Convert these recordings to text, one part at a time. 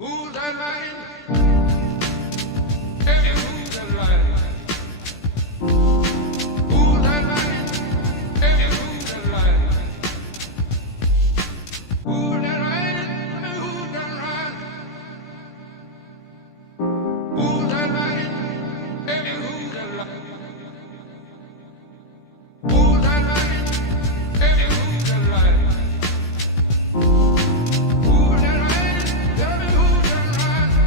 Who's that line? Hey, who's that line? Who's that line? Hey, who's that line? Who's that line? Hey, who's that line? Who's that line? Hey, who's that line? Who's that line? Hey, who's that line? Who's that line? Tell me who's that line?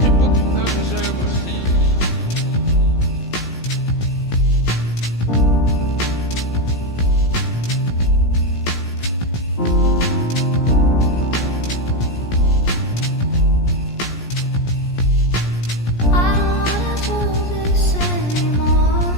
People don't deserve to see. I don't wanna do this anymore.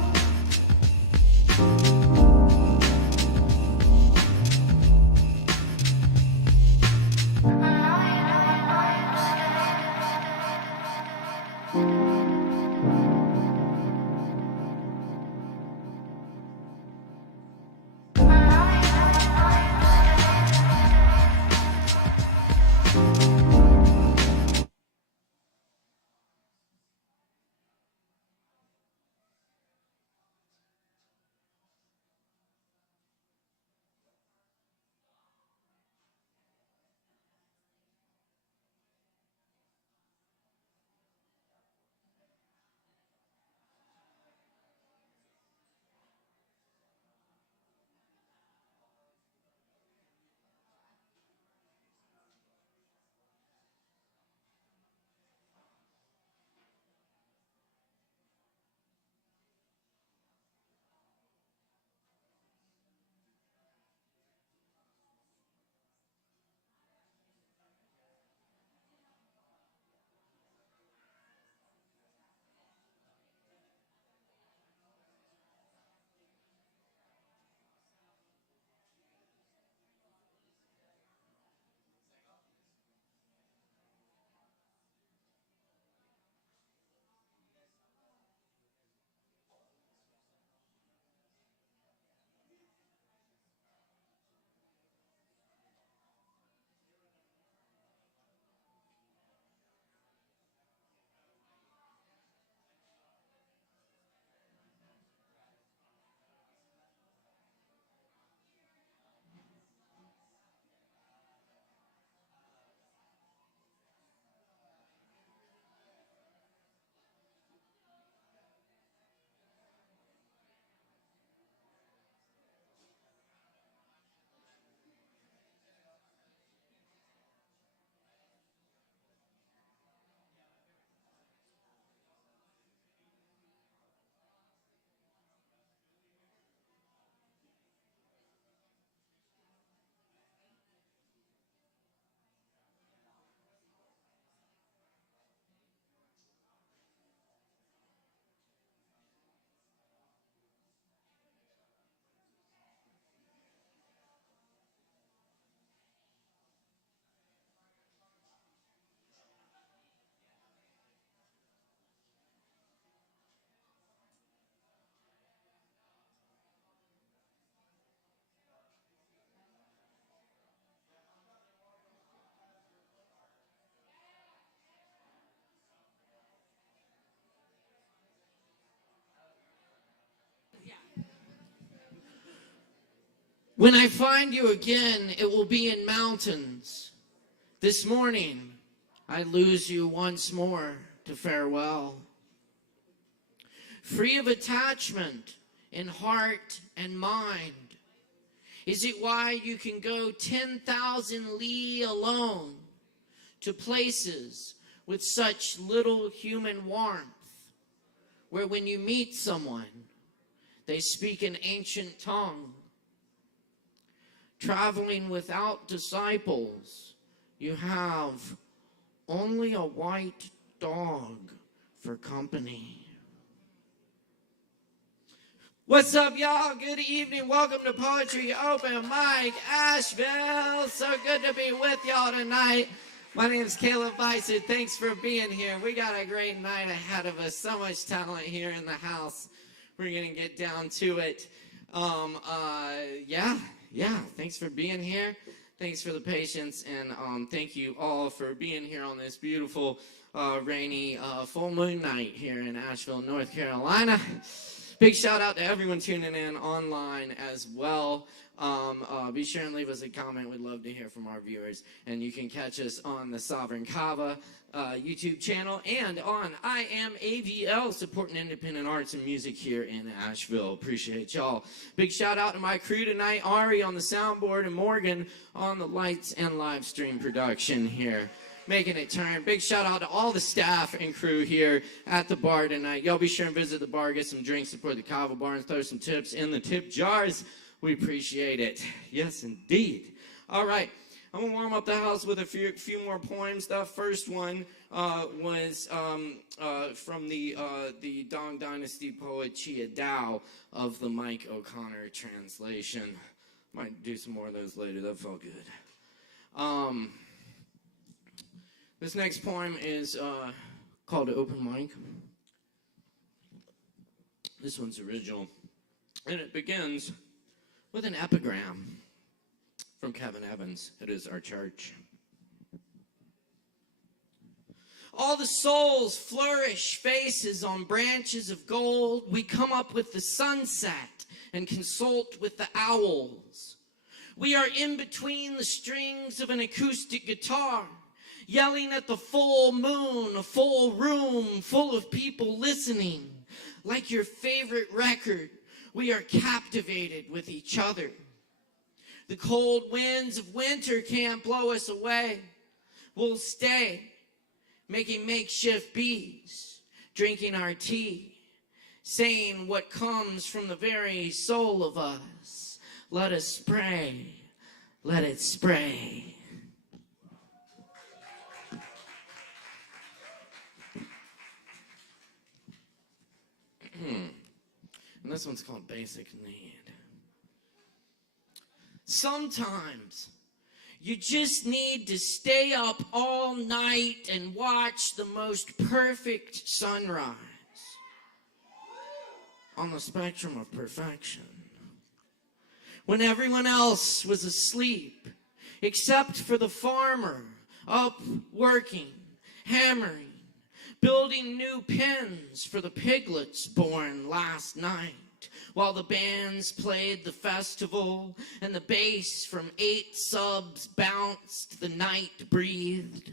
When I find you again, it will be in mountains. This morning, I lose you once more to farewell. Free of attachment in heart and mind, is it why you can go 10,000 li alone to places with such little human warmth, where when you meet someone, they speak an ancient tongue? Traveling without disciples, you have only a white dog for company. What's up, y'all? Good evening. Welcome to Poetry Open Mic Asheville. So good to be with y'all tonight. My name is Caleb Beissert. Thanks for being here. We got a great night ahead of us. So much talent here in the house. We're going to get down to it. Yeah. Thanks for being here. Thanks for the patience, and thank you all for being here on this beautiful, rainy, full moon night here in Asheville, North Carolina. Big shout out to everyone tuning in online as well. Be sure and leave us a comment. We'd love to hear from our viewers. And you can catch us on the Sovereign Kava YouTube channel and on I Am AVL, supporting independent arts and music here in Asheville. Appreciate y'all. Big shout out to my crew tonight, Ari on the soundboard and Morgan on the lights and live stream production here, making it turn. Big shout out to all the staff and crew here at the bar tonight. Y'all be sure and visit the bar, get some drinks, support the Kava bar, and throw some tips in the tip jars. We appreciate it. Yes, indeed. All right. I'm going to warm up the house with a few more poems. The first one was from the Dong Dynasty poet Chia Dao of the Mike O'Connor translation. Might do some more of those later. That felt good. This next poem is called Open Mic. This one's original. And it begins with an epigram from Kevin Evans. It is our church. All the souls flourish faces on branches of gold. We come up with the sunset and consult with the owls. We are in between the strings of an acoustic guitar, yelling at the full moon, a full room full of people listening. Like your favorite record, we are captivated with each other. The cold winds of winter can't blow us away. We'll stay, making makeshift beats, drinking our tea, saying what comes from the very soul of us. Let us pray, let it spray. And this one's called Basic Need. Sometimes you just need to stay up all night and watch the most perfect sunrise on the spectrum of perfection. When everyone else was asleep, except for the farmer up working, hammering, building new pens for the piglets born last night, while the bands played the festival and the bass from 8 subs bounced, the night breathed.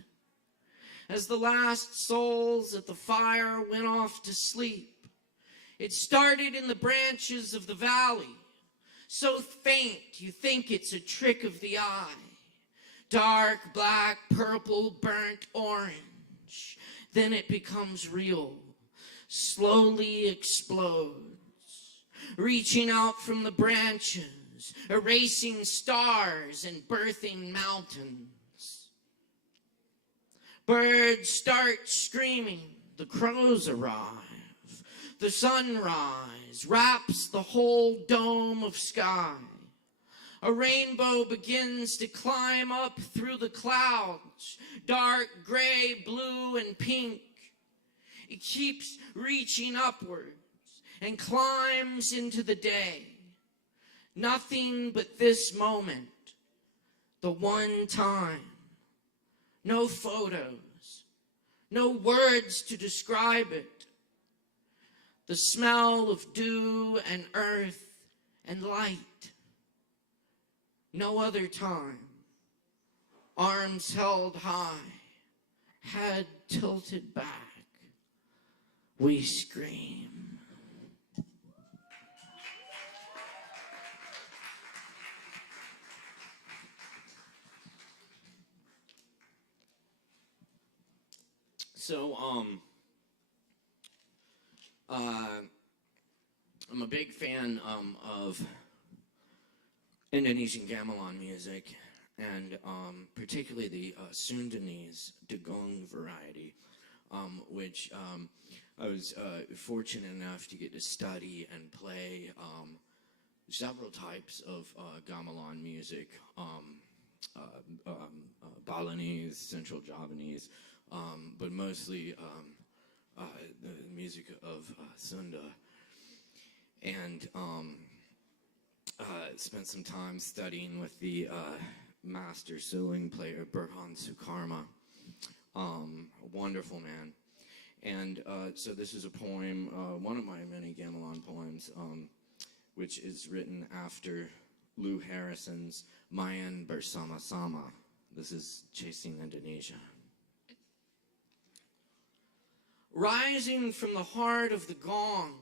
As the last souls at the fire went off to sleep, it started in the branches of the valley, so faint you think it's a trick of the eye. Dark, black, purple, burnt orange. Then it becomes real, slowly explodes, reaching out from the branches, erasing stars and birthing mountains. Birds start screaming, the crows arrive. The sunrise wraps the whole dome of sky. A rainbow begins to climb up through the clouds, dark gray, blue, and pink. It keeps reaching upwards and climbs into the day. Nothing but this moment, the one time. No photos, no words to describe it. The smell of dew and earth and light. No other time. Arms held high, head tilted back. We scream. So, I'm a big fan of Indonesian gamelan music, and particularly the Sundanese Dugong variety, which I was fortunate enough to get to study and play several types of gamelan music, Balinese, Central Javanese, but mostly the music of Sunda. And spent some time studying with the master ceiling player Burhan Sukarma. A wonderful man. And so this is a poem, one of my many gamelan poems, which is written after Lou Harrison's Mayan Bersama Sama. This is Chasing Indonesia. Rising from the heart of the gong,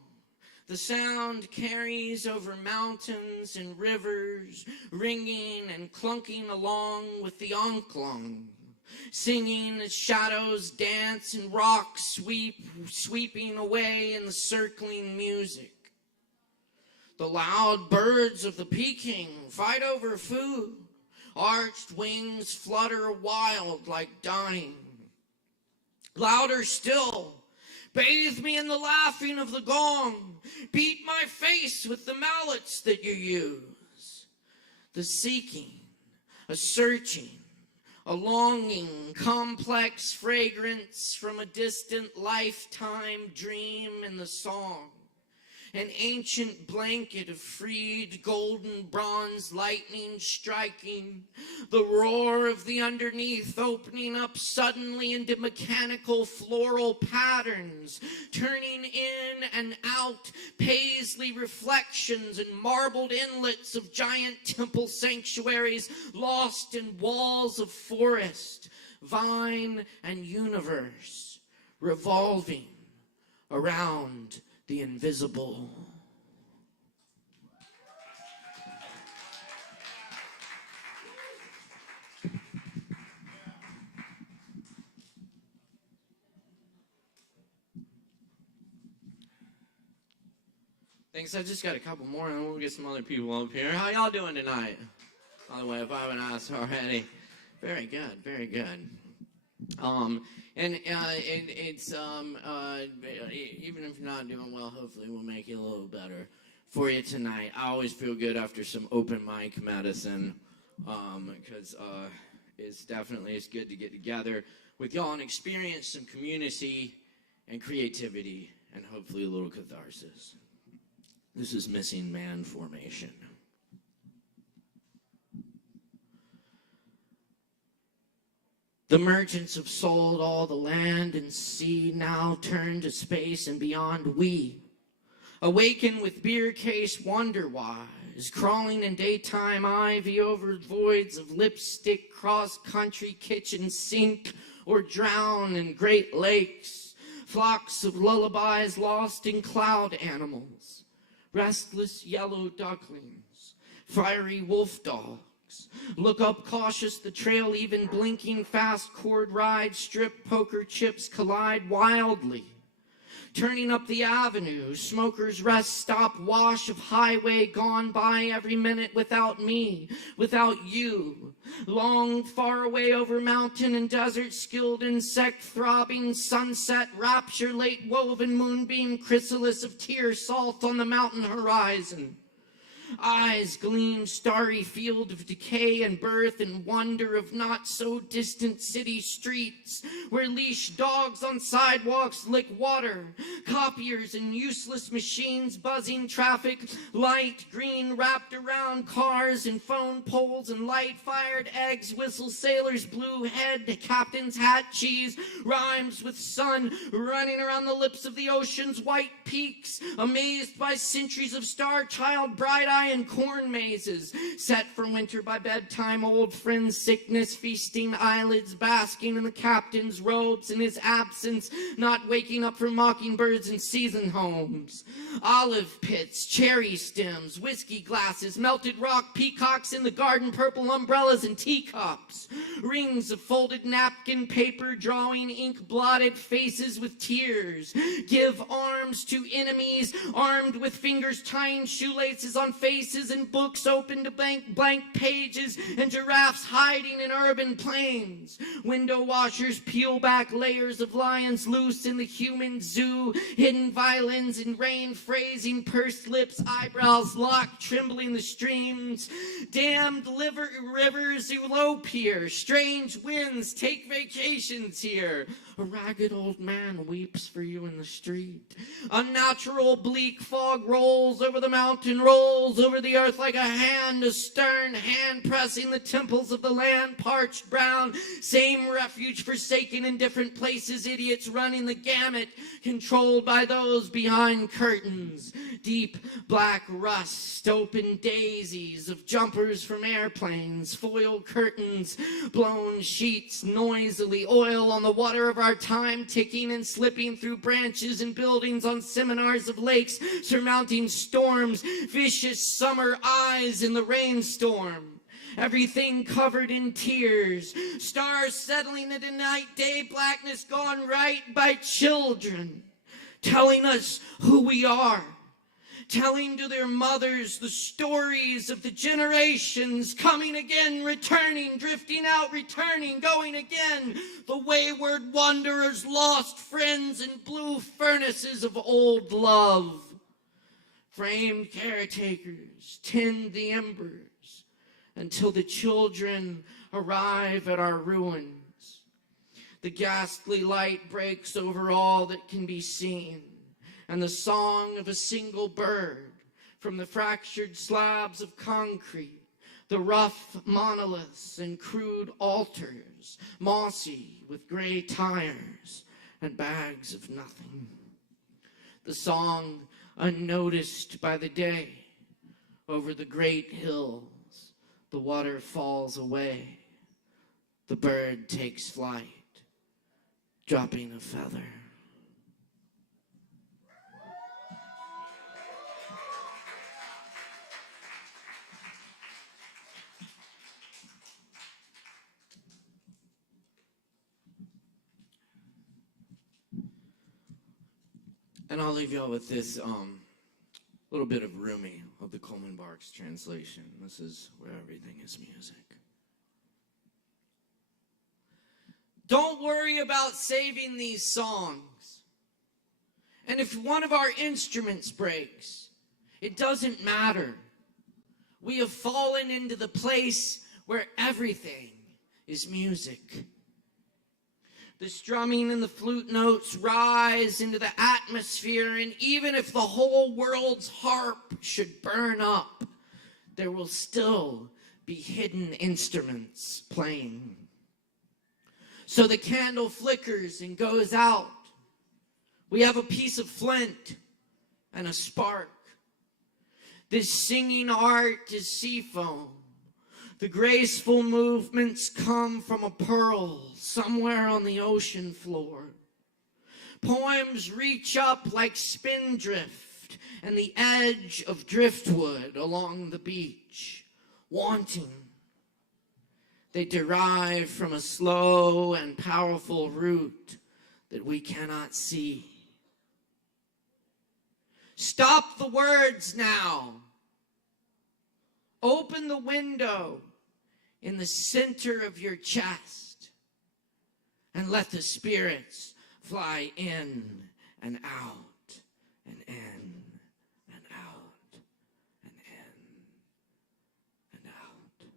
the sound carries over mountains and rivers, ringing and clunking along with the onklong, singing as shadows dance and rocks sweeping away in the circling music. The loud birds of the Peking fight over food. Arched wings flutter wild like dying. Louder still, bathe me in the laughing of the gong. Beat my face with the mallets that you use. The seeking, a searching, a longing, complex fragrance from a distant lifetime dream in the song. An ancient blanket of freed golden bronze lightning striking, the roar of the underneath opening up suddenly into mechanical floral patterns, turning in and out paisley reflections and marbled inlets of giant temple sanctuaries lost in walls of forest, vine and universe, revolving around the invisible. Thanks. I just got a couple more and we'll get some other people up here. How y'all doing tonight? By the way, if I haven't asked already. Very good, very good. And it's even if you're not doing well, hopefully we'll make it a little better for you tonight. I always feel good after some open mic medicine, because it's good to get together with y'all and experience some community and creativity and hopefully a little catharsis. This is Missing Man Formation. The merchants have sold all the land and sea, now turn to space and beyond. We awaken with beer case wonder-wise, crawling in daytime ivy over voids of lipstick, cross-country kitchen sink, or drown in great lakes. Flocks of lullabies lost in cloud animals, restless yellow ducklings, fiery wolf dogs. Look up cautious, the trail even blinking, fast cord ride, strip poker chips collide wildly. Turning up the avenue, smokers rest stop, wash of highway gone by every minute without me, without you. Long, far away over mountain and desert, skilled insect throbbing, sunset, rapture, late woven moonbeam, chrysalis of tear, salt on the mountain horizon. Eyes gleam, starry field of decay and birth and wonder of not so distant city streets, where leash dogs on sidewalks lick water, copiers and useless machines buzzing traffic, light green wrapped around cars and phone poles and light-fired eggs, whistle sailors, blue head, captain's hat, cheese, rhymes with sun running around the lips of the ocean's white peaks, amazed by centuries of star-child bright and corn mazes, set for winter by bedtime, old friends' sickness, feasting eyelids, basking in the captain's robes in his absence, not waking up from mockingbirds and season homes. Olive pits, cherry stems, whiskey glasses, melted rock peacocks in the garden, purple umbrellas and teacups, rings of folded napkin paper, drawing ink-blotted faces with tears. Give arms to enemies, armed with fingers tying shoelaces on faces and books open to blank pages and giraffes hiding in urban plains. Window washers peel back layers of lions loose in the human zoo, hidden violins and rain phrasing, pursed lips, eyebrows locked, trembling the streams. Damned rivers elope here, strange winds take vacations here. A ragged old man weeps for you in the street. Unnatural bleak fog rolls over the mountain, rolls rolls over the earth like a hand, a stern hand pressing the temples of the land, parched brown, same refuge forsaken in different places, idiots running the gamut, controlled by those behind curtains, deep black rust, open daisies of jumpers from airplanes, foil curtains, blown sheets noisily, oil on the water of our time, ticking and slipping through branches and buildings on seminars of lakes, surmounting storms, vicious summer eyes in the rainstorm. Everything covered in tears, stars settling into night, day blackness gone right by children, telling us who we are, telling to their mothers the stories of the generations, coming again, returning, drifting out, returning, going again, the wayward wanderers, lost friends, and blue furnaces of old love. Framed caretakers tend the embers until the children arrive at our ruins. The ghastly light breaks over all that can be seen, and the song of a single bird from the fractured slabs of concrete, the rough monoliths and crude altars, mossy with gray tires and bags of nothing. The song unnoticed by the day, over the great hills, the water falls away, the bird takes flight, dropping a feather. And I'll leave y'all with this little bit of Rumi of the Coleman Barks translation. This is where everything is music. Don't worry about saving these songs. And if one of our instruments breaks, it doesn't matter. We have fallen into the place where everything is music. The strumming and the flute notes rise into the atmosphere, and even if the whole world's harp should burn up, there will still be hidden instruments playing. So the candle flickers and goes out. We have a piece of flint and a spark. This singing art is sea foam. The graceful movements come from a pearl somewhere on the ocean floor. Poems reach up like spindrift and the edge of driftwood along the beach, wanting. They derive from a slow and powerful root that we cannot see. Stop the words now. Open the window in the center of your chest and let the spirits fly in and out and in and out and in and out.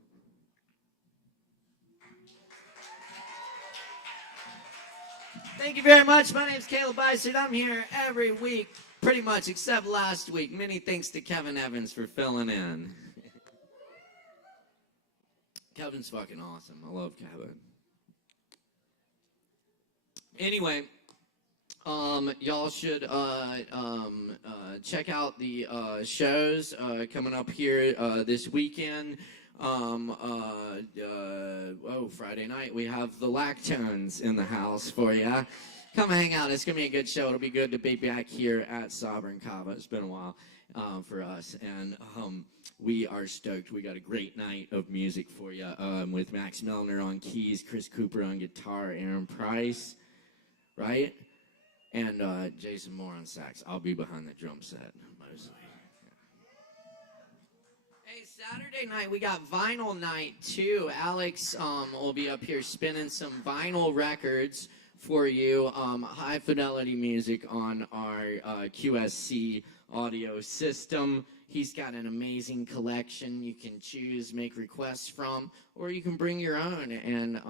Thank you very much. My name is Caleb Beissert. I'm here every week, pretty much, except last week. Many thanks to Kevin Evans for filling in. Kevin's fucking awesome. I love Kevin. Anyway, y'all should check out the shows coming up here this weekend. Friday night we have the Lactones in the house for you. Come hang out. It's gonna be a good show. It'll be good to be back here at Sovereign Kava. It's been a while for us, and we are stoked. We got a great night of music for you with Max Mellner on keys, Chris Cooper on guitar, Aaron Price, right? And Jason Moore on sax. I'll be behind the drum set mostly. Hey, Saturday night we got vinyl night too. Alex will be up here spinning some vinyl records for you. High fidelity music on our QSC audio system. He's got an amazing collection you can choose, make requests from, or you can bring your own, and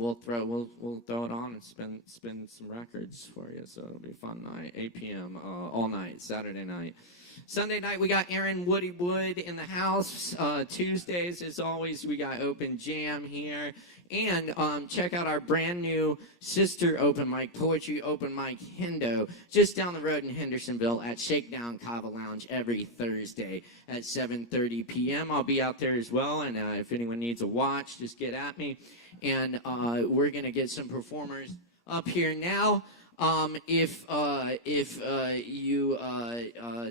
we'll throw it on and spin some records for you. So it'll be a fun night. 8 p.m. All night, Saturday night. Sunday night, we got Aaron Woody Wood in the house. Tuesdays, as always, we got open jam here. And check out our brand new sister open mic, poetry open mic, Hendo, just down the road in Hendersonville at Shakedown Kava Lounge every Thursday at 7:30 p.m. I'll be out there as well, and if anyone needs a watch, just get at me. And we're going to get some performers up here now. If you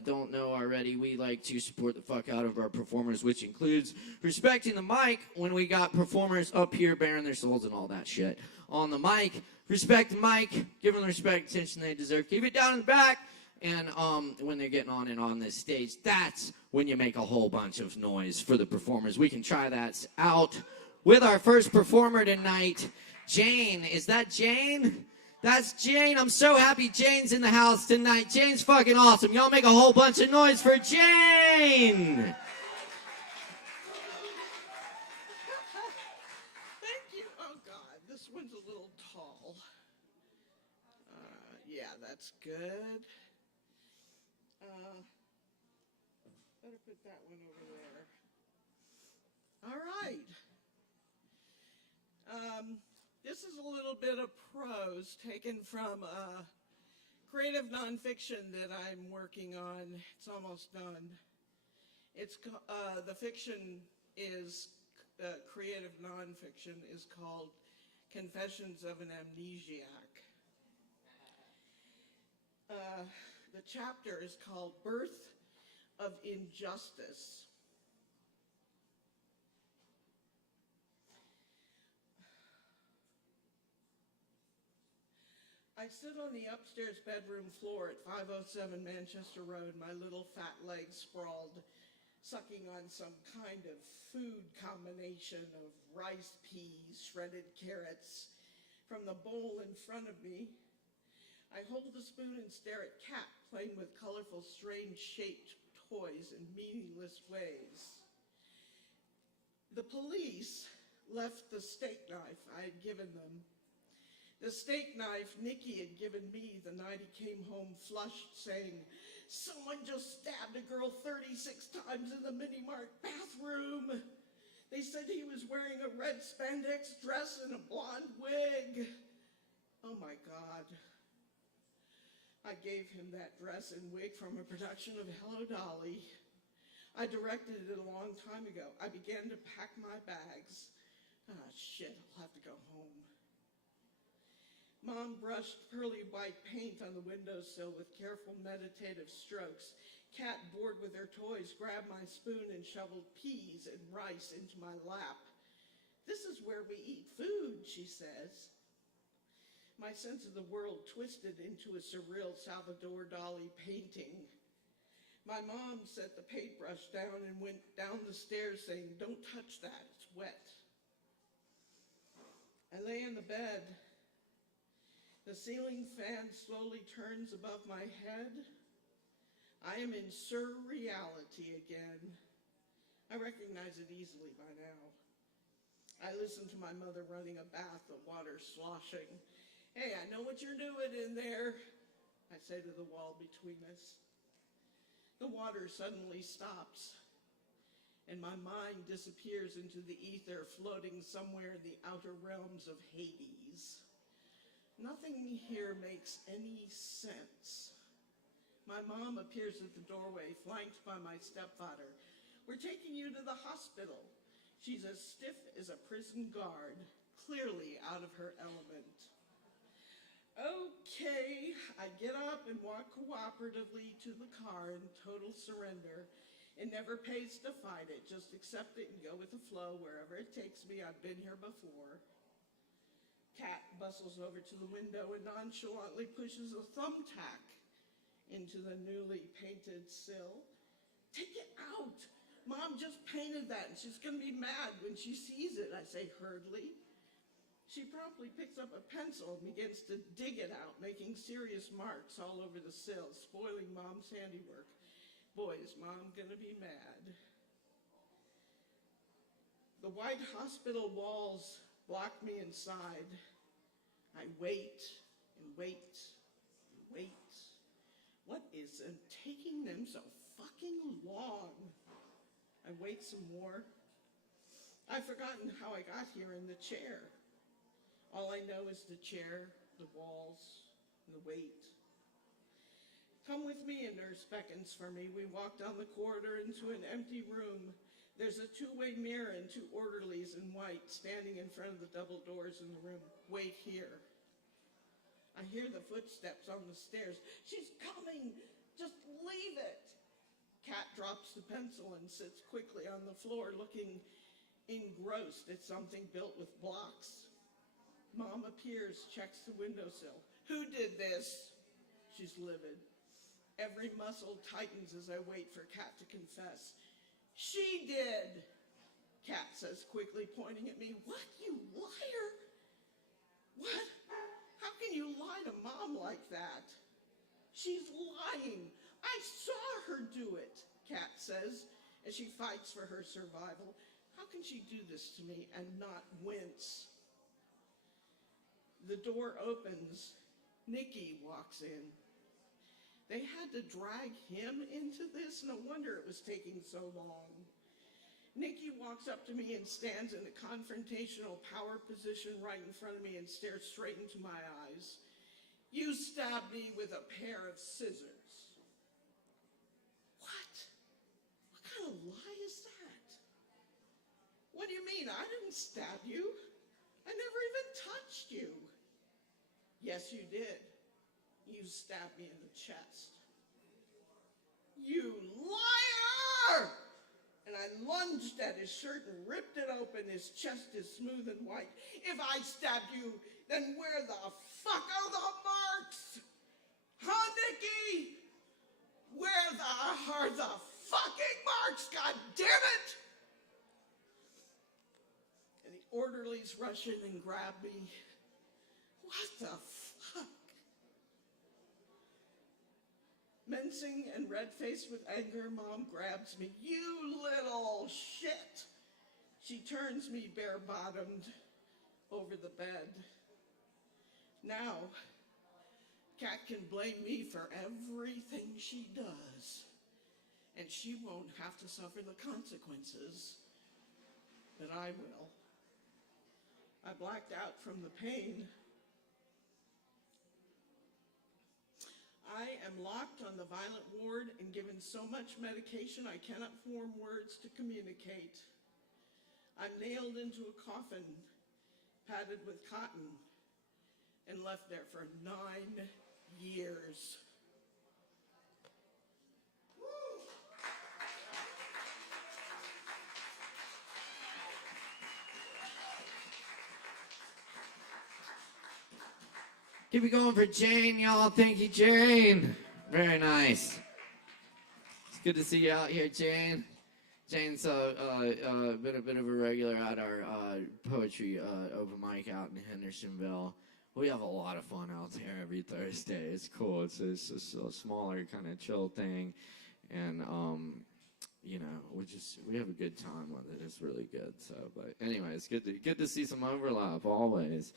don't know already, we like to support the fuck out of our performers, which includes respecting the mic when we got performers up here bearing their souls and all that shit on the mic. Respect the mic, give them the respect, attention they deserve. Keep it down in the back, and when they're getting on and on this stage, that's when you make a whole bunch of noise for the performers. We can try that out with our first performer tonight, Jane. Is that Jane? That's Jane. I'm so happy Jane's in the house tonight. Jane's fucking awesome. Y'all make a whole bunch of noise for Jane. Thank you. Oh, God. This one's a little tall. Yeah, that's good. Better put that one over there. All right. This is a little bit of prose taken from creative nonfiction that I'm working on. It's almost done. It's the fiction is creative nonfiction is called Confessions of an Amnesiac. The chapter is called Birth of Injustice. I sit on the upstairs bedroom floor at 507 Manchester Road, my little fat legs sprawled, sucking on some kind of food combination of rice, peas, shredded carrots from the bowl in front of me. I hold the spoon and stare at Cat playing with colorful, strange-shaped toys in meaningless ways. The police left the steak knife I had given them. The steak knife Nicky had given me the night he came home flushed, saying, "Someone just stabbed a girl 36 times in the mini-mart bathroom. They said he was wearing a red spandex dress and a blonde wig." Oh my God. I gave him that dress and wig from a production of Hello Dolly. I directed it a long time ago. I began to pack my bags. Shit, I'll have to go home. Mom brushed pearly white paint on the windowsill with careful meditative strokes. Cat, bored with her toys, grabbed my spoon and shoveled peas and rice into my lap. "This is where we eat food," she says. My sense of the world twisted into a surreal Salvador Dali painting. My mom set the paintbrush down and went down the stairs saying, "Don't touch that, it's wet." I lay in the bed. The ceiling fan slowly turns above my head. I am in surreality again. I recognize it easily by now. I listen to my mother running a bath, the water sloshing. "Hey, I know what you're doing in there," I say to the wall between us. The water suddenly stops, and my mind disappears into the ether, floating somewhere in the outer realms of Hades. Nothing here makes any sense. My mom appears at the doorway, flanked by my stepfather. "We're taking you to the hospital." She's as stiff as a prison guard, clearly out of her element. Okay, I get up and walk cooperatively to the car in total surrender. It never pays to fight it, just accept it and go with the flow wherever it takes me. I've been here before. Cat bustles over to the window and nonchalantly pushes a thumbtack into the newly painted sill. "Take it out. Mom just painted that and she's going to be mad when she sees it," I say hurriedly. She promptly picks up a pencil and begins to dig it out, making serious marks all over the sill, spoiling Mom's handiwork. Boy, is Mom going to be mad. The white hospital walls block me inside. I wait and wait and wait. What is taking them so fucking long. I wait some more. I've forgotten how I got here in the chair. All I know is the chair, the walls, and the weight. Come with me, a nurse beckons for me. We walk down the corridor into an empty room. There's a two-way mirror and two orderlies in white standing in front of the double doors in the room. Wait here. I hear the footsteps on the stairs. She's coming. Just leave it. Kat drops the pencil and sits quickly on the floor, looking engrossed at something built with blocks. Mom appears, checks the windowsill. Who did this? She's livid. Every muscle tightens as I wait for Kat to confess. She did, Kat says quickly, pointing at me. What, you liar? What? How can you lie to Mom like that? She's lying. I saw her do it, Kat says, as she fights for her survival. How can she do this to me and not wince? The door opens. Nikki walks in. They had to drag him into this? No wonder it was taking so long. Nikki walks up to me and stands in a confrontational power position right in front of me and stares straight into my eyes. You stabbed me with a pair of scissors. What? What kind of lie is that? What do you mean? I didn't stab you. I never even touched you. Yes, you did. You stabbed me in the chest. You liar! And I lunged at his shirt and ripped it open. His chest is smooth and white. If I stabbed you, then where the fuck are the marks? Huh, Nikki? Where are the fucking marks? God damn it! And the orderlies rush in and grab me. What the fuck? Mincing and red-faced with anger, Mom grabs me. You little shit! She turns me bare-bottomed over the bed. Now, Kat can blame me for everything she does, and she won't have to suffer the consequences, but I will. I blacked out from the pain. I am locked on the violent ward and given so much medication I cannot form words to communicate. I'm nailed into a coffin, padded with cotton, and left there for 9 years. Keep it going for Jane, y'all. Thank you, Jane. Very nice. It's good to see you out here, Jane. Jane's been a bit of a regular at our poetry open mic out in Hendersonville. We have a lot of fun out there every Thursday. It's cool. It's a smaller kind of chill thing, and you know, we have a good time with it. It's really good. So, but anyway, it's good to see some overlap always.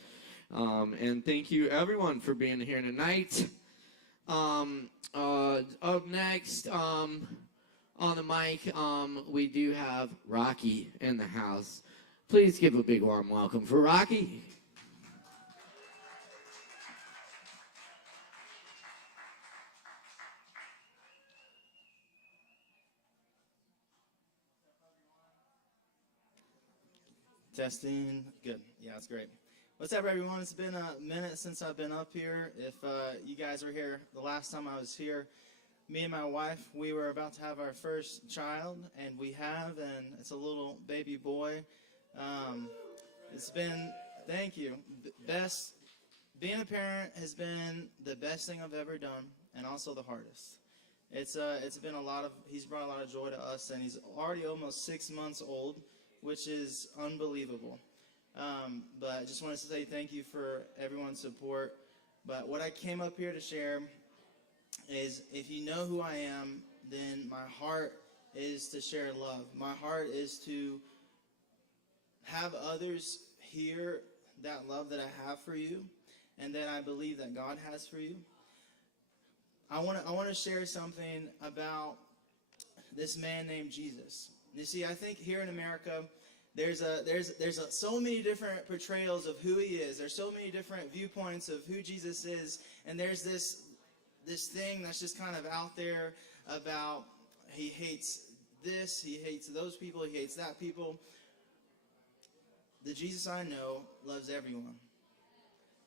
And thank you everyone for being here tonight. Up next, on the mic, we do have Rocky in the house. Please give a big warm welcome for Rocky. Testing. Good. Yeah, that's great. What's up, everyone? It's been a minute since I've been up here. If you guys were here the last time I was here, me and my wife, we were about to have our first child, and we have, and it's a little baby boy. It's been, thank you, best, being a parent has been the best thing I've ever done, and also the hardest. It's been he's brought a lot of joy to us, and he's already almost 6 months old, which is unbelievable. But I just wanted to say thank you for everyone's support. But what I came up here to share is, if you know who I am, then my heart is to share love. My heart is to have others hear that love that I have for you, and that I believe that God has for you. I want to share something about this man named Jesus. You see, I think here in America, there's so many different portrayals of who he is. There's so many different viewpoints of who Jesus is, and there's this thing that's just kind of out there about he hates this, he hates those people, he hates that people. The Jesus I know loves everyone.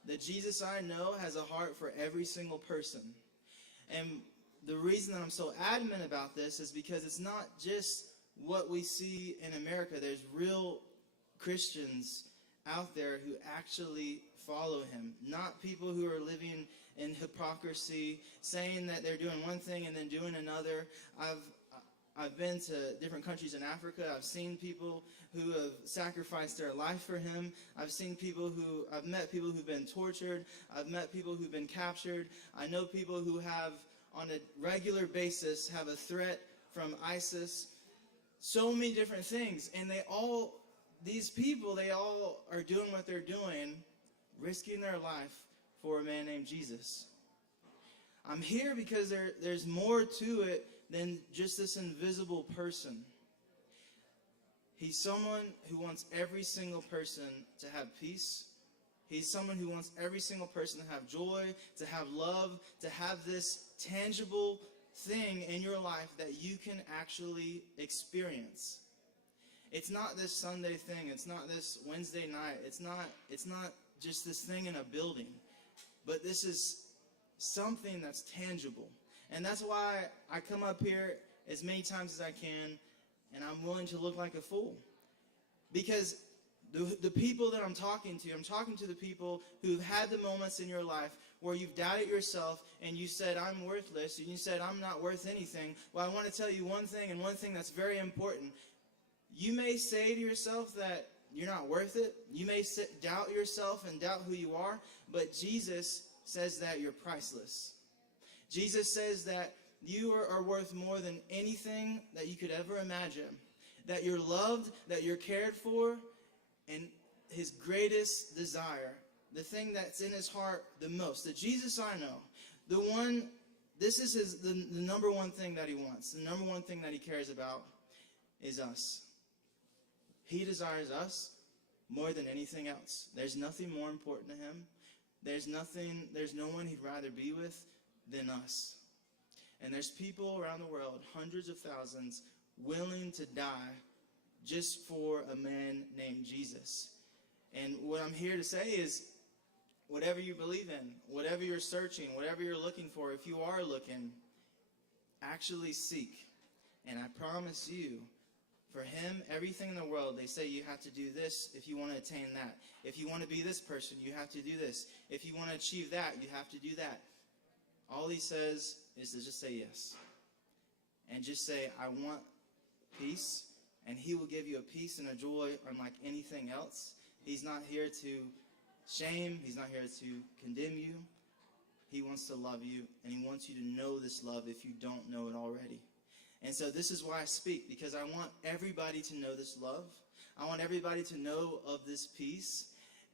The Jesus I know has a heart for every single person. And the reason that I'm so adamant about this is because it's not just what we see in America. There's real Christians out there who actually follow him. Not people who are living in hypocrisy, saying that they're doing one thing and then doing another. I've been to different countries in Africa. I've seen people who have sacrificed their life for him. I've met people who've been tortured. I've met people who've been captured. I know people who have, on a regular basis, have a threat from ISIS. So many different things. And these people are doing what they're doing, risking their life for a man named Jesus. I'm here because there's more to it than just this invisible person. He's someone who wants every single person to have peace. He's someone who wants every single person to have joy, to have love, to have this tangible thing in your life that you can actually experience. It's not this Sunday thing. It's not this Wednesday night. It's not just this thing in a building. But this is something that's tangible. And that's why I come up here as many times as I can, and I'm willing to look like a fool. Because the people that I'm talking to the people who've had the moments in your life where you've doubted yourself and you said, I'm worthless, and you said, I'm not worth anything. Well, I want to tell you one thing, and one thing that's very important. You may say to yourself that you're not worth it. You may doubt yourself and doubt who you are, but Jesus says that you're priceless. Jesus says that you are worth more than anything that you could ever imagine. That you're loved, that you're cared for, and his greatest desire, the thing that's in his heart the most, the Jesus I know, this is the number one thing that he wants. The number one thing that he cares about is us. He desires us more than anything else. There's nothing more important to him. There's no one he'd rather be with than us. And there's people around the world, hundreds of thousands, willing to die just for a man named Jesus. And what I'm here to say is, whatever you believe in, whatever you're searching, whatever you're looking for, if you are looking, actually seek. And I promise you, for him, everything in the world, they say you have to do this if you want to attain that. If you want to be this person, you have to do this. If you want to achieve that, you have to do that. All he says is to just say yes. And just say, I want peace. And he will give you a peace and a joy unlike anything else. He's not here to shame. He's not here to condemn you. He wants to love you. And he wants you to know this love if you don't know it already. And so this is why I speak, because I want everybody to know this love. I want everybody to know of this peace,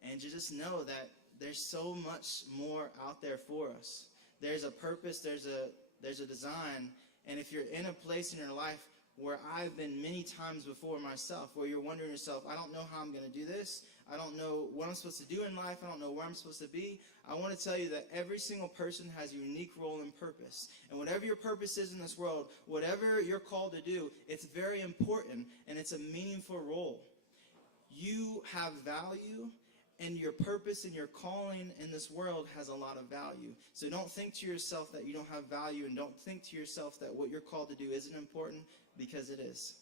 and to just know that there's so much more out there for us. There's a purpose, there's a design, and if you're in a place in your life where I've been many times before myself, where you're wondering yourself, I don't know how I'm going to do this. I don't know what I'm supposed to do in life. I don't know where I'm supposed to be. I want to tell you that every single person has a unique role and purpose. And whatever your purpose is in this world, whatever you're called to do, it's very important and it's a meaningful role. You have value, and your purpose and your calling in this world has a lot of value. So don't think to yourself that you don't have value, and don't think to yourself that what you're called to do isn't important, because it is.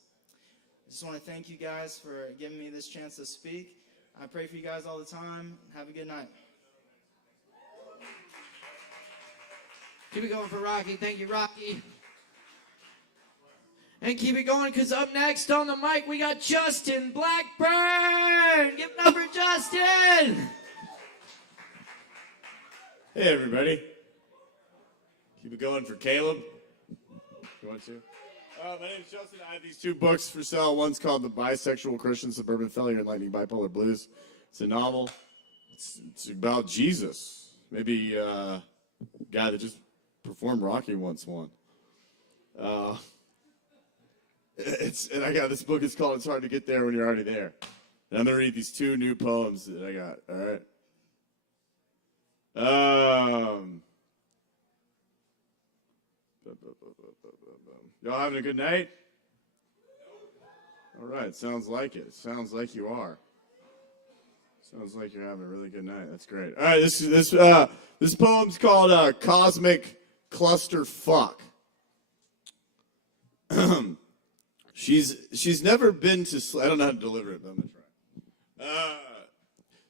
I just want to thank you guys for giving me this chance to speak. I pray for you guys all the time. Have a good night. Keep it going for Rocky. Thank you, Rocky. And keep it going, because up next on the mic, we got Justin Blackburn. Give it up for Justin. Hey, everybody. Keep it going for Caleb. You want to? My name's Justin. I have these two books for sale. One's called The Bisexual Christian Suburban Failure and Lightning Bipolar Blues. It's a novel. It's about Jesus. Maybe a guy that just performed Rocky once won. And I got this book. It's called "It's Hard to Get There When You're Already There." And I'm gonna read these 2 new poems that I got. All right. Y'all having a good night? All right. Sounds like it. Sounds like you are. Sounds like you're having a really good night. That's great. All right. This poem's called "Cosmic Cluster Fuck." She's never been to sleep. I don't know how to deliver it, but I'm gonna try.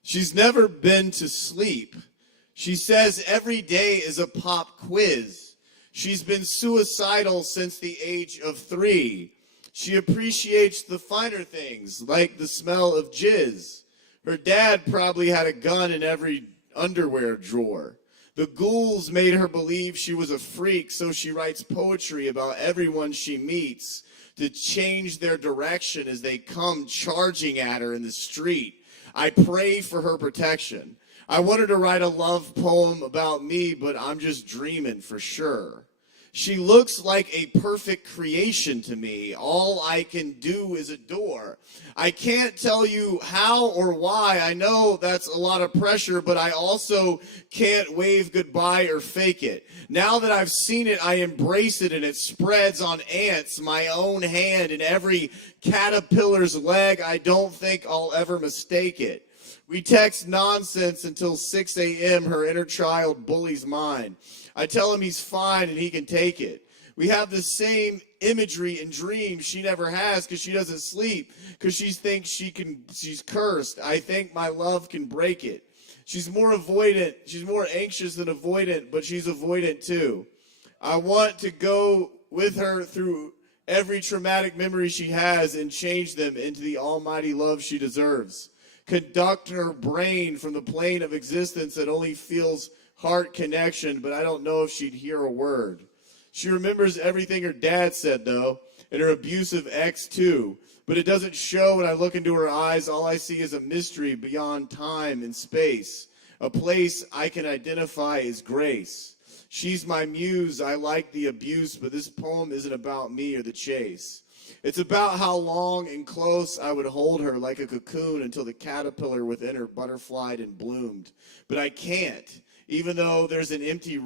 She's never been to sleep. She says every day is a pop quiz. She's been suicidal since the age of 3. She appreciates the finer things, like the smell of jizz. Her dad probably had a gun in every underwear drawer. The ghouls made her believe she was a freak, so she writes poetry about everyone she meets to change their direction as they come charging at her in the street. I pray for her protection. I wanted to write a love poem about me, but I'm just dreaming for sure. She looks like a perfect creation to me. All I can do is adore. I can't tell you how or why. I know that's a lot of pressure, but I also can't wave goodbye or fake it. Now that I've seen it, I embrace it, and it spreads on ants, my own hand, and every caterpillar's leg. I don't think I'll ever mistake it. We text nonsense until 6 a.m. Her inner child bullies mine. I tell him he's fine and he can take it. We have the same imagery and dreams she never has because she doesn't sleep, because she thinks she's cursed. I think my love can break it. She's more avoidant. She's more anxious than avoidant, but she's avoidant too. I want to go with her through every traumatic memory she has and change them into the almighty love she deserves. Conduct her brain from the plane of existence that only feels heart connection, but I don't know if she'd hear a word. She remembers everything her dad said, though, and her abusive ex, too. But it doesn't show when I look into her eyes. All I see is a mystery beyond time and space, a place I can identify as grace. She's my muse. I like the abuse, but this poem isn't about me or the chase. It's about how long and close I would hold her like a cocoon until the caterpillar within her butterflied and bloomed. But I can't. Even though there's an empty,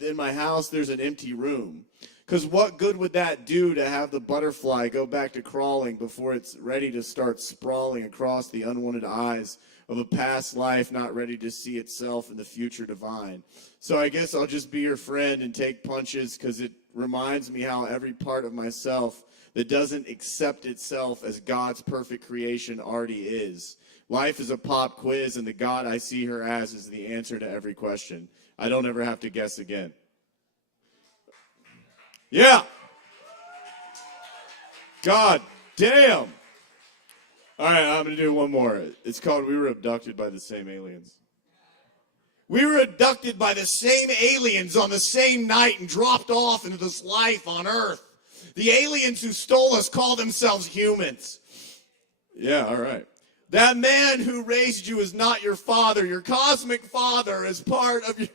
in my house, there's an empty room. Because what good would that do to have the butterfly go back to crawling before it's ready to start sprawling across the unwanted eyes of a past life not ready to see itself in the future divine? So I guess I'll just be your friend and take punches, because it reminds me how every part of myself that doesn't accept itself as God's perfect creation already is. Life is a pop quiz, and the God I see her as is the answer to every question. I don't ever have to guess again. Yeah. God damn. All right, I'm going to do one more. It's called "We Were Abducted by the Same Aliens." We were abducted by the same aliens on the same night and dropped off into this life on Earth. The aliens who stole us call themselves humans. Yeah, all right. That man who raised you is not your father. Your cosmic father is part of your...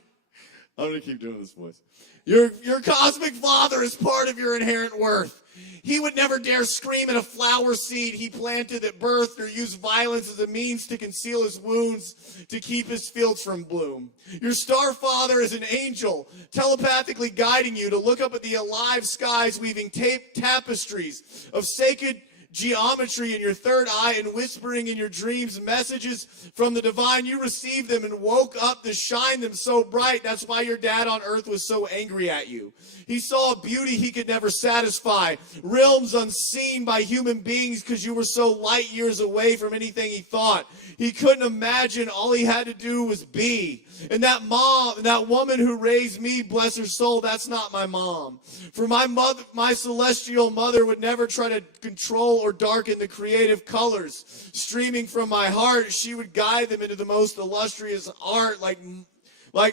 I'm going to keep doing this voice. Your cosmic father is part of your inherent worth. He would never dare scream at a flower seed he planted at birth or use violence as a means to conceal his wounds to keep his fields from bloom. Your star father is an angel, telepathically guiding you to look up at the alive skies, weaving tapestries of sacred geometry in your third eye and whispering in your dreams messages from the divine. You received them and woke up to shine them so bright. That's why your dad on earth was so angry at you. He saw a beauty he could never satisfy, realms unseen by human beings because you were so light years away from anything he thought. He couldn't imagine. All he had to do was be. And that mom, that woman who raised me, bless her soul, that's not my mom. For my mother, my celestial mother would never try to control or darken the creative colors streaming from my heart. She would guide them into the most illustrious art, like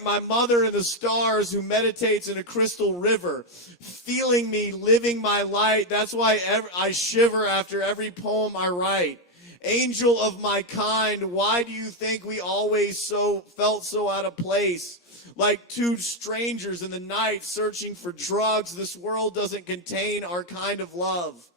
my mother in the stars who meditates in a crystal river, feeling me, living my light. That's why I shiver after every poem I write. Angel of my kind, why do you think we always felt so out of place? Like two strangers in the night searching for drugs. This world doesn't contain our kind of love.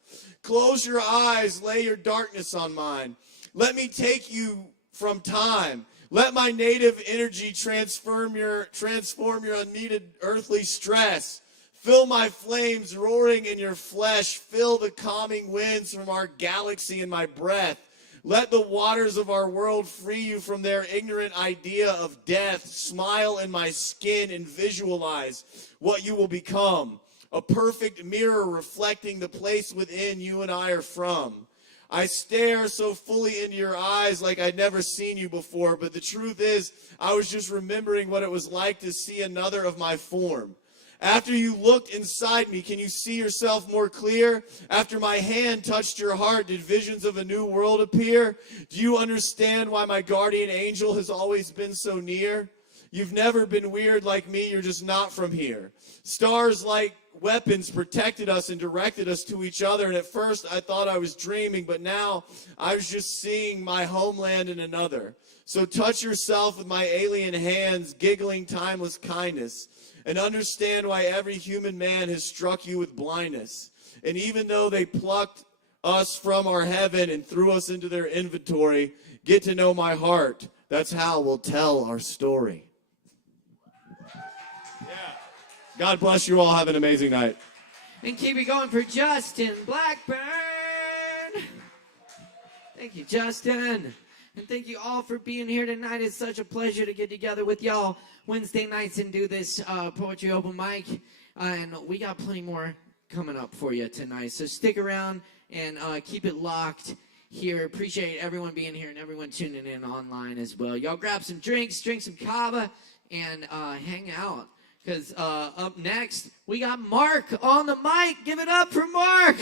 Close your eyes, lay your darkness on mine. Let me take you from time. Let my native energy transform your unneeded earthly stress. Fill my flames roaring in your flesh. Fill the calming winds from our galaxy in my breath. Let the waters of our world free you from their ignorant idea of death. Smile in my skin and visualize what you will become. A perfect mirror reflecting the place within you and I are from. I stare so fully into your eyes like I'd never seen you before, but the truth is, I was just remembering what it was like to see another of my form. After you looked inside me, can you see yourself more clear? After my hand touched your heart, did visions of a new world appear? Do you understand why my guardian angel has always been so near? You've never been weird like me, you're just not from here. Stars like weapons protected us and directed us to each other, and at first I thought I was dreaming, but now I was just seeing my homeland in another. So touch yourself with my alien hands, giggling timeless kindness, and understand why every human man has struck you with blindness. And even though they plucked us from our heaven and threw us into their inventory, get to know my heart. That's how we'll tell our story. God bless you all. Have an amazing night. And keep it going for Justin Blackburn. Thank you, Justin. And thank you all for being here tonight. It's such a pleasure to get together with y'all Wednesday nights and do this poetry open mic. And we got plenty more coming up for you tonight. So stick around and keep it locked here. Appreciate everyone being here and everyone tuning in online as well. Y'all grab some drinks, drink some Kava, and hang out. Because up next, we got Mark on the mic. Give it up for Mark.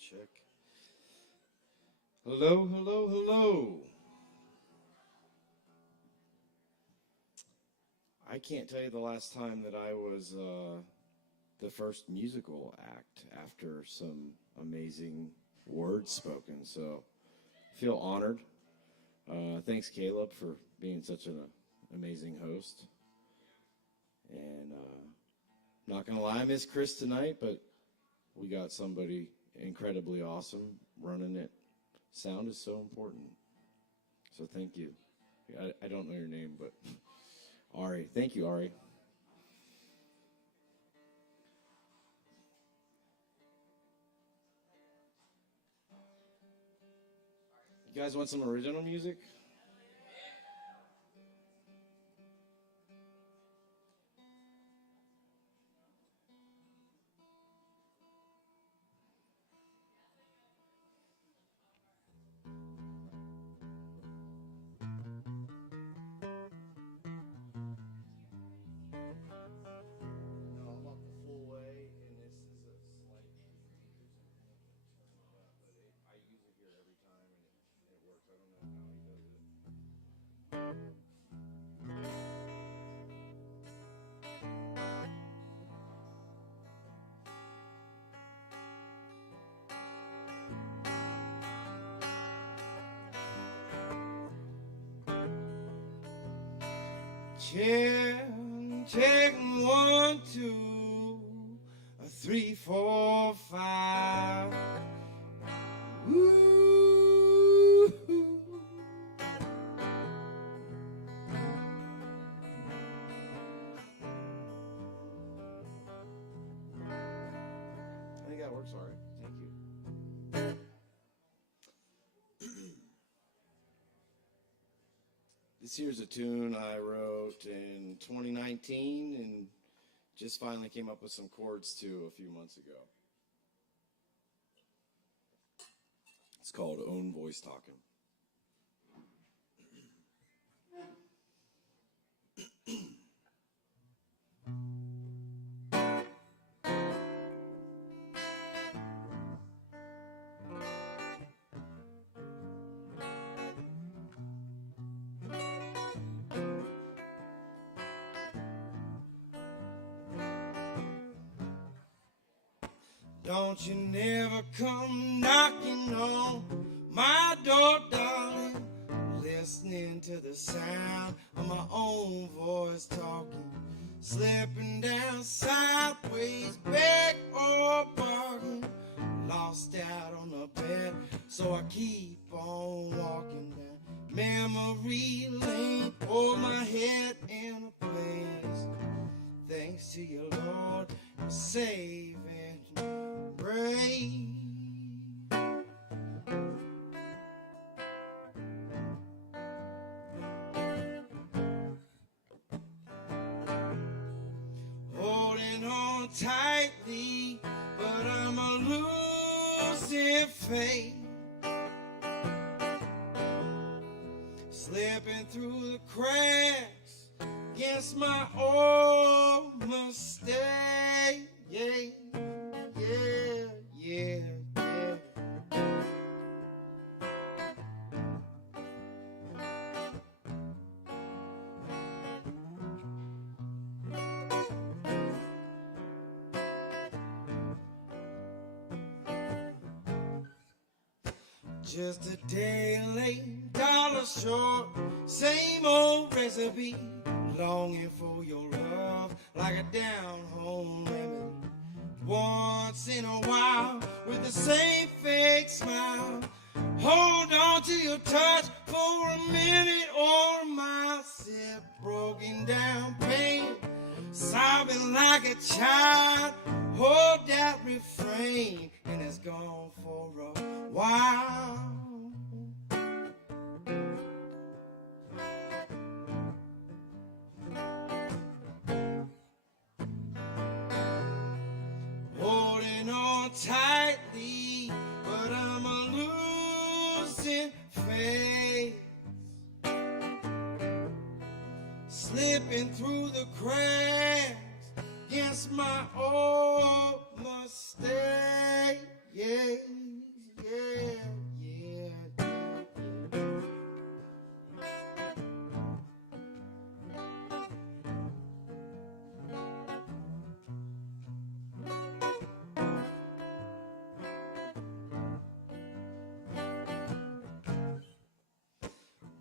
Check. Hello. I can't tell you the last time that I was the first musical act after some amazing words spoken. So I feel honored. Thanks, Caleb, for being such an amazing host. And not going to lie, I miss Chris tonight, but we got somebody incredibly awesome running it. Sound is so important. So thank you. I don't know your name, but Ari. Thank you, Ari. You guys want some original music? I use it here every time, and it works. I don't know how he does it. chair, take 1, 2, 3, 4, 5. Woo. I think that works all right. Thank you. This here's a tune I wrote in 2019 and just finally came up with some chords to a few months ago. It's called Own Voice Talking. Don't you never come knocking on my door, darling, listening to the sound of my own voice talking, slipping down sideways, back or bargain, lost out on the bed, so I keep on walking down memory lane, hold my head in a place, thanks to you, Lord, for saving grace. Holding on tightly, but I'm a losing faith. Slipping through the cracks against my old mistake. Yeah, yeah, yeah, yeah. Just a day late, dollar short, same old recipe, longing for your love like a down-home remedy. Once in a while, with the same fake smile, hold on to your touch for a minute or a mile, sip broken down pain, sobbing like a child, hold that refrain, and it's gone for a while. Holding on tightly, but I'm a losing faith. Slipping through the cracks against my old mistake. Yeah, yeah, yeah, yeah.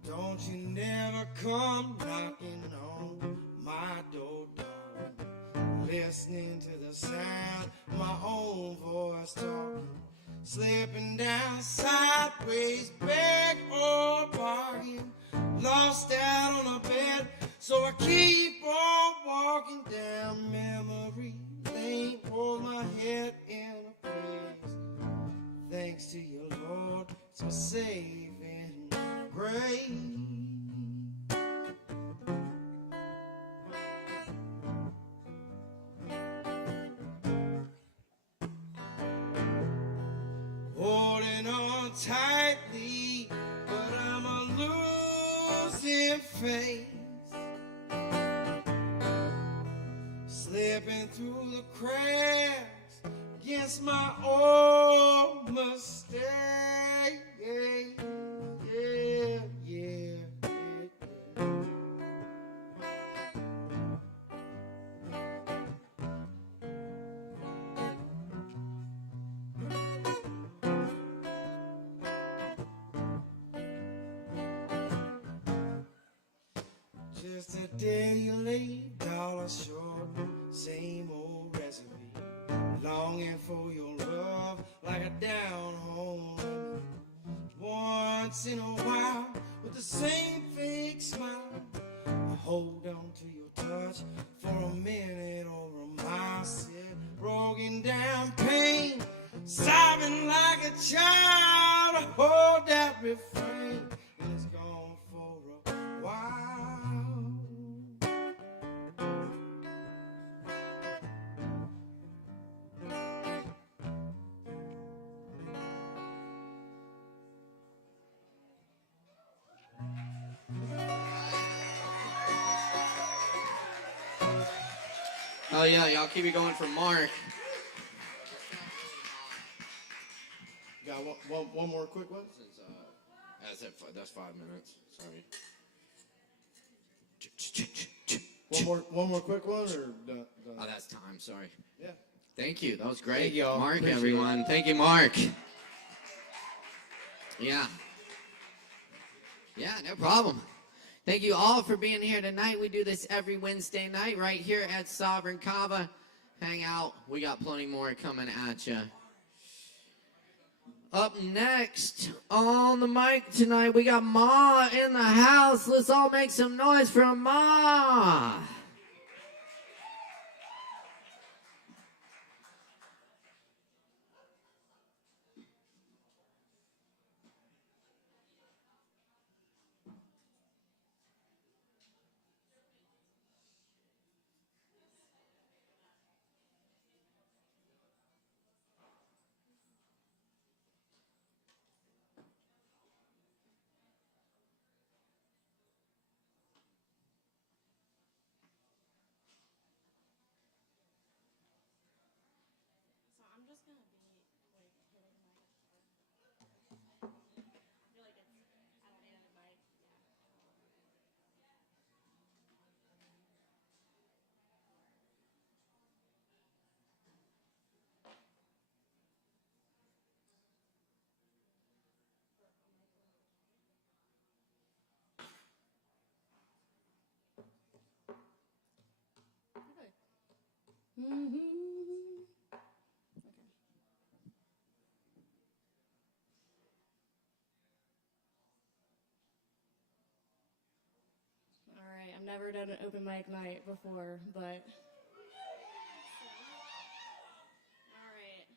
Don't you never come knocking on my door, darling, listening to the sound of my own voice talking, slipping down sideways, back or bargain, lost out on a bed, so I keep on walking down memory lane, hold my head in a place, thanks to you, Lord, it's my saving grace. Holding on tightly, but I'm a losing faith. Slipping through the cracks against my old mistake. Yeah, yeah, yeah, yeah. Just a day late, dollar short, same old recipe. Longing for your love like a down home. Once in a while, with the same fake smile, I hold on to your touch for a minute or a mile. Said broken down pain, sobbing like a child. I hold that refrain, and it's gone for a while. Oh yeah, y'all keep it going for Mark. Got one more quick one? That's 5 minutes. Sorry. One more quick one, or done? Oh, that's time. Sorry. Yeah. Thank you. That was great. Thank y'all. Mark, Appreciate everyone. Thank you, Mark. Yeah. Yeah, no problem. Thank you all for being here tonight. We do this every Wednesday night right here at Sovereign Kava. Hang out. We got plenty more coming at you. Up next on the mic tonight, we got Ma in the house. Let's all make some noise for Ma. So I'm just gonna be like hitting my guitar. I feel like I don't need any mic. All right, I've never done an open mic night before, but all right.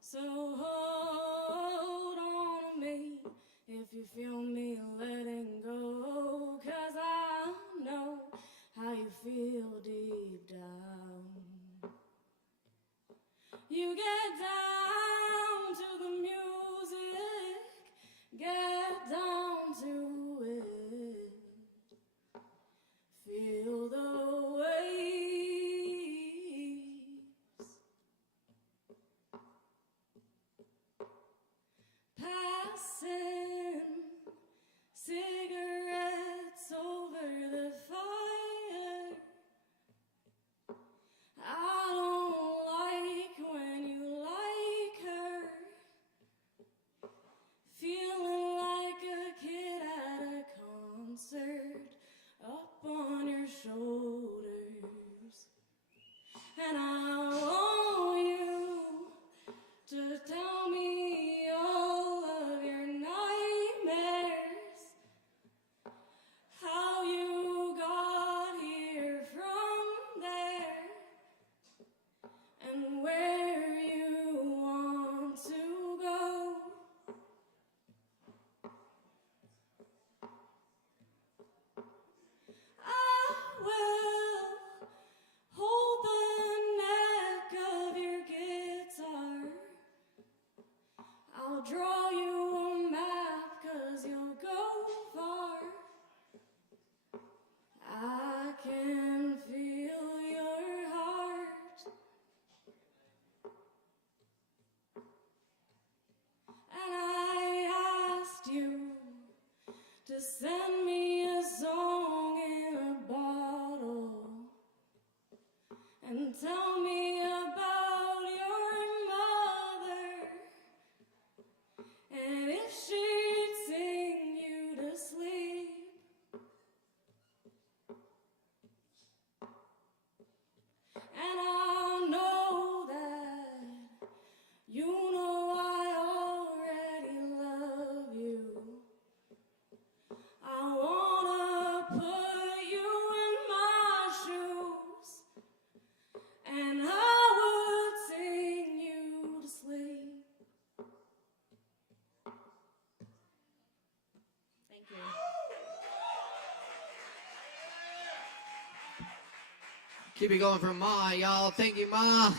So hold on to me if you feel me letting go, 'cause I know how you feel deep down. You get down to the music, get down to it, feel the waves. put you in my shoes, and I would sing you to sleep. Thank you. Keep it going for Ma, y'all. Thank you, Ma.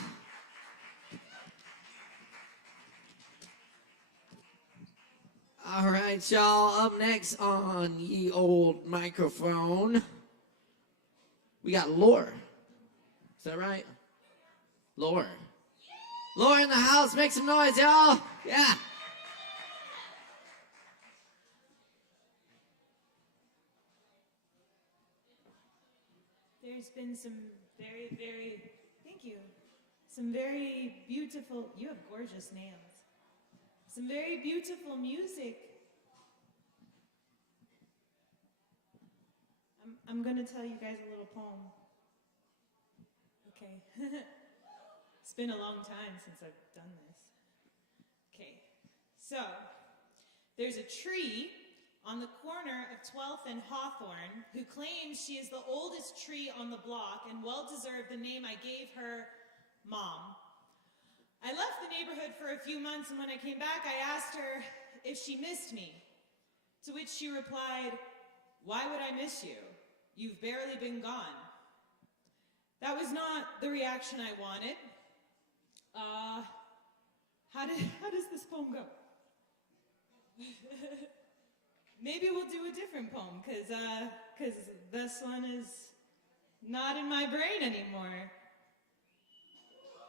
All right, y'all. Up next on ye old microphone, we got Lore. Is that right? Lore. Lore in the house. Make some noise, y'all. Yeah. There's been some thank you, some very beautiful, you have gorgeous nails. Some very beautiful music. I'm going to tell you guys a little poem. Okay. It's been a long time since I've done this. Okay. So, there's a tree on the corner of 12th and Hawthorne who claims she is the oldest tree on the block and well deserved the name I gave her, Mom. I left the neighborhood for a few months, and when I came back, I asked her if she missed me. To which she replied, "Why would I miss you? You've barely been gone." That was not the reaction I wanted. How does this poem go? Maybe we'll do a different poem, because this one is not in my brain anymore.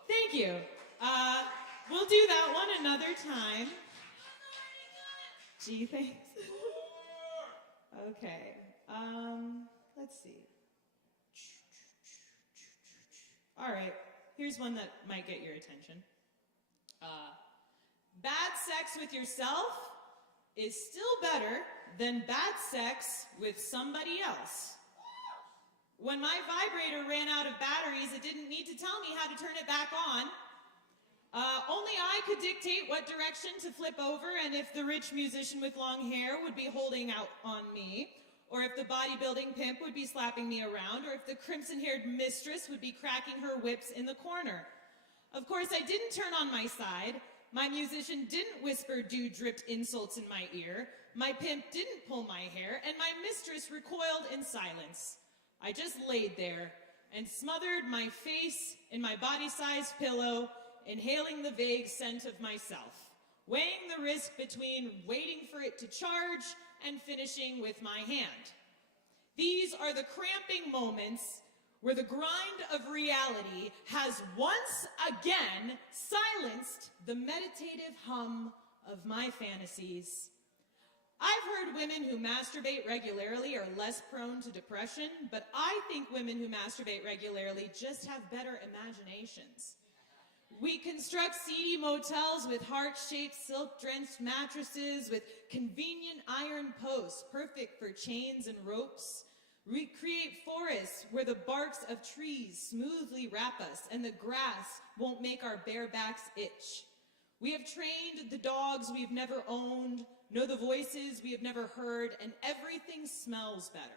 Thank you. We'll do that one another time. Gee, thanks. Okay. Let's see. All right. Here's one that might get your attention. Bad sex with yourself is still better than bad sex with somebody else. When my vibrator ran out of batteries, it didn't need to tell me how to turn it back on. Only I could dictate what direction to flip over, and if the rich musician with long hair would be holding out on me, or if the bodybuilding pimp would be slapping me around, or if the crimson-haired mistress would be cracking her whips in the corner. Of course, I didn't turn on my side. My musician didn't whisper dew-dripped insults in my ear. My pimp didn't pull my hair, and my mistress recoiled in silence. I just laid there and smothered my face in my body-sized pillow, inhaling the vague scent of myself, weighing the risk between waiting for it to charge and finishing with my hand. These are the cramping moments where the grind of reality has once again silenced the meditative hum of my fantasies. I've heard women who masturbate regularly are less prone to depression, but I think women who masturbate regularly just have better imaginations. We construct seedy motels with heart-shaped, silk-drenched mattresses with convenient iron posts, perfect for chains and ropes. We create forests where the barks of trees smoothly wrap us and the grass won't make our bare backs itch. We have trained the dogs we've never owned, know the voices we have never heard, and everything smells better.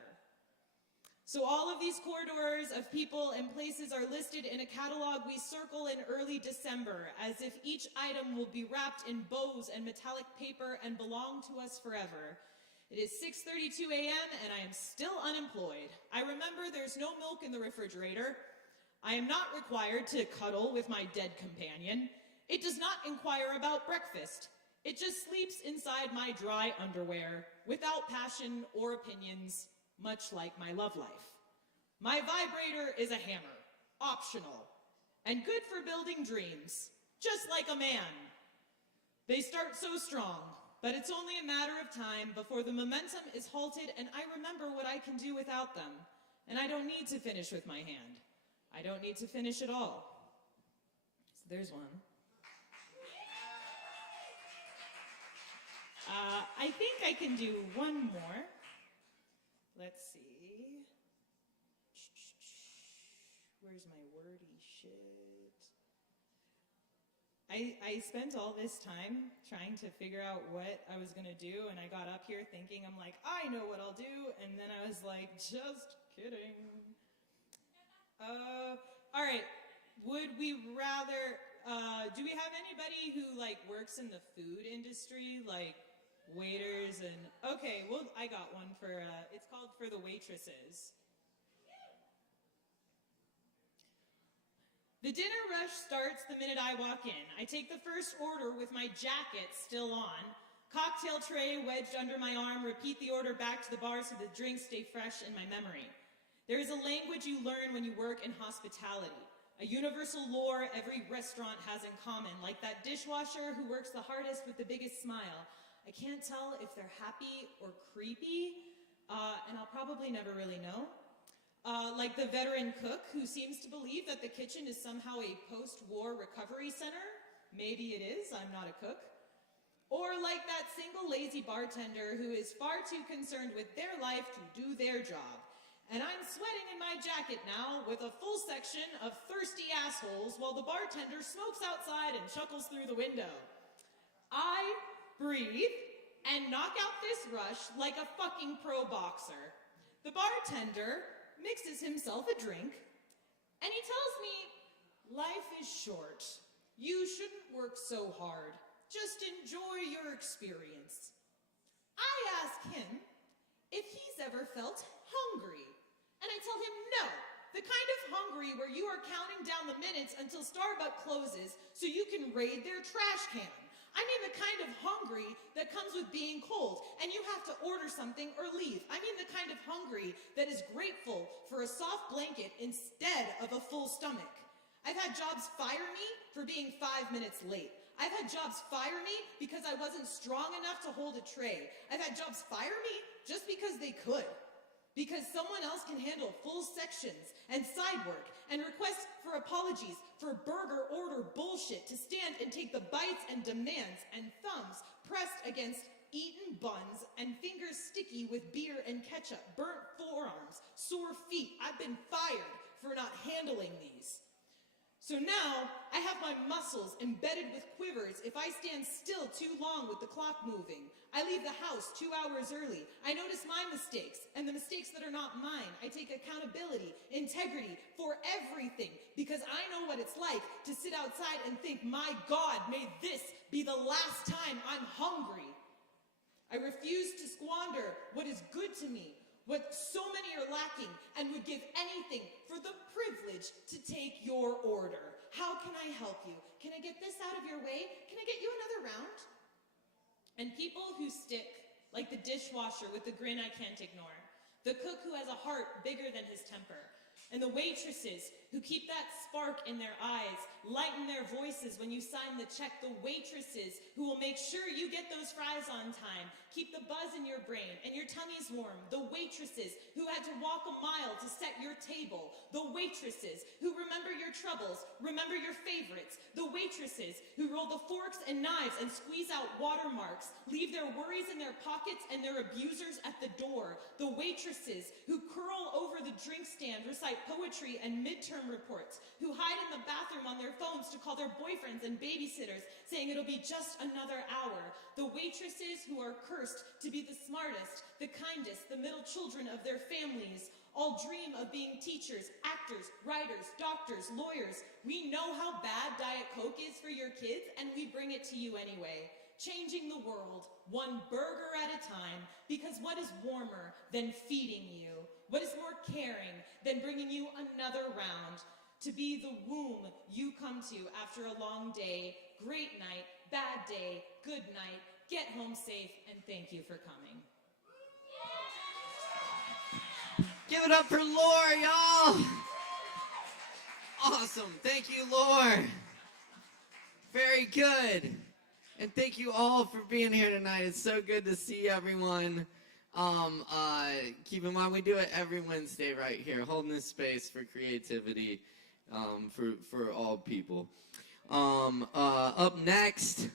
So all of these corridors of people and places are listed in a catalog we circle in early December, as if each item will be wrapped in bows and metallic paper and belong to us forever. It is 6:32 a.m. and I am still unemployed. I remember there's no milk in the refrigerator. I am not required to cuddle with my dead companion. It does not inquire about breakfast. It just sleeps inside my dry underwear, without passion or opinions, much like my love life. My vibrator is a hammer, optional, and good for building dreams, just like a man. They start so strong, but it's only a matter of time before the momentum is halted and I remember what I can do without them. And I don't need to finish with my hand. I don't need to finish at all. So there's one. I think I can do one more. Let's see. Where's my wordy shit? I spent all this time trying to figure out what I was gonna do, and I got up here thinking, I'm like, I know what I'll do, and then I was like, just kidding. All right, would we rather, do we have anybody who like works in the food industry, like waiters and, okay, well, I got one for, it's called For the Waitresses. The dinner rush starts the minute I walk in. I take the first order with my jacket still on, cocktail tray wedged under my arm, repeat the order back to the bar so the drinks stay fresh in my memory. There is a language you learn when you work in hospitality, a universal lore every restaurant has in common, like that dishwasher who works the hardest with the biggest smile. I can't tell if they're happy or creepy, and I'll probably never really know. Like the veteran cook who seems to believe that the kitchen is somehow a post-war recovery center. Maybe it is, I'm not a cook. Or like that single lazy bartender who is far too concerned with their life to do their job. And I'm sweating in my jacket now with a full section of thirsty assholes while the bartender smokes outside and chuckles through the window. I breathe and knock out this rush like a fucking pro boxer. The bartender mixes himself a drink, and he tells me, life is short. You shouldn't work so hard. Just enjoy your experience. I ask him if he's ever felt hungry, and I tell him no, the kind of hungry where you are counting down the minutes until Starbucks closes so you can raid their trash can. I mean the kind of hungry that comes with being cold, and you have to order something or leave. I mean the kind of hungry that is grateful for a soft blanket instead of a full stomach. I've had jobs fire me for being 5 minutes late. I've had jobs fire me because I wasn't strong enough to hold a tray. I've had jobs fire me just because they could. Because someone else can handle full sections and side work and request for apologies for burger order bullshit to stand and take the bites and demands and thumbs pressed against eaten buns and fingers sticky with beer and ketchup, burnt forearms, sore feet. I've been fired for not handling these. So now I have my muscles embedded with quivers if I stand still too long with the clock moving. I leave the house 2 hours early. I notice my mistakes and the mistakes that are not mine. I take accountability, integrity for everything because I know what it's like to sit outside and think, my God, may this be the last time I'm hungry. I refuse to squander what is good to me, what so many are lacking, and would give anything for the privilege to take your order. How can I help you? Can I get this out of your way? Can I get you another round? And people who stick, like the dishwasher with the grin I can't ignore, the cook who has a heart bigger than his temper, and the waitresses who keep that spark in their eyes, lighten their voices when you sign the check, the waitresses who will make sure you get those fries on time, keep the buzz in your brain and your tummy's warm, the waitresses who had to walk a mile to set your table, the waitresses who remember your troubles, remember your favorites, the waitresses who roll the forks and knives and squeeze out watermarks, leave their worries in their pockets and their abusers at the door, the waitresses who curl over the drink stand, recite poetry and midterm reports, who hide in the bathroom on their phones to call their boyfriends and babysitters, saying it'll be just another hour. The waitresses who are cursed to be the smartest, the kindest, the middle children of their families, all dream of being teachers, actors, writers, doctors, lawyers. We know how bad Diet Coke is for your kids, and we bring it to you anyway. Changing the world, one burger at a time, because what is warmer than feeding you? What is more caring than bringing you another round? To be the womb you come to after a long day, great night, bad day, good night, get home safe, and thank you for coming. Give it up for Lore, y'all. Awesome. Thank you, Lore. Very good. And thank you all for being here tonight. It's so good to see everyone. Keep in mind, we do it every Wednesday right here, holding this space for creativity for all people. Up next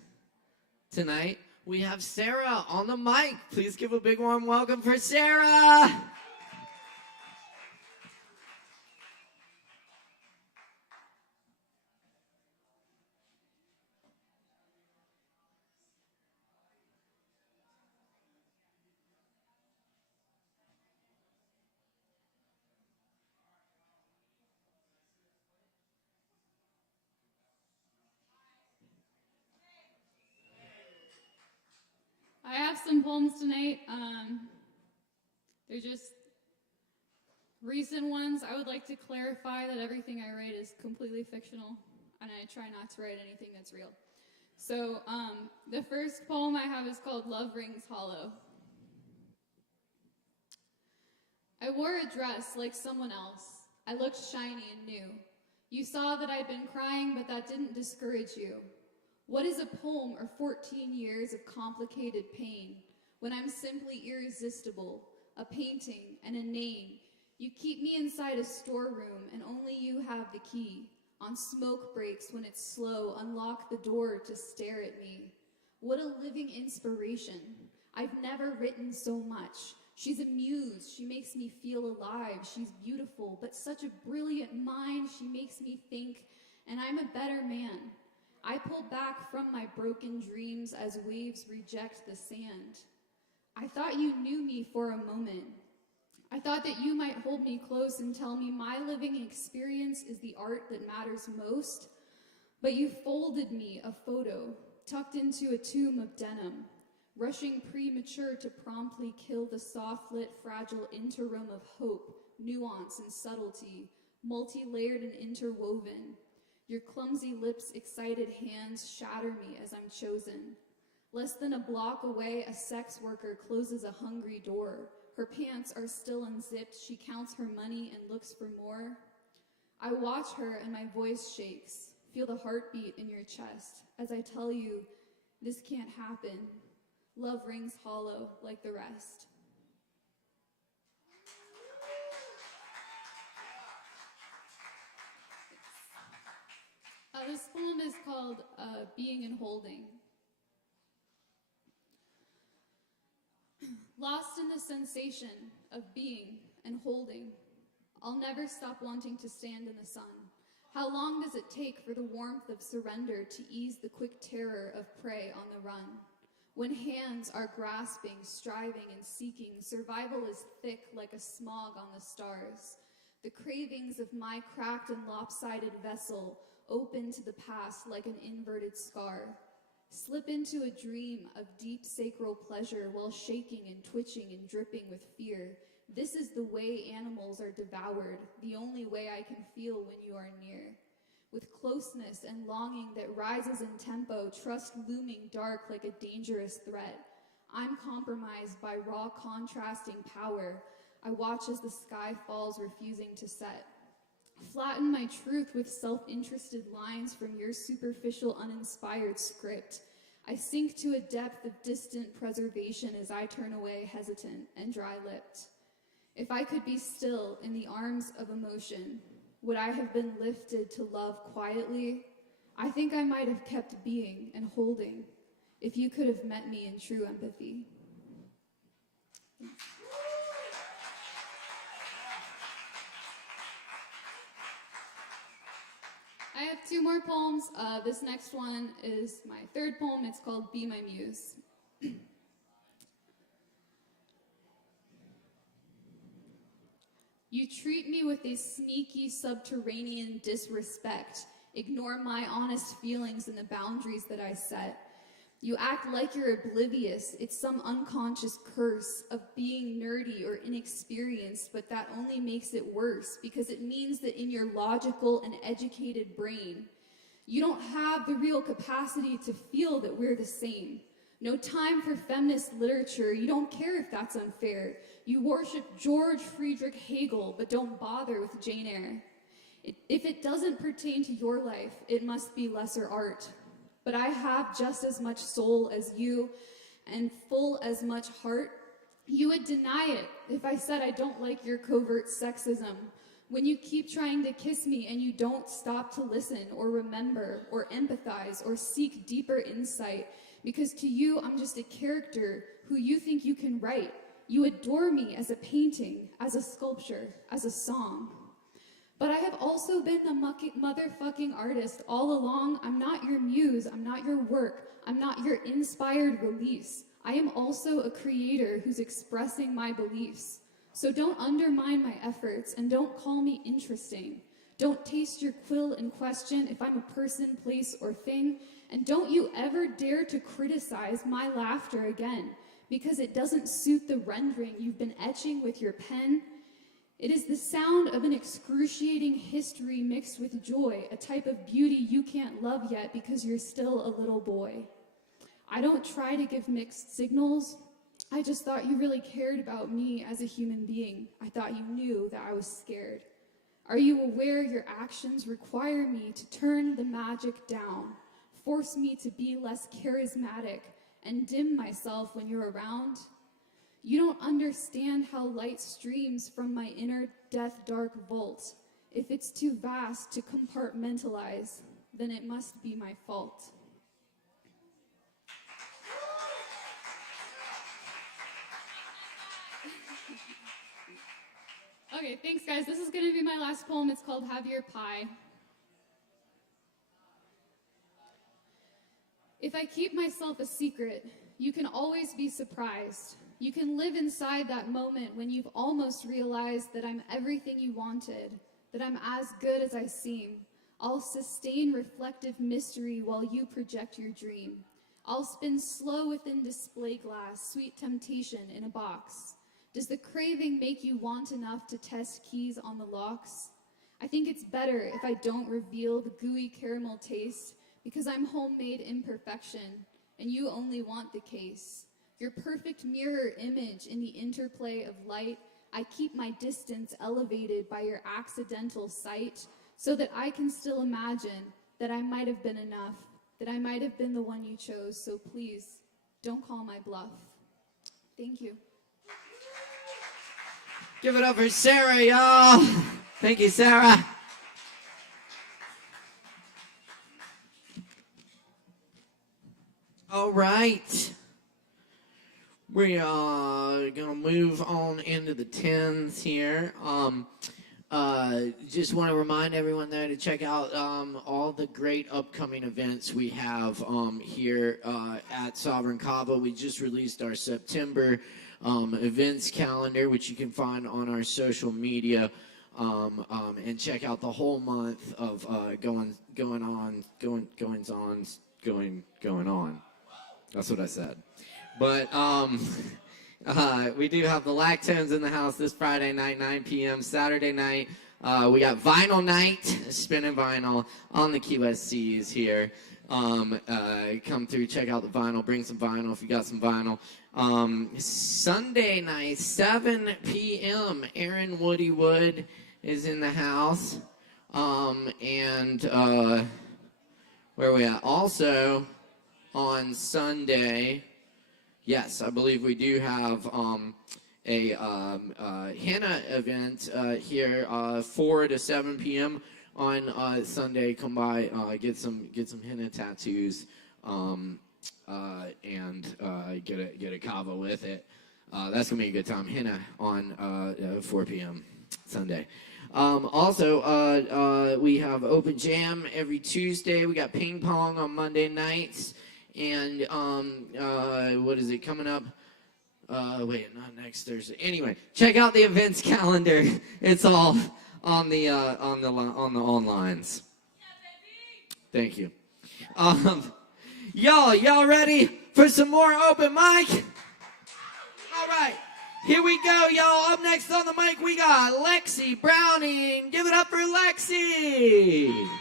tonight, we have Sarah on the mic. Please give a big warm welcome for Sarah. some poems tonight. They're just recent ones. I would like to clarify that everything I write is completely fictional, and I try not to write anything that's real. So the first poem I have is called Love Rings Hollow. I wore a dress like someone else. I looked shiny and new. You saw that I'd been crying, but that didn't discourage you. What is a poem or 14 years of complicated pain when I'm simply irresistible, a painting and a name? You keep me inside a storeroom and only you have the key. On smoke breaks when it's slow, unlock the door to stare at me. What a living inspiration. I've never written so much. She's a muse, she makes me feel alive. She's beautiful, but such a brilliant mind. She makes me think, and I'm a better man. I pull back from my broken dreams as waves reject the sand. I thought you knew me for a moment. I thought that you might hold me close and tell me my living experience is the art that matters most. But you folded me a photo, tucked into a tomb of denim, rushing premature to promptly kill the soft-lit, fragile interim of hope, nuance and subtlety, multi-layered and interwoven. Your clumsy lips, excited hands shatter me as I'm chosen. Less than a block away, a sex worker closes a hungry door. Her pants are still unzipped. She counts her money and looks for more. I watch her and my voice shakes. Feel the heartbeat in your chest as I tell you, this can't happen. Love rings hollow like the rest. This poem is called Being and Holding. Lost in the sensation of being and holding, I'll never stop wanting to stand in the sun. How long does it take for the warmth of surrender to ease the quick terror of prey on the run? When hands are grasping, striving, and seeking, survival is thick like a smog on the stars. The cravings of my cracked and lopsided vessel open to the past like an inverted scar. Slip into a dream of deep sacral pleasure while shaking and twitching and dripping with fear. This is the way animals are devoured, the only way I can feel when you are near. With closeness and longing that rises in tempo, trust looming dark like a dangerous threat. I'm compromised by raw contrasting power. I watch as the sky falls, refusing to set. Flatten my truth with self-interested lines from your superficial, uninspired script. I sink to a depth of distant preservation as I turn away, hesitant and dry-lipped. If I could be still in the arms of emotion, would I have been lifted to love quietly? I think I might have kept being and holding if you could have met me in true empathy. I have two more poems. This next one is my third poem. It's called Be My Muse. You treat me with a sneaky subterranean disrespect. Ignore my honest feelings and the boundaries that I set. You act like you're oblivious. It's some unconscious curse of being nerdy or inexperienced, but that only makes it worse because it means that in your logical and educated brain, you don't have the real capacity to feel that we're the same. No time for feminist literature. You don't care if that's unfair. You worship George Friedrich Hegel, but don't bother with Jane Eyre. If it doesn't pertain to your life, it must be lesser art. But I have just as much soul as you and full as much heart. You would deny it if I said I don't like your covert sexism. When you keep trying to kiss me and you don't stop to listen or remember or empathize or seek deeper insight, because to you I'm just a character who you think you can write. You adore me as a painting, as a sculpture, as a song. But I have also been the motherfucking artist all along. I'm not your muse. I'm not your work. I'm not your inspired release. I am also a creator who's expressing my beliefs. So don't undermine my efforts and don't call me interesting. Don't taste your quill and question if I'm a person, place, or thing. And don't you ever dare to criticize my laughter again, because it doesn't suit the rendering you've been etching with your pen. It is the sound of an excruciating history mixed with joy, a type of beauty you can't love yet because you're still a little boy. I don't try to give mixed signals. I just thought you really cared about me as a human being. I thought you knew that I was scared. Are you aware your actions require me to turn the magic down, force me to be less charismatic, and dim myself when you're around? You don't understand how light streams from my inner death-dark vault. If it's too vast to compartmentalize, then it must be my fault. Okay, thanks guys. This is going to be my last poem. It's called Have Your Pie. If I keep myself a secret, you can always be surprised. You can live inside that moment when you've almost realized that I'm everything you wanted, that I'm as good as I seem. I'll sustain reflective mystery while you project your dream. I'll spin slow within display glass, sweet temptation in a box. Does the craving make you want enough to test keys on the locks? I think it's better if I don't reveal the gooey caramel taste because I'm homemade imperfection and you only want the case. Your perfect mirror image in the interplay of light, I keep my distance elevated by your accidental sight so that I can still imagine that I might have been enough, that I might have been the one you chose, so please don't call my bluff. Thank you. Give it up for Sarah, y'all. Thank you, Sarah. All right. We are going to move on into the 10s here. Just want to remind everyone there to check out all the great upcoming events we have here at Sovereign Kava. We just released our September events calendar, which you can find on our social media, and check out the whole month of going on. That's what I said. But we do have the Lactones in the house this Friday night, 9 p.m. Saturday night. We got Vinyl Night, spinning vinyl on the QSCs here. Come through, check out the vinyl, bring some vinyl if you got some vinyl. Sunday night, 7 p.m., Aaron Woody Wood is in the house. And where are we at? Also, on Sunday, yes, I believe we do have a henna event here, 4 to 7 p.m. on Sunday. Come by, get some henna tattoos, and get a kava with it. That's gonna be a good time. Henna on 4 p.m. Sunday. Also, we have open jam every Tuesday. We got ping pong on Monday nights. And what is it coming up? Wait, not next Thursday. Anyway, check out the events calendar. It's all on the onlines. Thank you. Y'all ready for some more open mic? All right, here we go, y'all. Up next on the mic, we got Lexi Browning. Give it up for Lexi.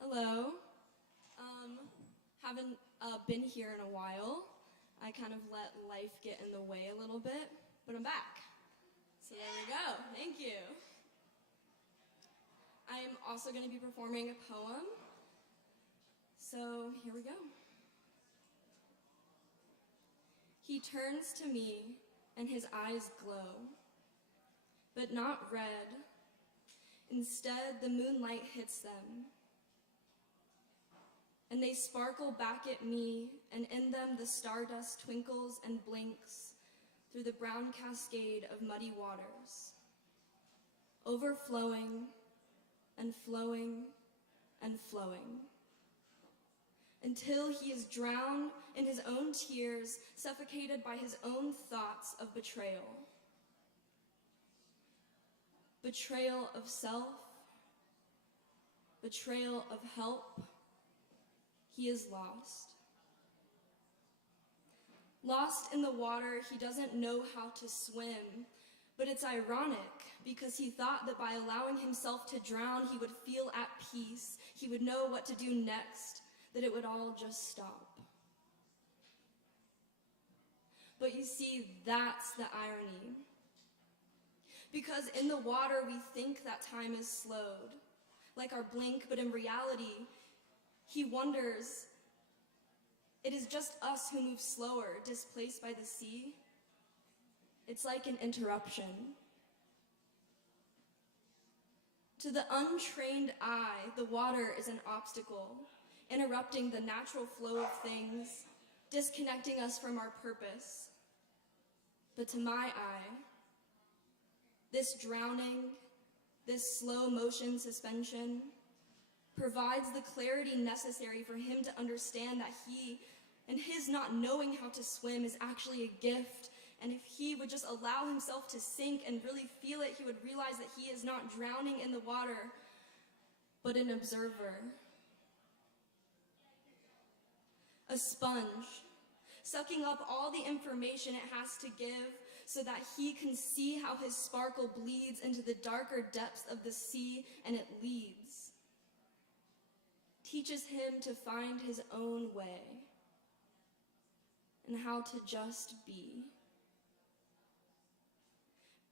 Hello. Haven't been here in a while. I kind of let life get in the way a little bit, but I'm back. So there we go. Thank you. I'm also going to be performing a poem. So here we go. He turns to me and his eyes glow, but not red. Instead, the moonlight hits them. And they sparkle back at me, and in them the stardust twinkles and blinks through the brown cascade of muddy waters, overflowing and flowing and flowing. until he is drowned in his own tears, suffocated by his own thoughts of betrayal. Betrayal of self, betrayal of help. He is lost. Lost in the water, he doesn't know how to swim. But it's ironic because he thought that by allowing himself to drown, he would feel at peace. He would know what to do next, that it would all just stop. But you see, that's the irony. Because in the water, we think that time is slowed, like our blink, but in reality, he wonders, it is just us who move slower, displaced by the sea. It's like an interruption. To the untrained eye, the water is an obstacle, interrupting the natural flow of things, disconnecting us from our purpose. But to my eye, this drowning, this slow motion suspension, provides the clarity necessary for him to understand that he and his not knowing how to swim is actually a gift. And if he would just allow himself to sink and really feel it, he would realize that he is not drowning in the water, but an observer. A sponge, sucking up all the information it has to give so that he can see how his sparkle bleeds into the darker depths of the sea, and it leads. Teaches him to find his own way and how to just be.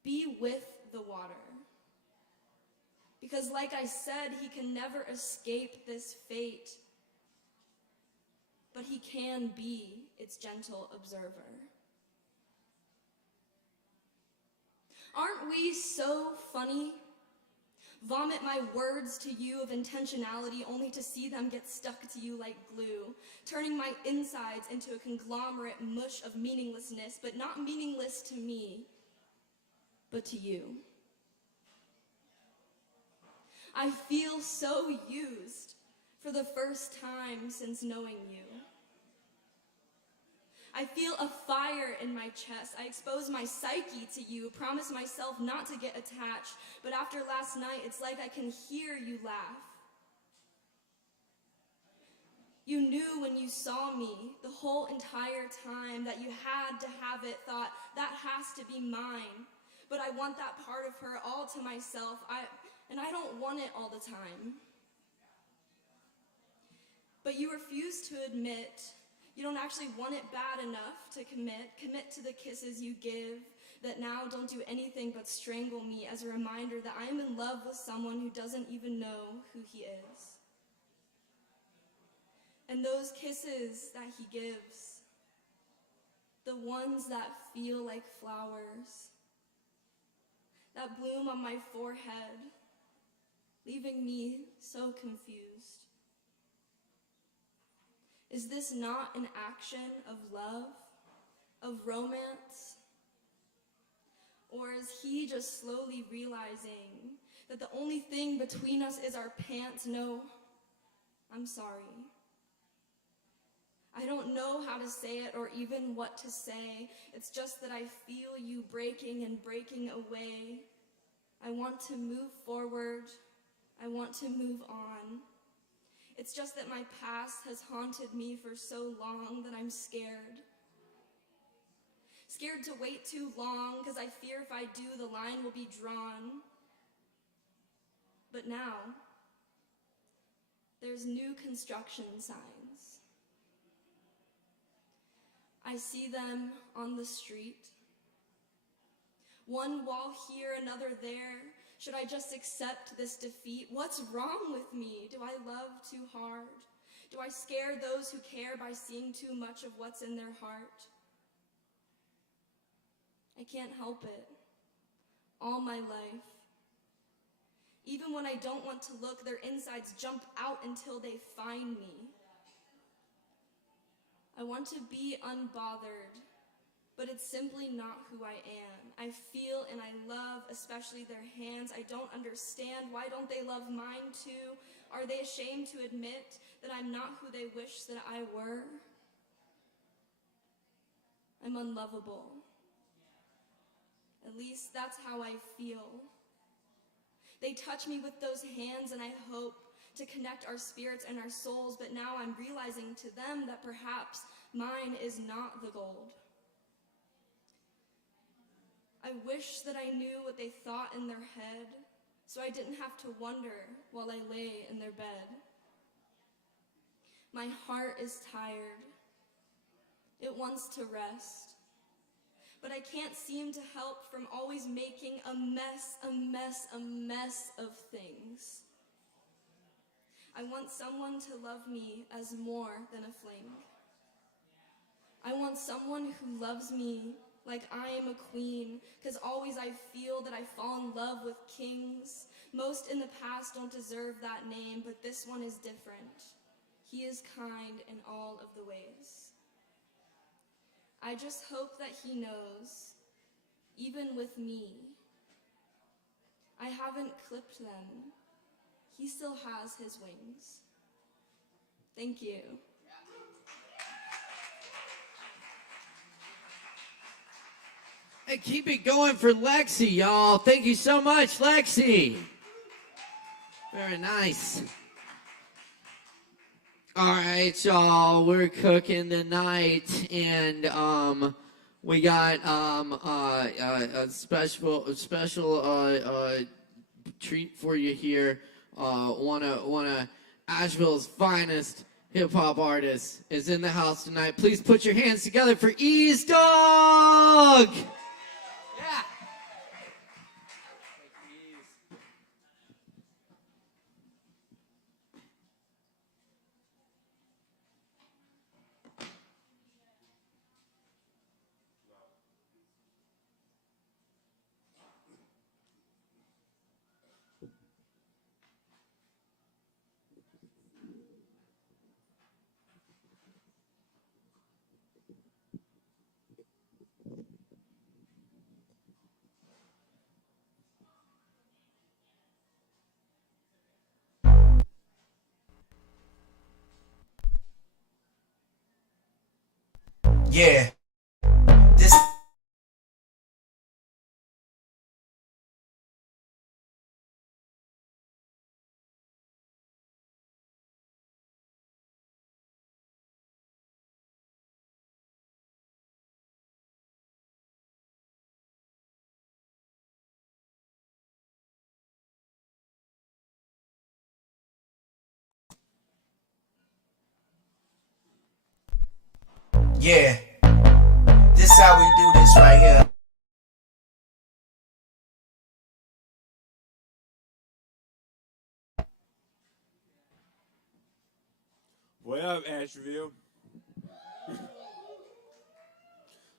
Be with the water. Because like I said, he can never escape this fate, but he can be its gentle observer. Aren't we so funny? Vomit my words to you of intentionality only to see them get stuck to you like glue, turning my insides into a conglomerate mush of meaninglessness, but not meaningless to me, but to you. I feel so used for the first time since knowing you. I feel a fire in my chest. I expose my psyche to you, promise myself not to get attached, but after last night, it's like I can hear you laugh. You knew when you saw me the whole entire time that you had to have it, thought, that has to be mine. But I want that part of her all to myself, and I don't want it all the time. But you refuse to admit you don't actually want it bad enough to commit to the kisses you give that now don't do anything but strangle me as a reminder that I am in love with someone who doesn't even know who he is. And those kisses that he gives, the ones that feel like flowers, that bloom on my forehead, leaving me so confused. Is this not an action of love, of romance? Or is he just slowly realizing that the only thing between us is our pants? No, I'm sorry. I don't know how to say it or even what to say. It's just that I feel you breaking and breaking away. I want to move forward. I want to move on. It's just that my past has haunted me for so long that I'm scared. Scared to wait too long because I fear if I do, the line will be drawn. But now, there's new construction signs. I see them on the street. One wall here, another there. Should I just accept this defeat? What's wrong with me? Do I love too hard? Do I scare those who care by seeing too much of what's in their heart? I can't help it. All my life. Even when I don't want to look, their insides jump out until they find me. I want to be unbothered, but it's simply not who I am. I feel and I love, especially their hands. I don't understand. Why don't they love mine too? Are they ashamed to admit that I'm not who they wish that I were? I'm unlovable. At least that's how I feel. They touch me with those hands and I hope to connect our spirits and our souls, but now I'm realizing to them that perhaps mine is not the gold. I wish that I knew what they thought in their head, so I didn't have to wonder while I lay in their bed. My heart is tired. It wants to rest. But I can't seem to help from always making a mess of things. I want someone to love me as more than a fling. I want someone who loves me like I am a queen, because always I feel that I fall in love with kings. Most in the past don't deserve that name, but this one is different. He is kind in all of the ways. I just hope that he knows, even with me, I haven't clipped them. He still has his wings. Thank you. Hey, keep it going for Lexi, y'all. Thank you so much, Lexi. Very nice. All right, y'all. We're cooking tonight, and we got a special treat for you here. One of Asheville's finest hip hop artists is in the house tonight. Please put your hands together for Ease Dog. Yeah. Yeah. This Yeah. This how we do this right here. What up, Asheville?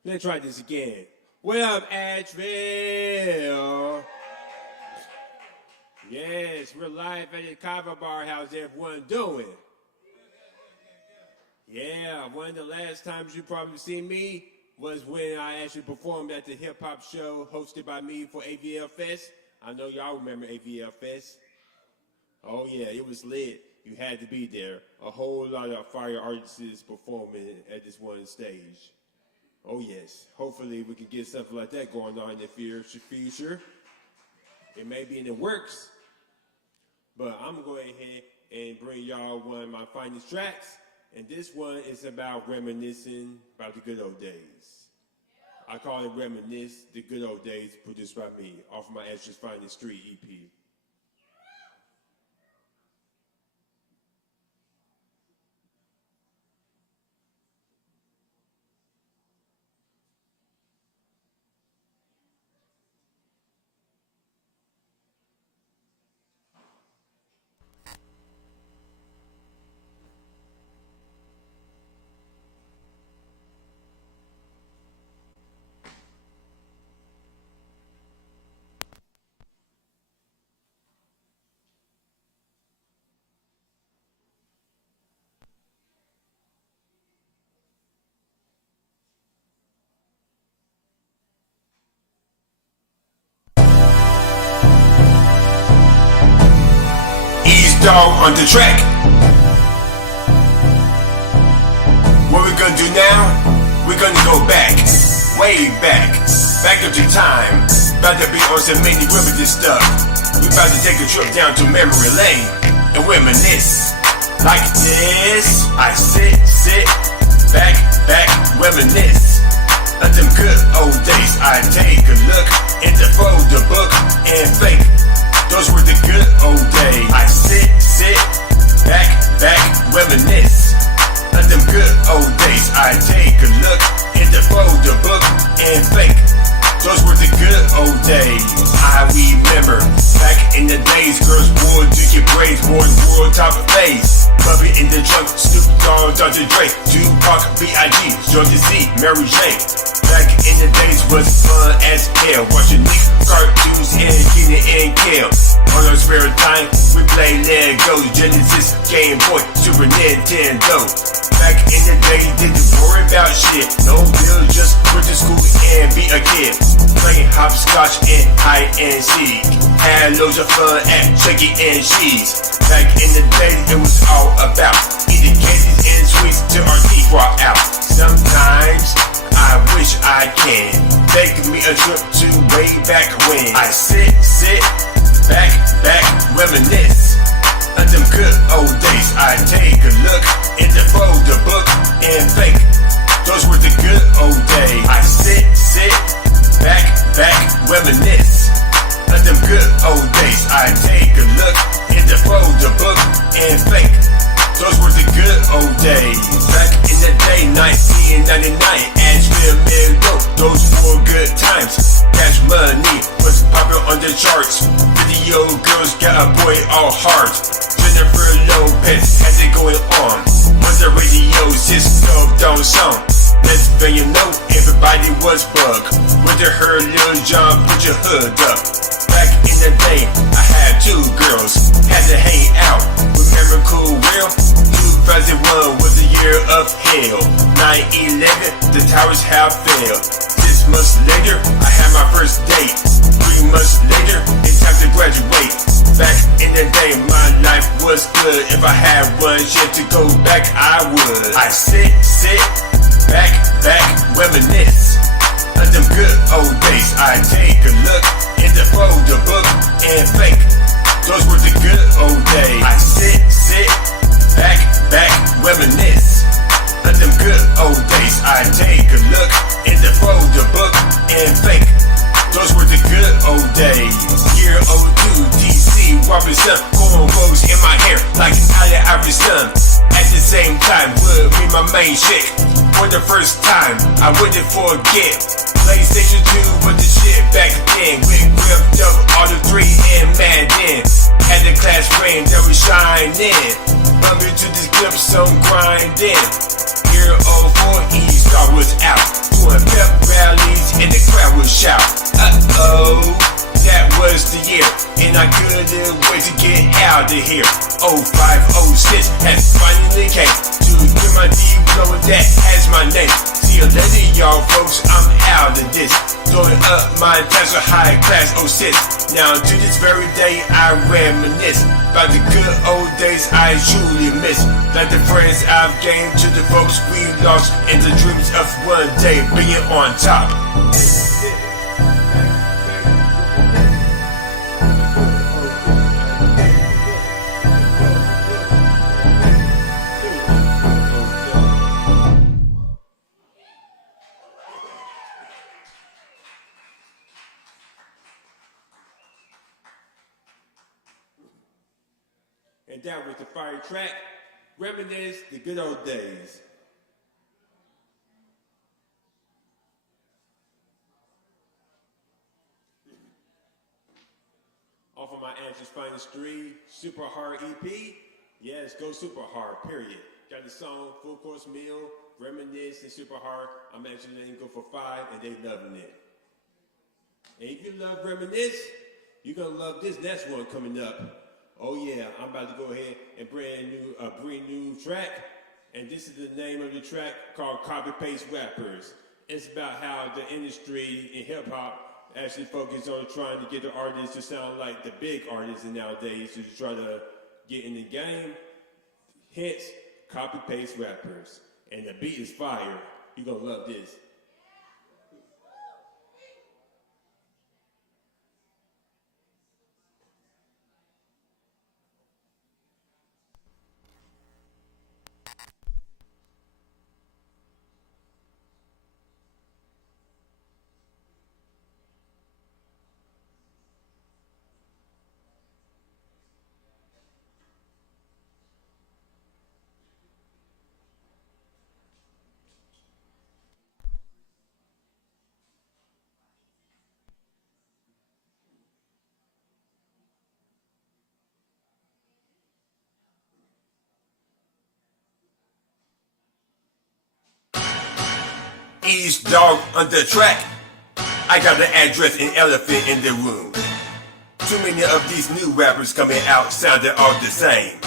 Let's try this again. What up, Asheville? Yes, we're live at the Kava bar. How's everyone doing? Yeah, one of the last times you probably seen me was when I actually performed at the hip hop show hosted by me for AVL Fest. I know y'all remember AVL Fest. Oh yeah, it was lit. You had to be there. A whole lot of fire artists performing at this one stage. Oh yes, hopefully we can get something like that going on in the future. It may be in the works, but I'm gonna go ahead and bring y'all one of my finest tracks. And this one is about reminiscing about the good old days. I call it Reminisce, the Good Old Days, produced by me, off of my Ash's Finest Street EP. dog on the track. What we're gonna do now? We're gonna go back, way back up to time. About to be on some many reminiscence stuff. We about to take a trip down to memory lane and reminisce like this. I sit, back, reminisce of them good old days. I take a look in the folder book and think those were the good old days. I sit, back, reminisce of them good old days. I take a look in the folder book and think those were the good old days. I remember back in the days, girls wore to get braids, wore the world top of face. Bubby in the trunk, Snoop Dogg, Dr. Dre, Tupac, B.I.G., Georgia C, Mary Jane. Back in the days was fun as hell, watching these cartoons and Keenan and Kel. On our spare time, we play Lego, Genesis, Game Boy, Super Nintendo. Back in the day, didn't worry about shit. No bill, just went to school and be a kid. Playing hopscotch and hide and seek. Had loads of fun at Chuck E. Cheese. Back in the day, it was all about eating candies and sweets till our teeth were out. Sometimes I wish I can take me a trip to way back when. I sit, back, reminisce of them good old days. I take a look in the folder book and think those were the good old days. I sit, back, reminisce of them good old days. I take a look in the folder book and think those were the good old days. Back in the day, 1999, Asheville, Middle, those were good times. Cash Money was popular on the charts. Video girls got a boy all heart. Jennifer Lopez has it going on. On the radio, Cisco don't song. Next thing you know, everybody was bug. Whether her Lil Jon, put your hood up. Back in the day, I had two girls, had to hang out. Remember Cool Will? 2001 was the year of hell. 9/11, the towers have fell. 6 months later, I had my first date. 3 months later, it's time to graduate. Back in the day, my life was good. If I had one shit to go back, I would. I sit, back, reminisce of them good old days. I take a look in the folder book and think those were the good old days. I sit, back, reminisce of them good old days. I take a look in the folder book and think those were the good old days. Year 02, DC, Robinson, cornrows in my hair like Allen Iverson. At the same time, would be my main chick. For the first time, I wouldn't forget. PlayStation 2 was the shit back then. We gripped up all the 3 and Madden. Had the class ring that was shining. Bumping to this clip, some grinding. Year 04, E-Star was out. Doing pep rallies and the crowd would shout. That was the year, and I couldn't wait to get out of here. 05, 06 has finally came to get my diploma that has my name. See you later, y'all folks, I'm out of this. Throwing up my tax for high class 06. Now to this very day, I reminisce about the good old days I truly miss. Like the friends I've gained to the folks we lost, and the dreams of one day being on top. And that was the fire track, Reminisce the Good Old Days. Off of my Answers Finest 3 Super Hard EP. Yes, go Super Hard, period. Got the song, Full Course Meal, Reminisce, and Super Hard. I'm actually letting go for 5, and they loving it. And if you love Reminisce, you're going to love this next one coming up. Oh yeah, I'm about to go ahead and brand new track, and this is the name of the track called Copy Paste Rappers. It's about how the industry in hip hop actually focuses on trying to get the artists to sound like the big artists nowadays, to try to get in the game. Hence, copy-paste rappers. And the beat is fire. You're gonna love this. East dog on the track. I got the address and elephant in the room. Too many of these new rappers coming out sounding all the same.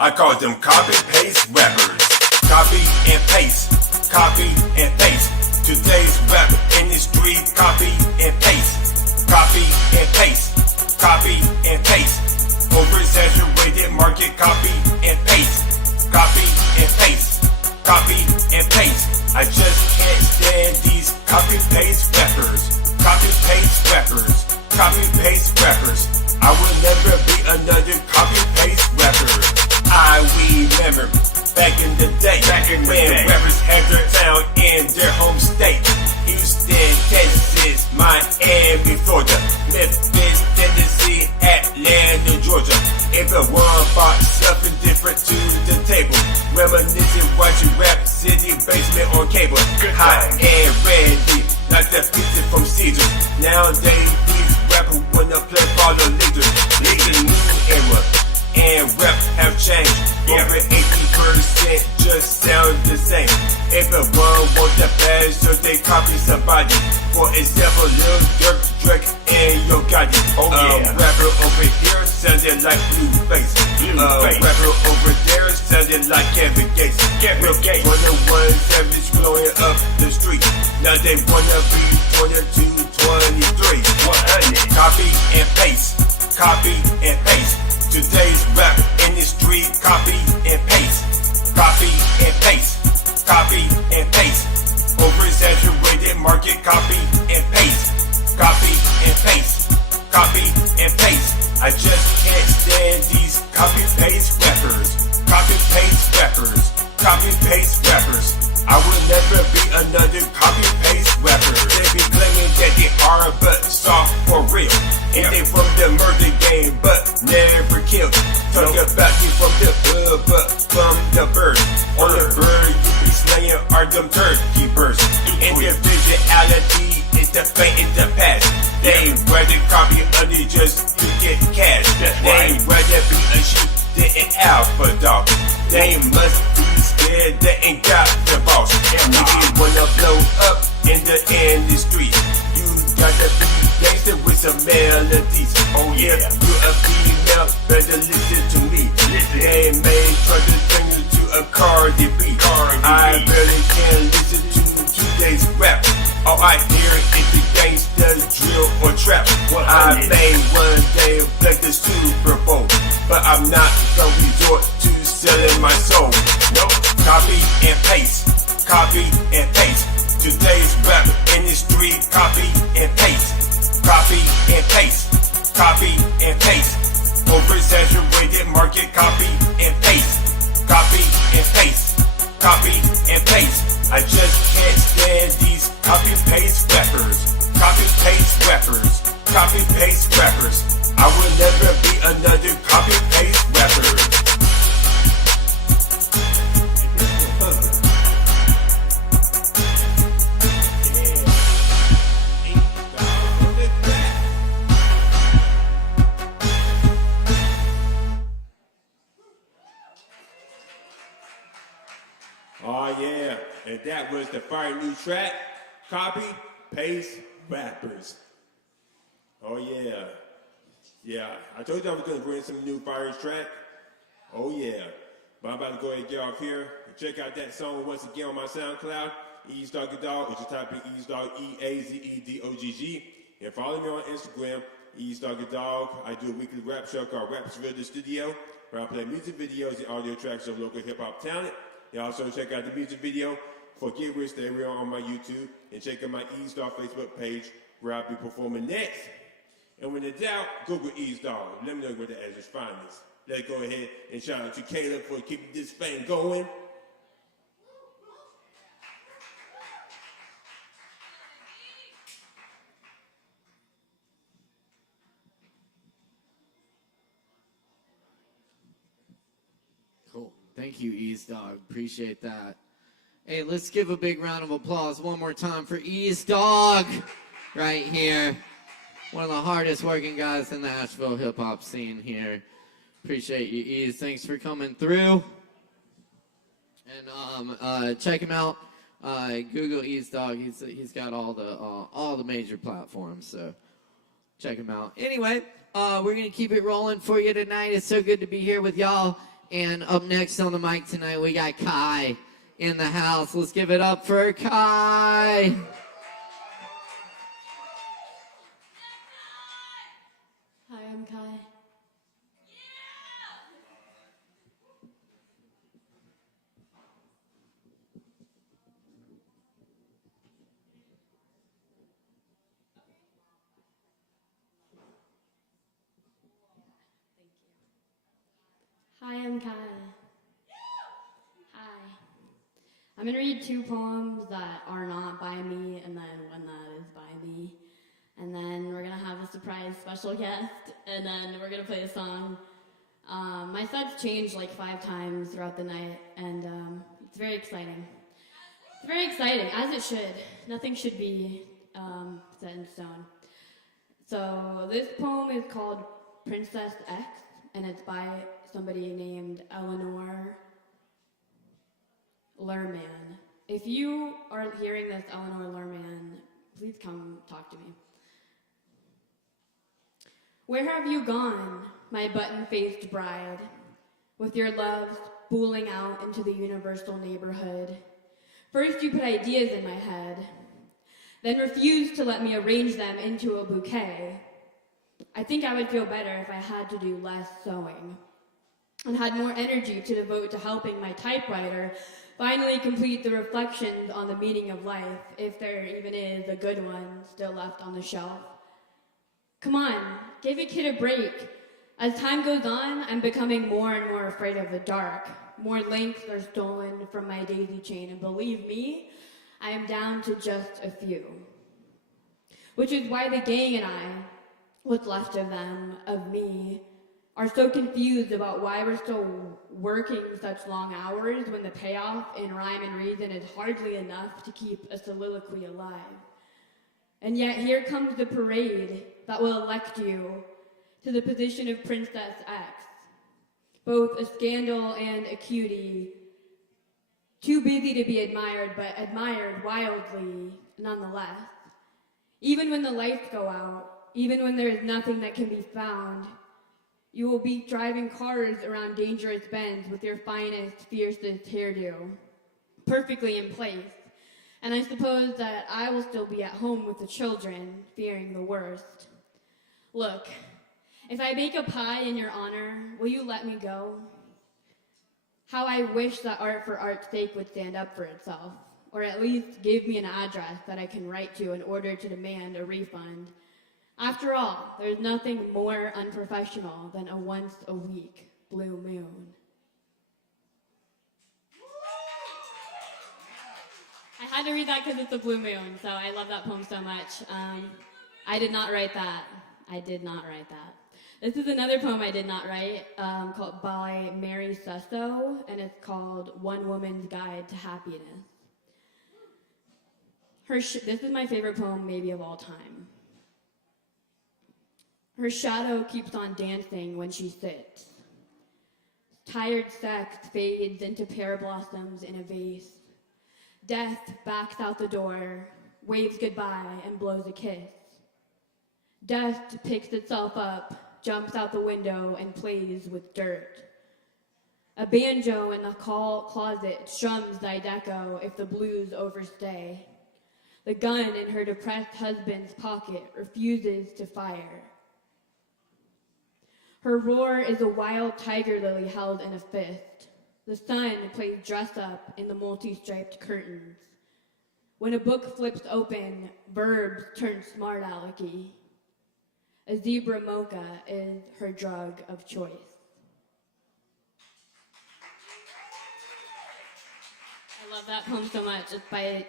I call them copy-paste rappers. Copy and paste, copy and paste. Today's rap industry, copy and paste. Copy and paste, copy and paste. Oversaturated market, copy and paste. Copy and paste, copy and paste. I just can't stand these copy-paste rappers. Copy-paste rappers. Copy-paste rappers. I will never be another copy-paste rapper. I remember back in the day when rappers had their town in their home state. Houston, Texas, Miami, Florida, Memphis, Tennessee, Atlanta, Georgia. Everyone brought something different to the table. Reminiscing watching Rap City basement on cable. Hot and ready, like the pizza from Caesars. Nowadays, these rappers wanna play for the leaders. It's a new era, and rap have changed. Over 80% just sound the same. Everyone wants the bad, so they copy somebody. For example, Lil Durk, Drake, and Yo Gotti. Rapper over here sounding like Blueface. Rapper over there sounding like Kevin Gates. One of one savage blowing up the street. Now they wanna be 22, 23. 100. Copy and paste. Copy and paste. Today's rap industry, copy and paste. Copy and paste. Copy and paste. Oversaturated market, copy and paste. Copy and paste. Copy and paste. I just can't stand these copy-paste rappers. Copy-paste rappers. Copy-paste rappers. I will never be another copy-paste rapper. They be claiming that they hard but soft for real. And they from the murder game but never killed. Talk about you from the hood but from the bird. On the bird you be slaying are them turkey birds. Individuality is the fate in the past. They rather copy others just to get cash. They rather be a sheep than an alpha dog. They must be scared they ain't got the boss. And if you wanna blow up in the industry, you gotta be gangster with some melodies. Oh yeah, you a female, better listen to me. They may try to bring you to a Cardi B. I barely can listen to today's rap. All I hear is the gangsta drill or trap. I may one day play the Super Bowl, but I'm not gonna resort to selling my soul. No, copy and paste. Copy and paste. Today's rap industry, copy and paste. Copy and paste. Copy and paste. Oversaturated market, copy and paste. Copy and paste. Copy and paste. I just can't stand these copy-paste rappers. Copy-paste rappers. Copy-paste rappers. I will never be another copy-paste rapper. Oh yeah, and that was the fire new track, Copy Paste Rappers. Oh yeah. Yeah, I told you I was gonna bring some new fire track. Oh yeah. But I'm about to go ahead and get off here and check out that song once again on my SoundCloud, Eazdoggy Dog. You should type in Eazdog, E-A-Z-E-D-O-G-G. And follow me on Instagram Ease Dog a Dog. I do a weekly rap show called ASHEViLLE the Studio, where I play music videos and audio tracks of local hip-hop talent. You also check out the music video for Get Rich Stereo on my YouTube, and check out my Ease Dog Facebook page, where I'll be performing next. And when in doubt, Google Ease Dog. Let me know where the address find this. Let's go ahead and shout out to Caleb for keeping this thing going. Cool. Thank you, Ease Dog. Appreciate that. Hey, let's give a big round of applause one more time for Ease Dog right here. One of the hardest working guys in the Asheville hip hop scene here. Appreciate you, Ease. Thanks for coming through. And check him out. Google Ease Dog. He's got all the major platforms. So check him out. Anyway, we're gonna keep it rolling for you tonight. It's so good to be here with y'all. And up next on the mic tonight, we got Kai in the house. Let's give it up for Kai. Hi, I'm Kai. Hi, I'm Kai. Hi. I'm going to read 2 poems that are not by me, and then one that is by me. And then we're going to have a surprise special guest, and then we're going to play a song. My sets changed like 5 times throughout the night, and it's very exciting. It's very exciting, as it should. Nothing should be set in stone. So this poem is called Princess X, and it's by somebody named Eleanor Lerman. If you are hearing this, Eleanor Lerman, please come talk to me. Where have you gone, my button-faced bride, with your love spooling out into the universal neighborhood? First you put ideas in my head, then refused to let me arrange them into a bouquet. I think I would feel better if I had to do less sewing and had more energy to devote to helping my typewriter finally complete the reflections on the meaning of life, if there even is a good one still left on the shelf. Come on, give a kid a break. As time goes on, I'm becoming more and more afraid of the dark. More links are stolen from my daisy chain, and believe me, I am down to just a few. Which is why the gang and I, what's left of them, of me, are so confused about why we're still working such long hours when the payoff in rhyme and reason is hardly enough to keep a soliloquy alive. And yet here comes the parade that will elect you to the position of Princess X, both a scandal and a cutie, too busy to be admired, but admired wildly nonetheless. Even when the lights go out, even when there is nothing that can be found, you will be driving cars around dangerous bends with your finest, fiercest hairdo, perfectly in place. And I suppose that I will still be at home with the children, fearing the worst. Look, if I bake a pie in your honor, will you let me go? How I wish that art for art's sake would stand up for itself, or at least give me an address that I can write to in order to demand a refund. After all, there's nothing more unprofessional than a once-a-week blue moon. I had to read that because it's a blue moon, so I love that poem so much. I did not write that. I did not write that. This is another poem I did not write, called by Mary Susso, and it's called One Woman's Guide to Happiness. This is my favorite poem maybe of all time. Her shadow keeps on dancing when she sits. Tired sex fades into pear blossoms in a vase. Death backs out the door, waves goodbye, and blows a kiss. Dust picks itself up, jumps out the window, and plays with dirt. A banjo in the closet strums Zydeco if the blues overstay. The gun in her depressed husband's pocket refuses to fire. Her roar is a wild tiger lily held in a fist. The sun plays dress up in the multi-striped curtains. When a book flips open, verbs turn smart alecky. A zebra mocha is her drug of choice. I love that poem so much. It's by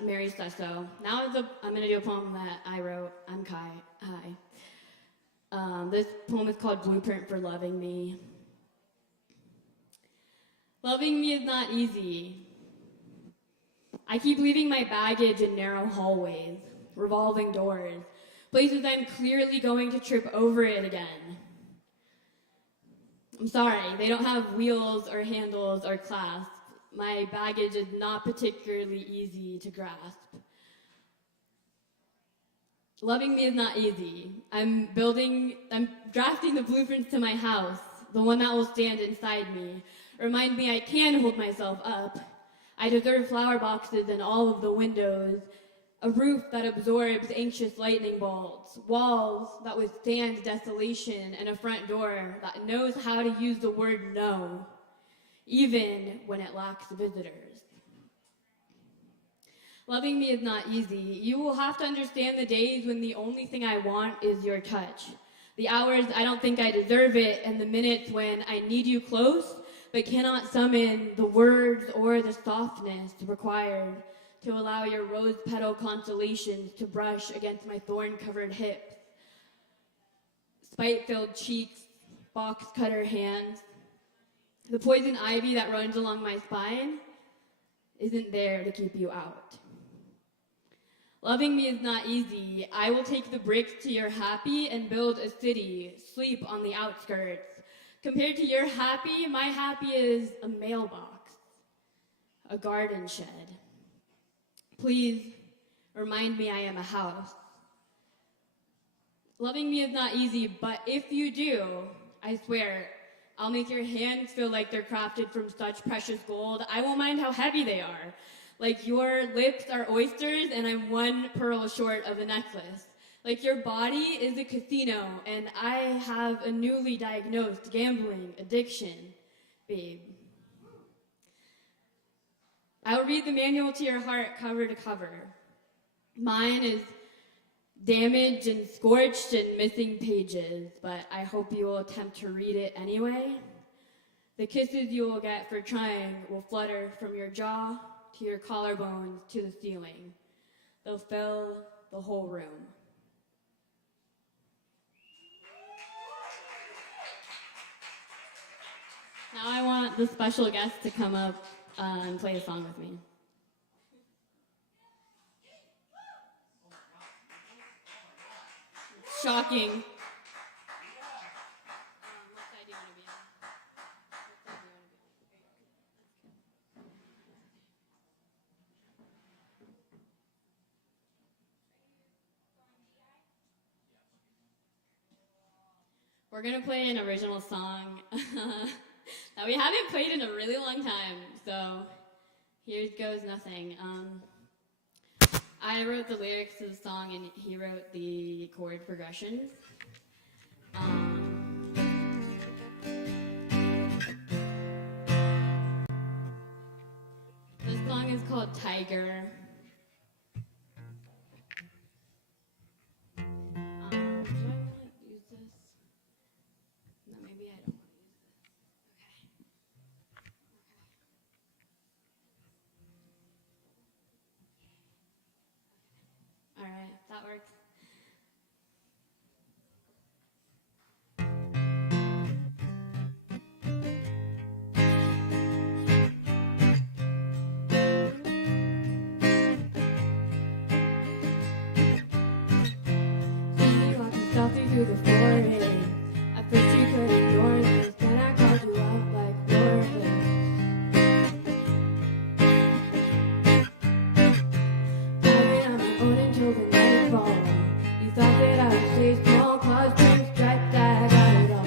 Mary Sesso. Now I'm going to do a poem that I wrote. I'm Kai. Hi. This poem is called Blueprint for Loving Me. Loving me is not easy. I keep leaving my baggage in narrow hallways, revolving doors, places I'm clearly going to trip over it again. I'm sorry, they don't have wheels or handles or clasps. My baggage is not particularly easy to grasp. Loving me is not easy. I'm drafting the blueprints to my house, the one that will stand inside me. Remind me I can hold myself up. I deserve flower boxes in all of the windows, a roof that absorbs anxious lightning bolts, walls that withstand desolation, and a front door that knows how to use the word no, even when it lacks visitors. Loving me is not easy. You will have to understand the days when the only thing I want is your touch, the hours I don't think I deserve it, and the minutes when I need you close but cannot summon the words or the softness required to allow your rose petal constellations to brush against my thorn-covered hips, spite-filled cheeks, box cutter hands. The poison ivy that runs along my spine isn't there to keep you out. Loving me is not easy. I will take the bricks to your happy and build a city, sleep on the outskirts. Compared to your happy, my happy is a mailbox, a garden shed. Please remind me I am a house. Loving me is not easy, but if you do, I swear, I'll make your hands feel like they're crafted from such precious gold. I won't mind how heavy they are. Like your lips are oysters and I'm one pearl short of a necklace. Like your body is a casino and I have a newly diagnosed gambling addiction, babe. I will read the manual to your heart cover to cover. Mine is damaged and scorched and missing pages, but I hope you will attempt to read it anyway. The kisses you will get for trying will flutter from your jaw to your collarbones to the ceiling. They'll fill the whole room. Now I want the special guest to come up and play a song with me. Shocking. What side do you want to be on? We're going to play an original song that we haven't played in a really long time, so here goes nothing. I wrote the lyrics to the song and he wrote the chord progressions. This song is called Tiger. That works. See me walking softly through the forest. At first you could ignore this, then I called you out like Florida. Driving on my own until the nightfall. You thought that I would stay small, claws, dreams, stripes, I got it all.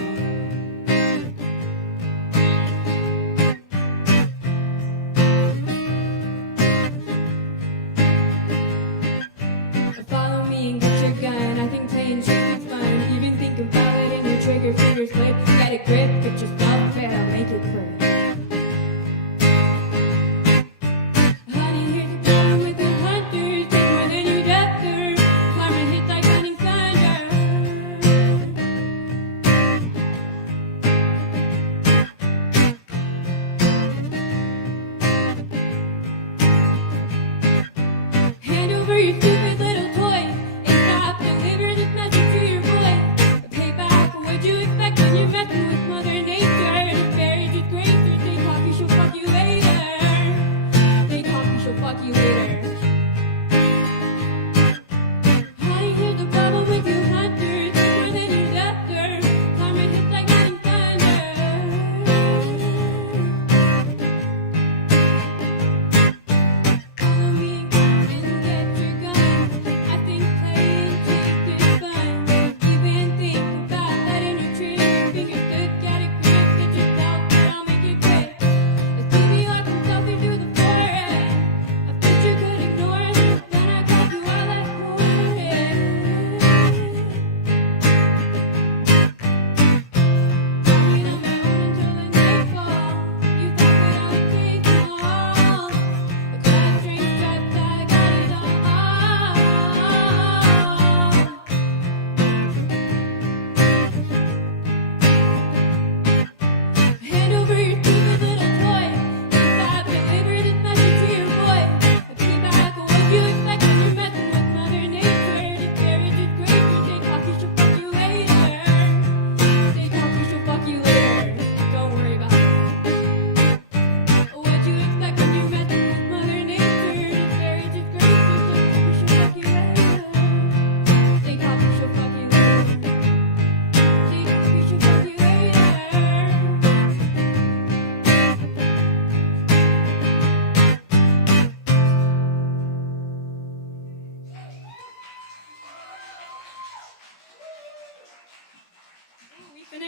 Follow me and get your gun. I think playing tricks is fun. Even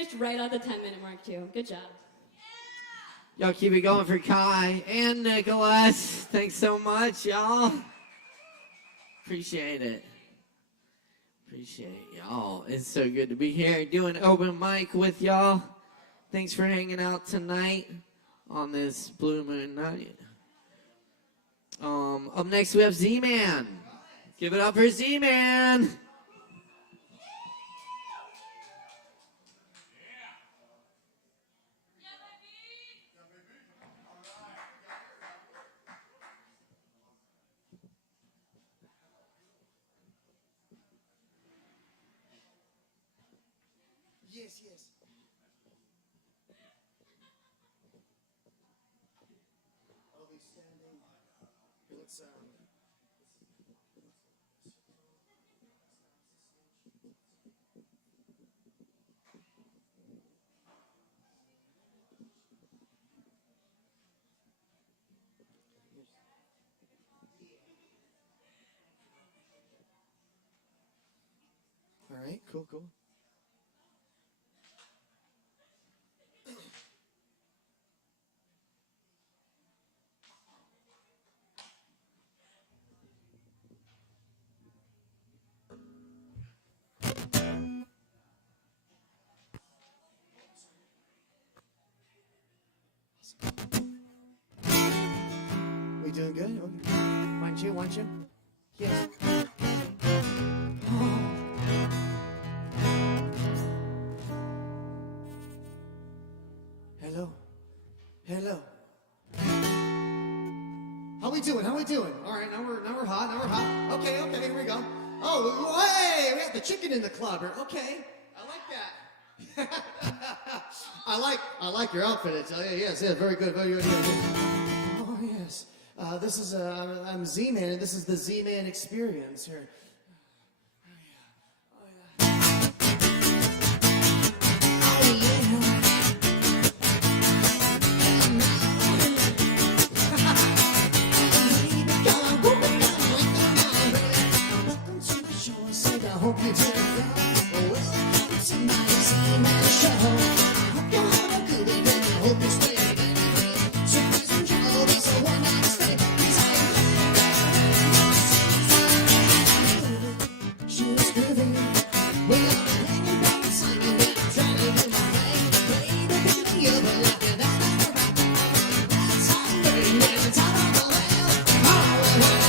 finished right at the 10-minute mark, too. Good job. Y'all keep it going for Kai and Nicholas. Thanks so much, y'all. Appreciate it. Appreciate y'all. It's so good to be here doing open mic with y'all. Thanks for hanging out tonight on this Blue Moon night. Up next we have Z-Man. Give it up for Z-Man. Yes, yes. I'll be standing. Let's All right, cool. We doing good? Okay. Want you? Yes. Hello. How we doing? All right, now we're hot. Okay, here we go. Oh, hey, we got the chicken in the clubber. Okay, I like that. I like your outfit. It's, yes, very good. Oh yes. This is I'm Z-Man, and this is the Z-Man experience here. I hope you did well. Welcome to my Z-Man show. I hope you're having a good evening. I hope you're staying anyway. So please enjoy this one-night stay. She's groovy. We are hanging back and singing and I'm trying to do my thing. Baby, baby, you're the lucky that I'm around. That's how I'm burning at the top of the world. All around.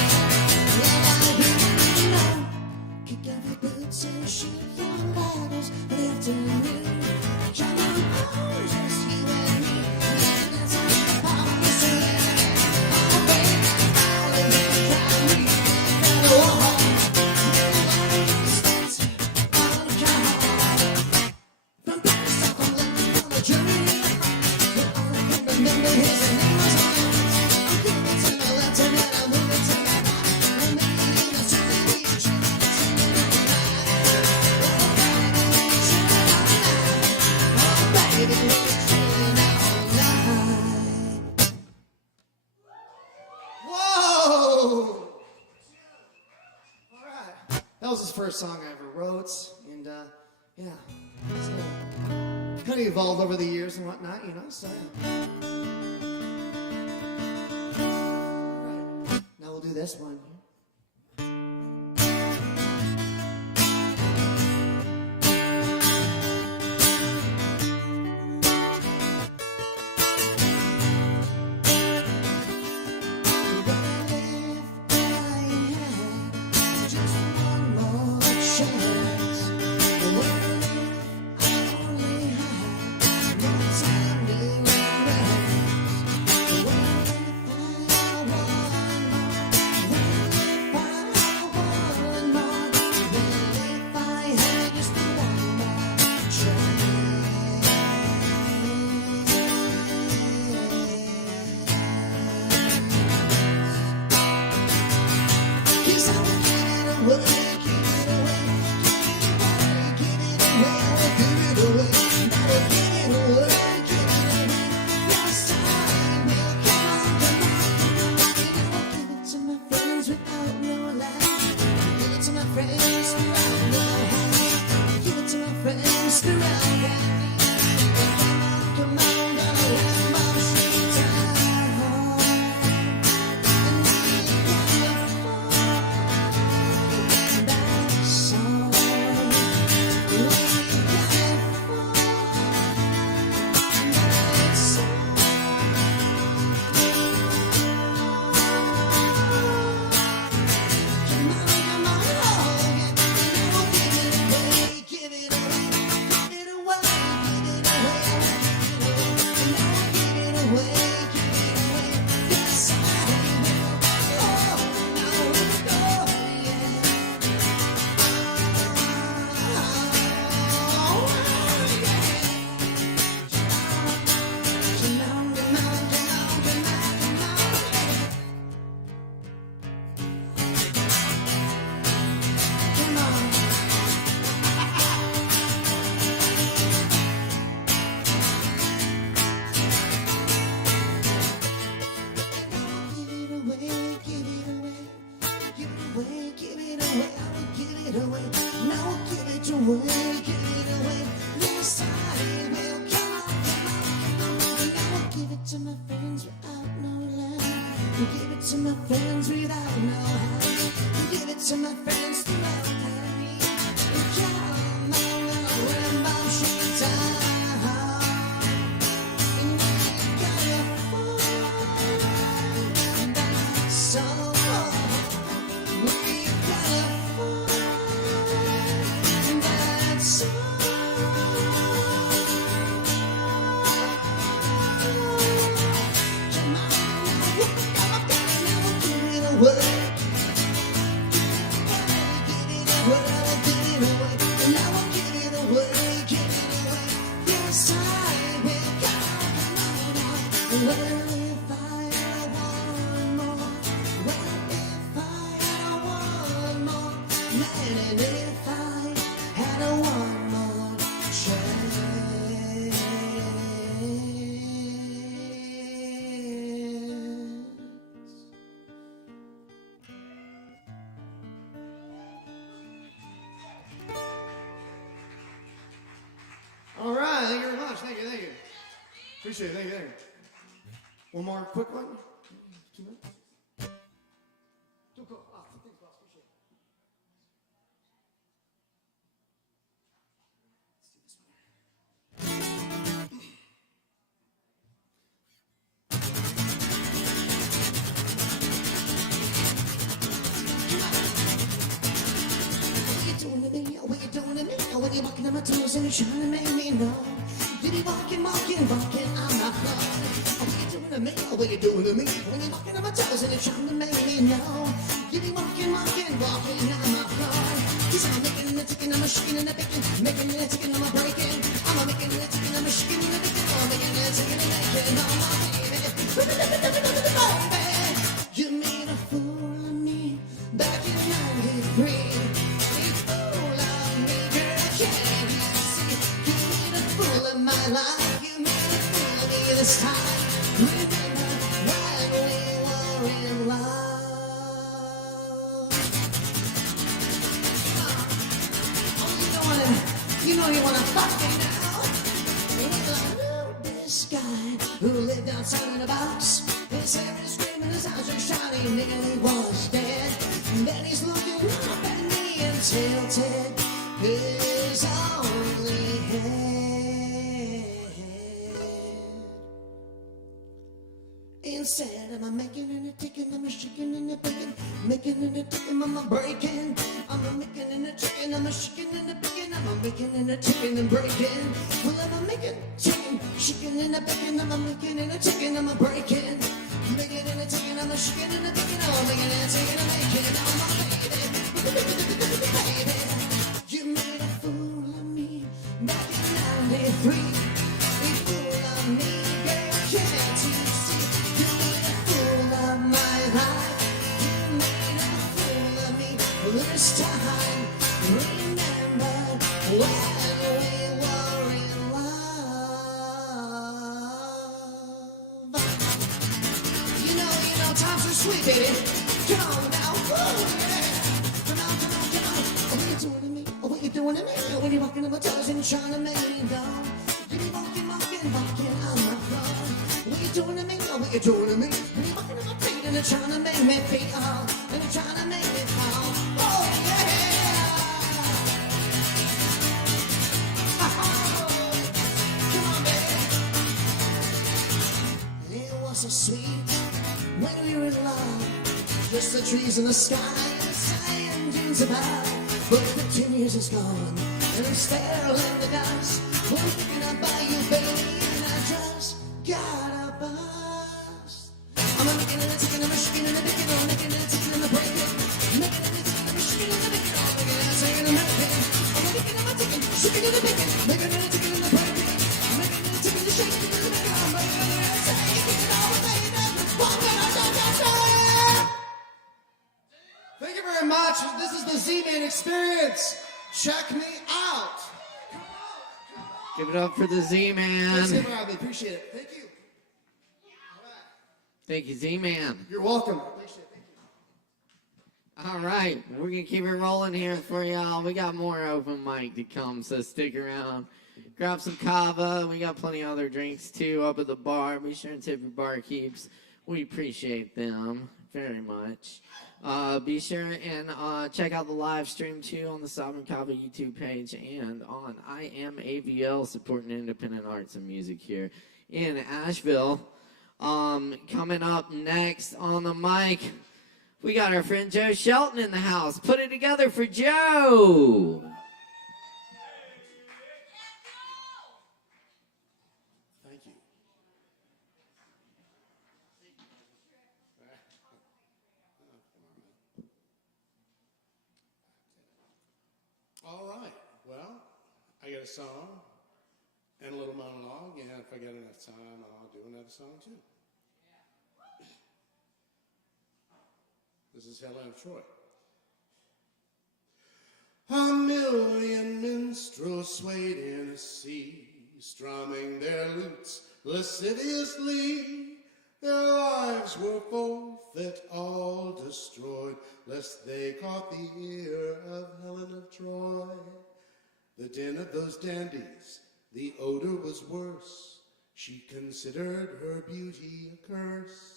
Kick off your boots and shoot your ladders. Lift and move. Come on, oh, just you and me. Yeah, that's how the party starts. Oh, baby, follow me, drive me down the wall. Nobody starts on the car. From Paris to Cologne, on the journey. But all I can remember is the name was on. I'm moving to the left and then I'm moving to the right. I'm making the television. Whoa! All right. That was his first song I ever wrote, and yeah, it's kind of evolved over the years and whatnot, you know. So yeah. All right. Now we'll do this one. Time to my friends without no help. Give it to my friends throughout the week. Come on, rainbow shake time. And you gotta find that song. We gotta find that song. All right, thank you very much. Thank you. Appreciate it. Thank you. One more quick one. 2 minutes. Thanks, boss. Appreciate it. What you doing to me? When you're walking on my toes and you're trying to make me know. You be walking on my floor. What you doing to me? What you doing to me? When you're walking on my toes and you're trying to make me know. You be walking on my floor. Cause I'm making the ticking, I'm shaking and the baking. Making the ticking, I'm breaking. I'm making the ticking, I'm shaking and the baking. I'm making the ticking and making. Oh my baby. You made a fool of me back in '93. My life, you made a fool of me this time. Remember when we were in love? Oh, you wanna fuck me now? Well, I knew this guy who lived outside in a box. His hair is screaming, his eyes are shining, nearly was dead. And then he's looking up at me and tilted his only head. Instead, I'm making and a ticking, I'm a shaking and a baking, making and a ticking, I'm a breaking. I'm a making and a ticking, I'm a shaking and a baking, I'm a making and a ticking and breaking. Well, I'm a making, ticking, shaking and a baking, I'm a making and a ticking, I'm a breaking. Making and a ticking, I'm a shaking and a baking, I'm a making and a ticking, I'm making, I'm a baby. You made a fool of me back in '93. You fool of me, girl, can't you see? You made a fool of my life. You made a fool of me this time. Remember when we were in love? You know, times are sweet, baby. Come on now, ooh, yeah. Come on. What you doing to me? What you doing to me? When you're walking on my toes and trying to make me go. You be walking on my floor. What you doing to me? What you doing to me? When you're walking on my feet and you're trying to make me feel. And you're trying to make me fall. Oh yeah. Come on, baby. It was so sweet when we were in love. Just the trees in the sky and the sand dunes about. But 15 years is gone, and I'm still in the dust. Well, I'm thinking about you, baby, and I just got a bust. I'm a making and a ticking, I'm a shaking and a baking, I'm making and a ticking, I'm a breaking. Making and a ticking, I'm a shaking and a baking, I'm making and a ticking, I'm a breaking. I'm a making, I'm a ticking, shaking and a baking, making and a ticking, I'm a breaking. Making and a ticking, I'm shaking and a baking, I'm making and a ticking, oh baby, what can I do? Thank you very much. This is the Z-Man Experience. Check me out. Give it up for the Z-Man. Thanks for having me. Appreciate it. Thank you. Thank you, Z-Man. You're welcome. Appreciate it. Thank you. All right, we're going to keep it rolling here for y'all. We got more open mic to come, so stick around. Grab some Kava. We got plenty of other drinks, too, up at the bar. Be sure and tip your barkeeps. We appreciate them. very much. Be sure and check out the live stream too on the Sovereign Kava YouTube page and on I Am AVL, supporting independent arts and music here in Asheville. Coming up next on the mic, we got our friend Joe Shelton in the house. Put it together for Joe. Thank you. All right. Well, I got a song and a little monologue, and if I got enough time, I'll do another song too. This is Helen of Troy. A million minstrels swayed in a sea, strumming their lutes lasciviously. Their lives were forfeit, all destroyed, lest they caught the ear of Helen of Troy. The din of those dandies, the odor was worse. She considered her beauty a curse.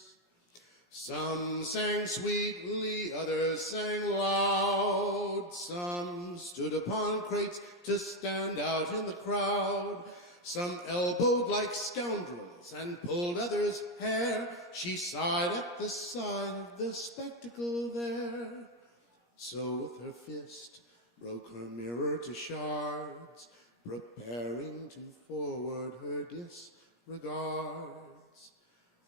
Some sang sweetly, others sang loud. Some stood upon crates to stand out in the crowd. Some elbowed like scoundrels and pulled others' hair. She sighed at the sight of the spectacle there. So with her fist broke her mirror to shards, preparing to forward her disregards.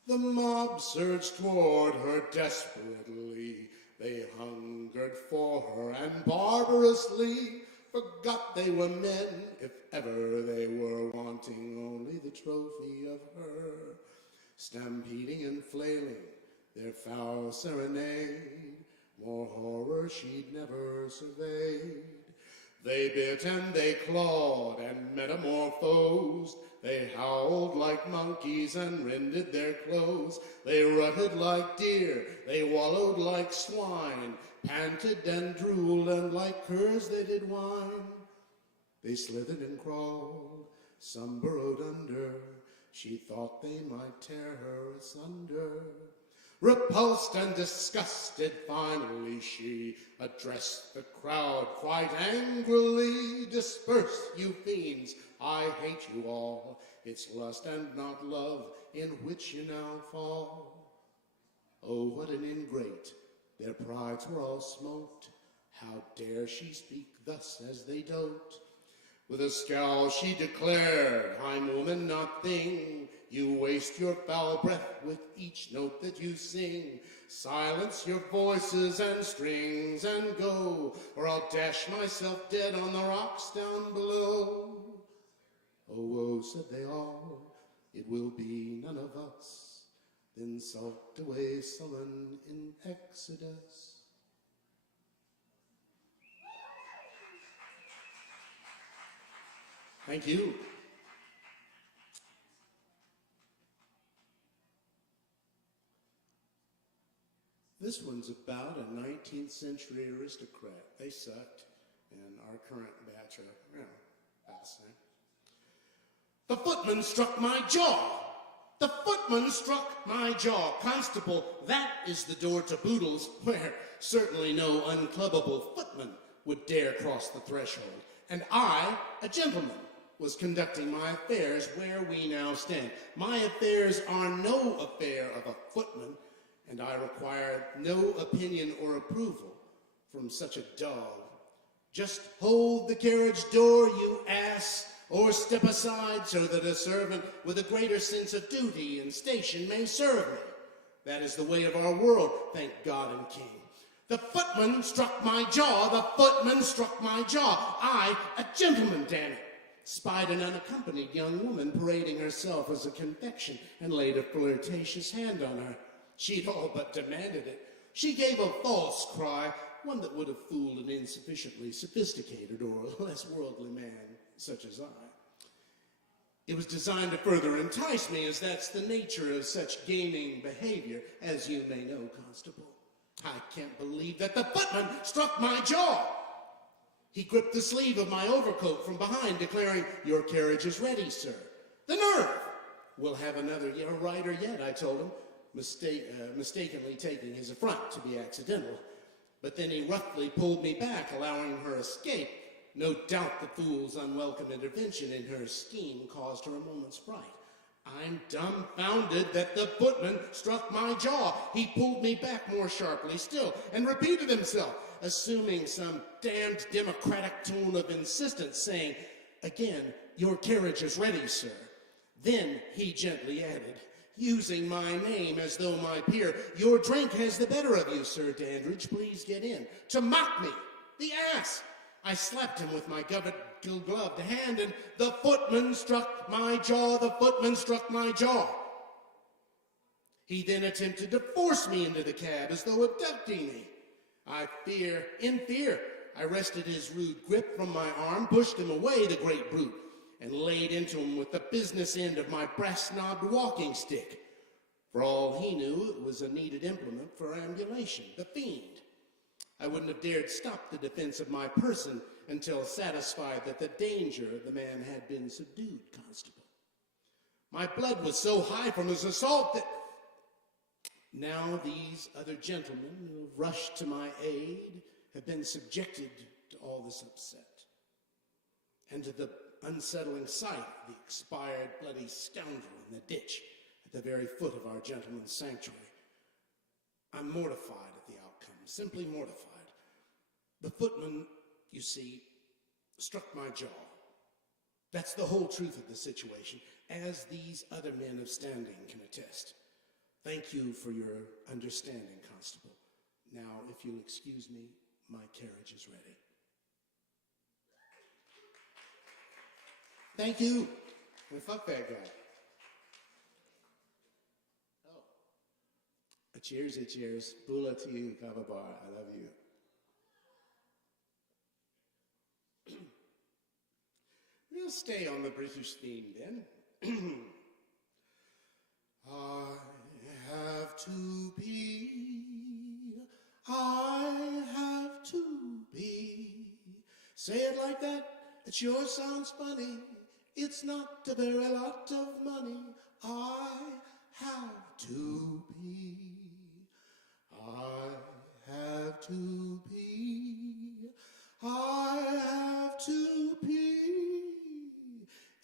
The mob surged toward her desperately. They hungered for her and barbarously forgot they were men, if ever they were, wanting only the trophy of her. Stampeding and flailing their foul serenade, more horror she'd never surveyed. They bit and they clawed and metamorphosed. They howled like monkeys and rended their clothes. They rutted like deer, they wallowed like swine, panted and drooled, and like curs they did whine. They slithered and crawled, some burrowed under. She thought they might tear her asunder. Repulsed and disgusted, finally she addressed the crowd quite angrily. Disperse, you fiends, I hate you all. It's lust and not love in which you now fall. Oh, what an ingrate, their prides were all smote. How dare she speak thus as they dote? With a scowl she declared, I'm woman, not thing. You waste your foul breath with each note that you sing. Silence your voices and strings and go, or I'll dash myself dead on the rocks down below. Oh, woe, said they all, it will be none of us. Then sulked away sullen in Exodus. Thank you. This one's about a 19th century aristocrat. They sucked, and our current batch are, about the same. The footman struck my jaw. The footman struck my jaw. Constable, that is the door to Boodle's, where certainly no unclubbable footman would dare cross the threshold. And I, a gentleman, was conducting my affairs where we now stand. My affairs are no affair of a footman, and I require no opinion or approval from such a dog. Just hold the carriage door, you ass, or step aside so that a servant with a greater sense of duty and station may serve me. That is the way of our world, thank God and King. The footman struck my jaw, the footman struck my jaw. I, a gentleman, damn it, spied an unaccompanied young woman parading herself as a confection and laid a flirtatious hand on her. She'd all but demanded it. She gave a false cry, one that would have fooled an insufficiently sophisticated or less worldly man such as I. It was designed to further entice me, as that's the nature of such gaming behavior, as you may know, Constable. I can't believe that the footman struck my jaw. He gripped the sleeve of my overcoat from behind, declaring, "Your carriage is ready, sir." The nerve! We'll have another rider yet, I told him. mistakenly taking his affront to be accidental. But then he roughly pulled me back, allowing her escape. No doubt the fool's unwelcome intervention in her scheme caused her a moment's fright. I'm dumbfounded that the footman struck my jaw. He pulled me back more sharply still and repeated himself, assuming some damned democratic tone of insistence, saying, "Again, your carriage is ready, sir." Then he gently added, using my name as though my peer, "Your drink has the better of you, Sir Dandridge. Please get in." To mock me, the ass! I slapped him with my gloved hand, and the footman struck my jaw. The footman struck my jaw. He then attempted to force me into the cab as though abducting me. In fear, I wrested his rude grip from my arm, pushed him away, the great brute, and laid into him with the business end of my brass-knobbed walking stick. For all he knew, it was a needed implement for ambulation, the fiend. I wouldn't have dared stop the defense of my person until satisfied that the danger of the man had been subdued, Constable. My blood was so high from his assault that now these other gentlemen who have rushed to my aid have been subjected to all this upset and to the unsettling sight of the expired bloody scoundrel in the ditch at the very foot of our gentleman's sanctuary. I'm mortified at the outcome, simply mortified. The footman, you see, struck my jaw. That's the whole truth of the situation, as these other men of standing can attest. Thank you for your understanding, Constable. Now, if you'll excuse me, my carriage is ready. Thank you. And fuck that guy. Oh. A cheers, a cheers. Bula to you, Kava bar. I love you. We'll stay on the British theme then. I have to pee. I have to pee. Say it like that. It sure sounds funny. It's not a very lot of money. I have to pee. I have to pee. I have to pee.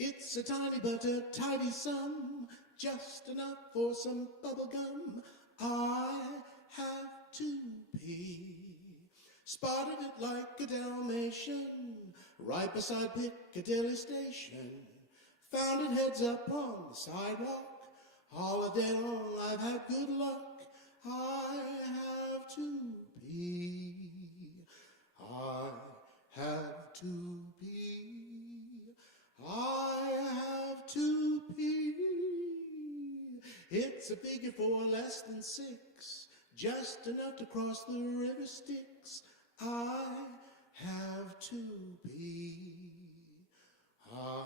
It's a tiny but a tidy sum, just enough for some bubble gum. I have to pee. Spotted it like a Dalmatian, right beside Piccadilly Station. Found it heads up on the sidewalk. All day long I've had good luck. I have to pee. I have to pee. I have to pee. It's a figure for less than 6, just enough to cross the river Styx. I have to pee. I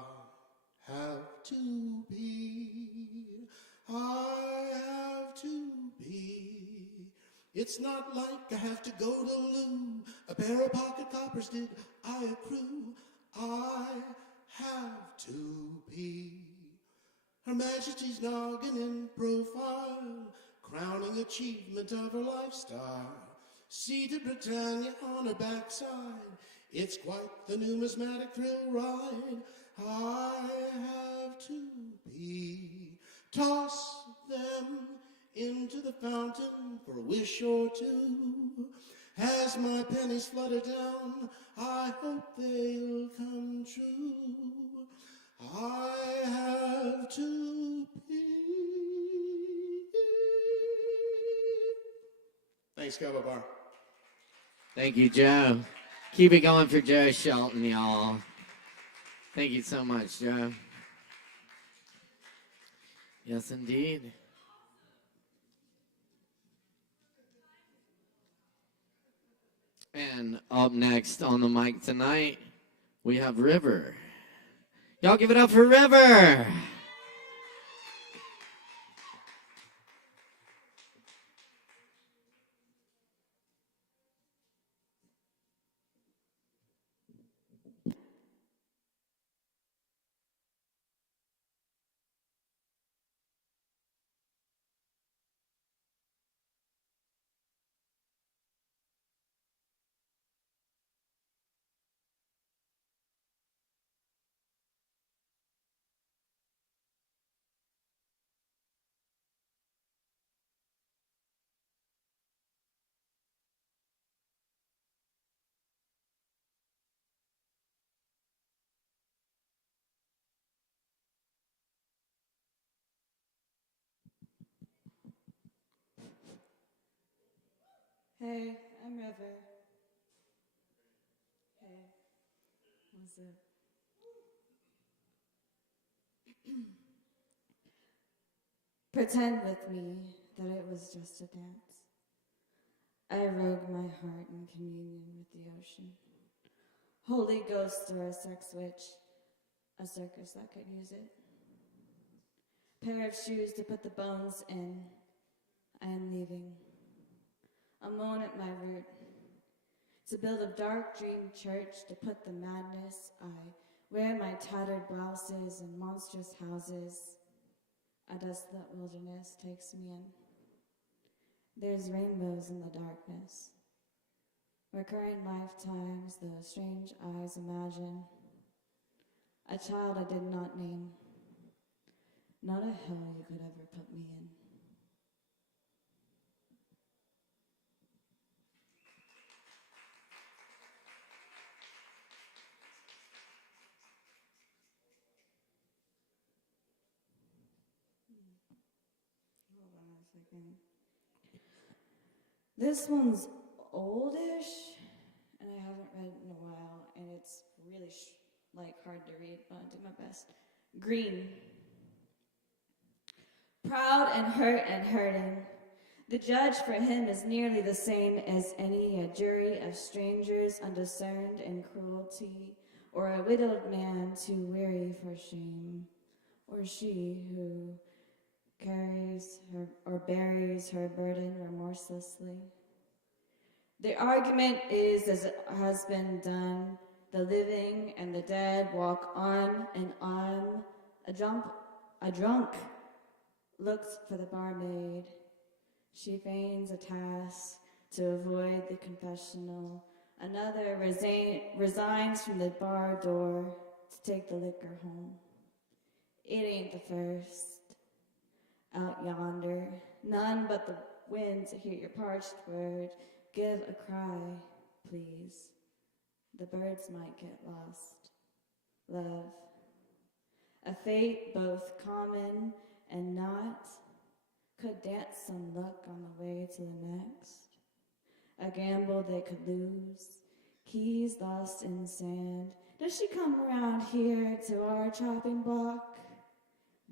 have to pee. I have to pee. It's not like I have to go to loo. A pair of pocket coppers did I accrue. I have to pee. Her Majesty's noggin in profile, crowning achievement of her lifestyle. Seated Britannia on her backside, it's quite the numismatic thrill ride. I have to pee. Toss them into the fountain for a wish or two. As my pennies flutter down, I hope they'll come true. I have to pee. Thanks, Kava bar. Thank you, Joe. Keep it going for Joe Shelton, y'all. Thank you so much, Joe. Yes, indeed. And up next on the mic tonight, we have River. Y'all give it up for River. Hey, I'm River. Hey, what's up? Pretend with me that it was just a dance. I rogue my heart in communion with the ocean. Holy Ghost or a sex witch, a circus that could use it. Pair of shoes to put the bones in. I am leaving. A moan at my root. To build a dark dream church to put the madness. I wear my tattered blouses and monstrous houses. A desolate wilderness takes me in. There's rainbows in the darkness. Recurring lifetimes, those strange eyes imagine. A child I did not name. Not a hell you could ever put me in. Hold on a second. This one's oldish, and I haven't read it in a while, and it's really hard to read, but I'll do my best. Green. Proud and hurt and hurting. The judge for him is nearly the same as a jury of strangers undiscerned in cruelty, or a widowed man too weary for shame, or she who carries her or buries her burden remorselessly. The argument is, as it has been done, the living and the dead walk arm in arm. A drunk looks for the barmaid. She feigns a task to avoid the confessional. Another resigns from the bar door to take the liquor home. It ain't the first. Out yonder, none but the wind to hear your parched word. Give a cry, please. The birds might get lost. Love. A fate both common and not. Could dance some luck on the way to the next. A gamble they could lose. Keys lost in sand. Does she come around here to our chopping block?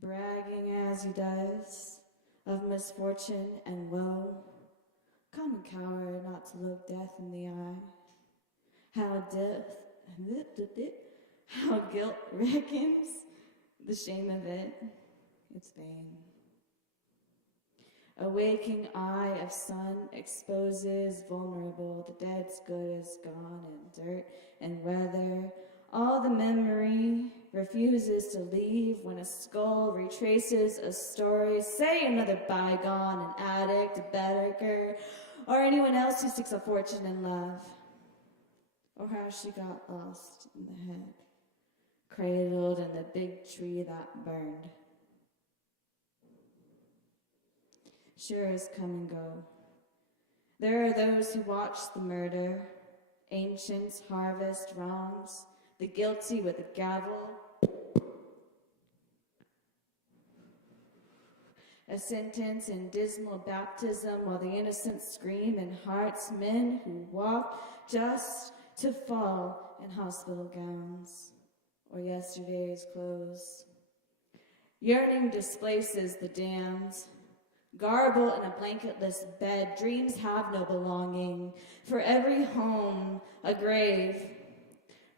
Bragging as he does of misfortune and woe. Common coward not to look death in the eye. How guilt reckons the shame of it. It's vain. A waking eye of sun exposes vulnerable. The dead's good is gone in dirt and weather. All the memory refuses to leave when a skull retraces a story. Say another bygone, an addict, a beggar, or anyone else who seeks a fortune in love. Or how she got lost in the head, cradled in the big tree that burned. Sure as come and go. There are those who watch the murder, ancients harvest wrongs, the guilty with a gavel. A sentence in dismal baptism while the innocent scream in hearts, men who walk just to fall in hospital gowns or yesterday's clothes. Yearning displaces the damned. Garble in a blanketless bed, dreams have no belonging. For every home, a grave.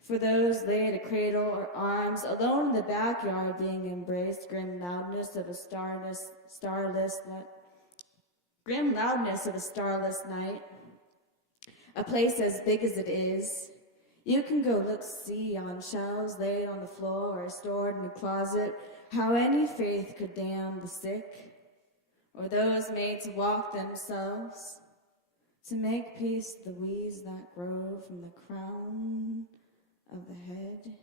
For those laid a cradle or arms, alone in the backyard being embraced, grim loudness of a starless night. A place as big as it is. You can go look-see on shelves laid on the floor or stored in a closet, how any faith could damn the sick, or those made to walk themselves, to make peace the weeds that grow from the crown of the head.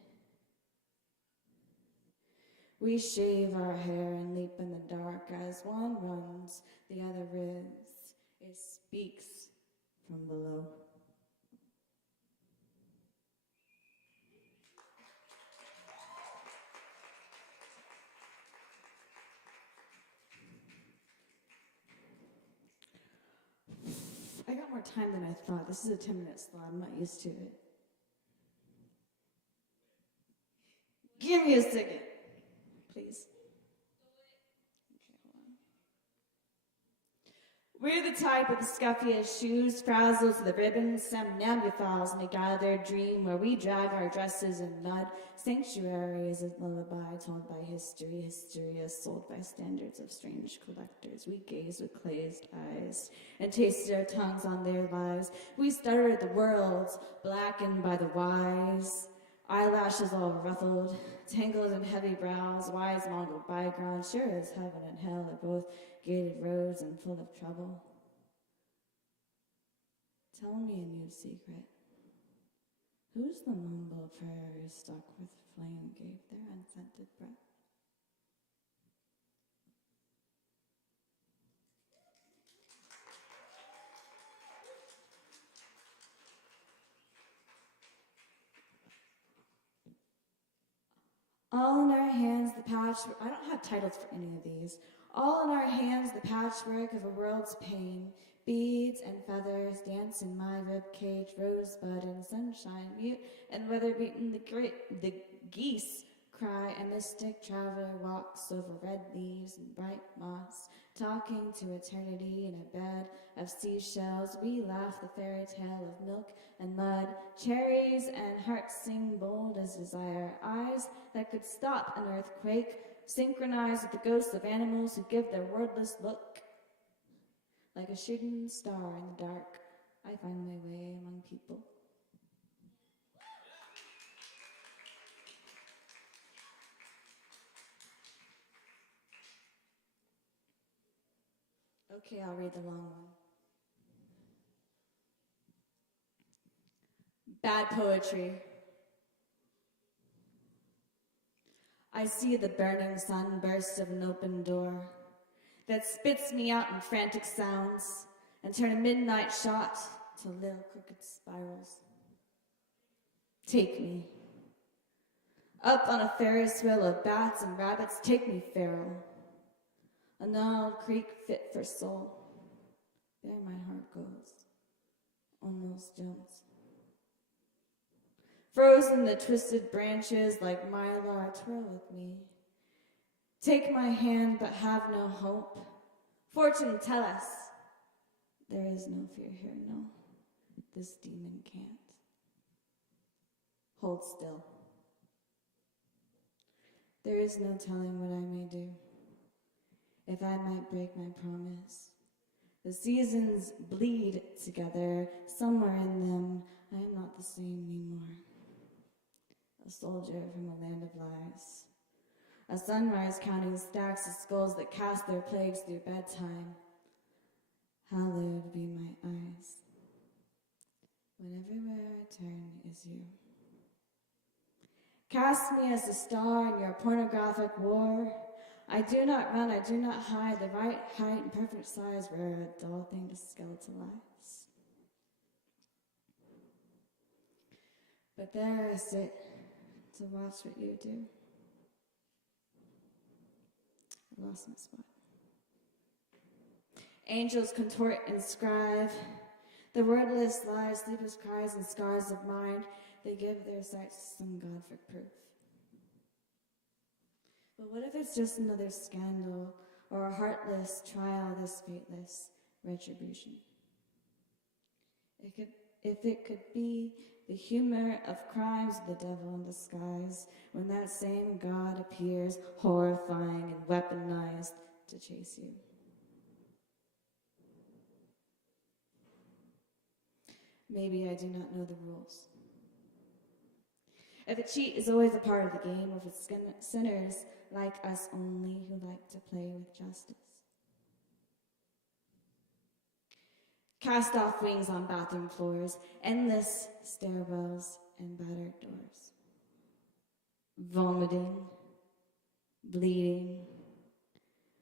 We shave our hair and leap in the dark. As one runs, the other rids. It speaks from below. I got more time than I thought. This is a 10-minute slot. I'm not used to it. Give me a second, please. We're the type with the scuffiest shoes, frazzles to the ribbons, somnambuphiles in a gathered dream where we drag our dresses in mud. Sanctuary is a lullaby told by history. History is sold by standards of strange collectors. We gaze with glazed eyes and tasted our tongues on their lives. We started the world, blackened by the wise. Eyelashes all ruffled, tangled in heavy brows, wise Mongol bygone, sure as heaven and hell are both gated roads and full of trouble. Tell me a new secret. Who's the mumble prayer stuck with flame gave their unscented breath? All in our hands, the patchwork. I don't have titles for any of these. All in our hands, the patchwork of a world's pain. Beads and feathers dance in my rib cage, rosebud and sunshine, mute and weather-beaten. The geese cry. A mystic traveler walks over red leaves and bright moss, talking to eternity in a bed of seashells. We laugh the fairy tale of milk and mud. Cherries and hearts sing bold as desire. Eyes that could stop an earthquake, synchronized with the ghosts of animals who give their wordless look. Like a shooting star in the dark, I find my way among people. Okay, I'll read the long one. Bad poetry. I see the burning sunburst of an open door that spits me out in frantic sounds and turn a midnight shot to little crooked spirals. Take me. Up on a Ferris wheel of bats and rabbits, take me feral. A gnarled creek fit for soul. There my heart goes, almost jumps. Frozen the twisted branches like mylar, twirl with me. Take my hand but have no hope. Fortune, tell us. There is no fear here, no. This demon can't. Hold still. There is no telling what I may do. If I might break my promise. The seasons bleed together. Somewhere in them, I am not the same anymore. A soldier from a land of lies. A sunrise counting stacks of skulls that cast their plagues through bedtime. Hallowed be my eyes, when everywhere I turn is you. Cast me as a star in your pornographic war. I do not run, I do not hide. The right height and perfect size were a dull thing to skeletalize. But there I sit to watch what you do. I lost my spot. Angels contort and scribe. The wordless lies, sleepless cries, and scars of mind. They give their sight to some god for proof. But what if it's just another scandal or a heartless trial, this fateless retribution? If it could be the humor of crimes of the devil in disguise, when that same God appears horrifying and weaponized to chase you. Maybe I do not know the rules. If a cheat is always a part of the game, or if it's sinners like us only who like to play with justice. Cast off wings on bathroom floors, endless stairwells and battered doors. Vomiting, bleeding,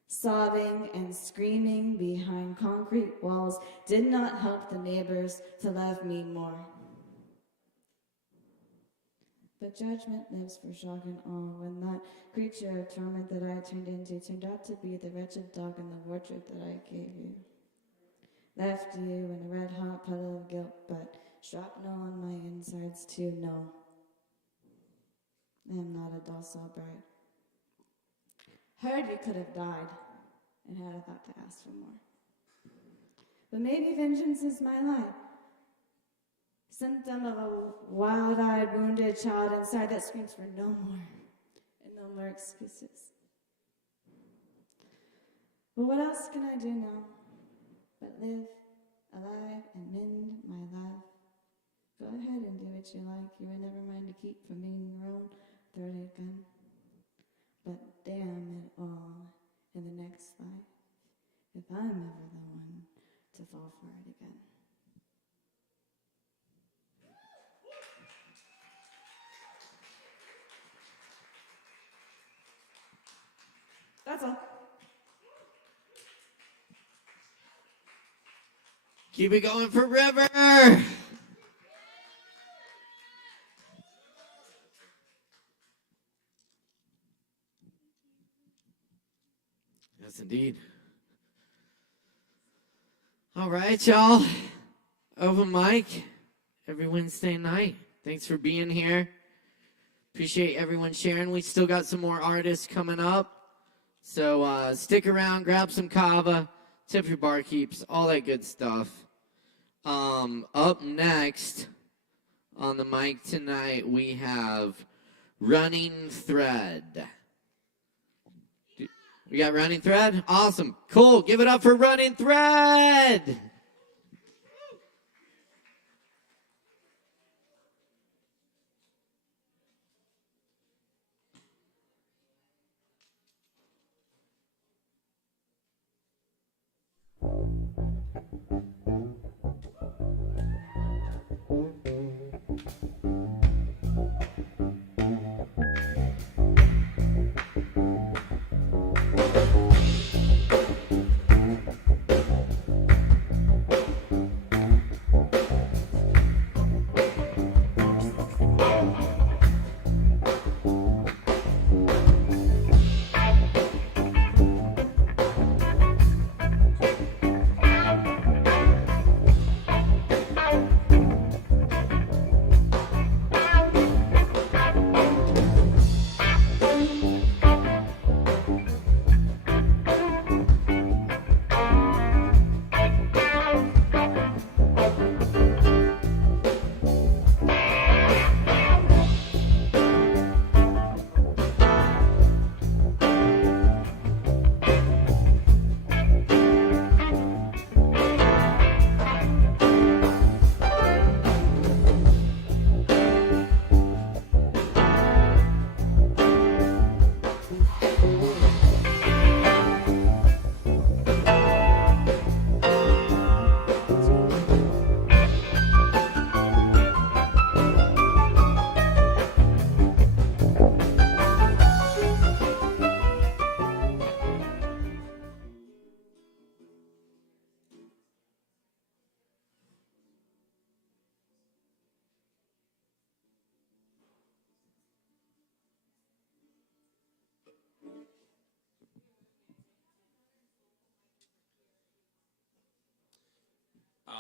sobbing and screaming behind concrete walls did not help the neighbors to love me more. But judgment lives for shock and awe when that creature of torment that I turned into turned out to be the wretched dog in the wardrobe that I gave you. Left you in a red hot puddle of guilt, but shrapnel on my insides too. No, I am not a docile bride. Heard you could have died, and had a thought to ask for more. But maybe vengeance is my life. Symptom of a wild-eyed, wounded child inside that screams for no more, and no more excuses. But what else can I do now but live, alive, and mend my life? Go ahead and do what you like. You were never mine to keep from being your own throated gun. But damn it all, in the next life, if I'm ever the one to fall for it again. That's all. Keep it going for River. Yes, indeed. All right, y'all. Open mic every Wednesday night. Thanks for being here. Appreciate everyone sharing. We still got some more artists coming up. So stick around, grab some Kava, tip your barkeeps, all that good stuff. Up next on the mic tonight, we have Running Thread. We got Running Thread? Awesome. Cool. Give it up for Running Thread.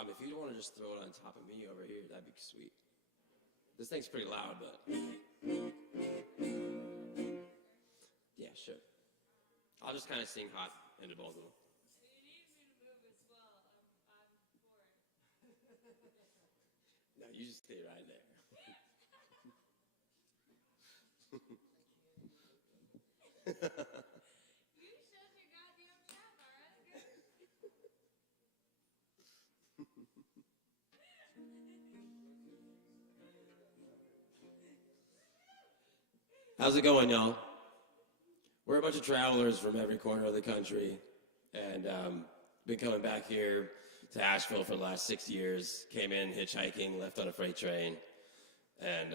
If you don't want to just throw it on top of me over here, that'd be sweet. This thing's pretty loud, but yeah, sure. I'll just kind of sing hot into both of them. No, you just stay right there. How's it going, y'all? We're a bunch of travelers from every corner of the country, and been coming back here to Asheville for the last 6 years. Came in hitchhiking, left on a freight train, and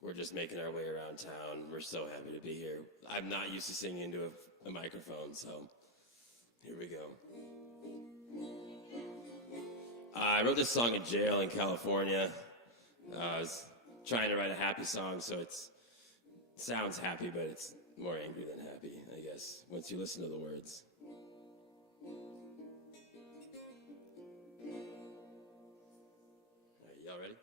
we're just making our way around town. We're so happy to be here. I'm not used to singing into a microphone, so here we go. I wrote this song in jail in California. I was trying to write a happy song, so it sounds happy, but it's more angry than happy, I guess, once you listen to the words. Y'all ready?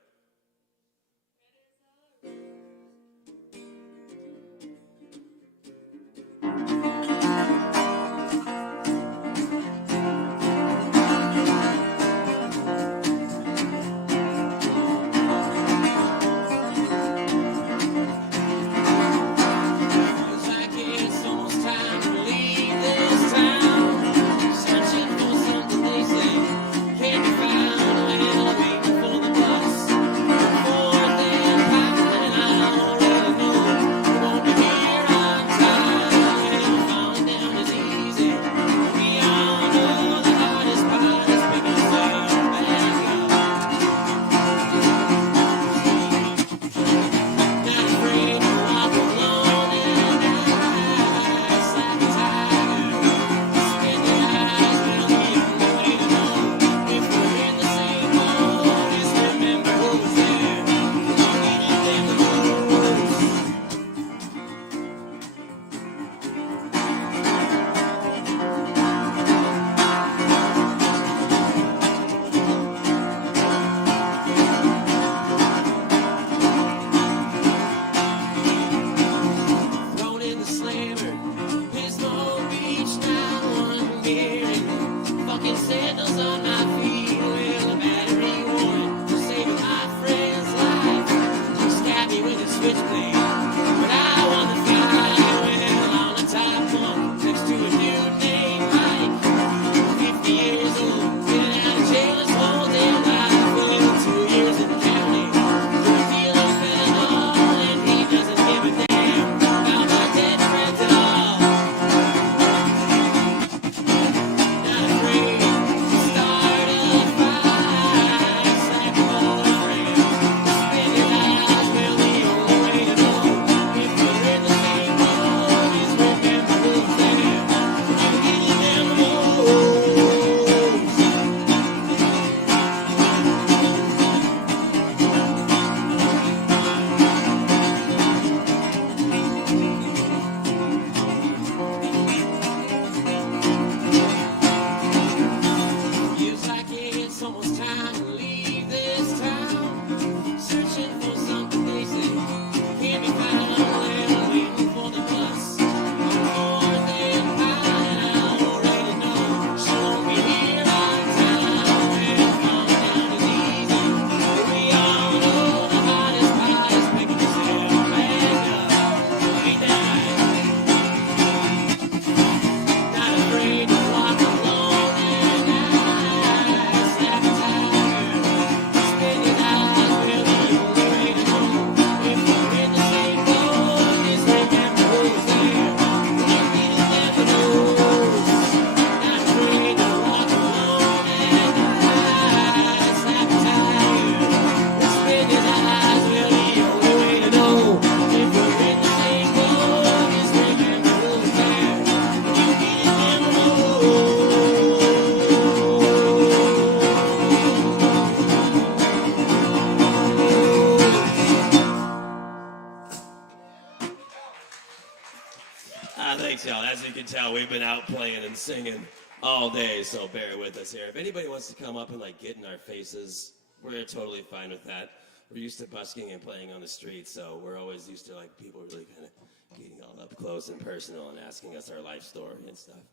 Thanks, y'all. As you can tell, we've been out playing and singing all day, so bear with us here. If anybody wants to come up and get in our faces, we're totally fine with that. We're used to busking and playing on the street, so we're always used to people really kind of getting all up close and personal and asking us our life story and stuff.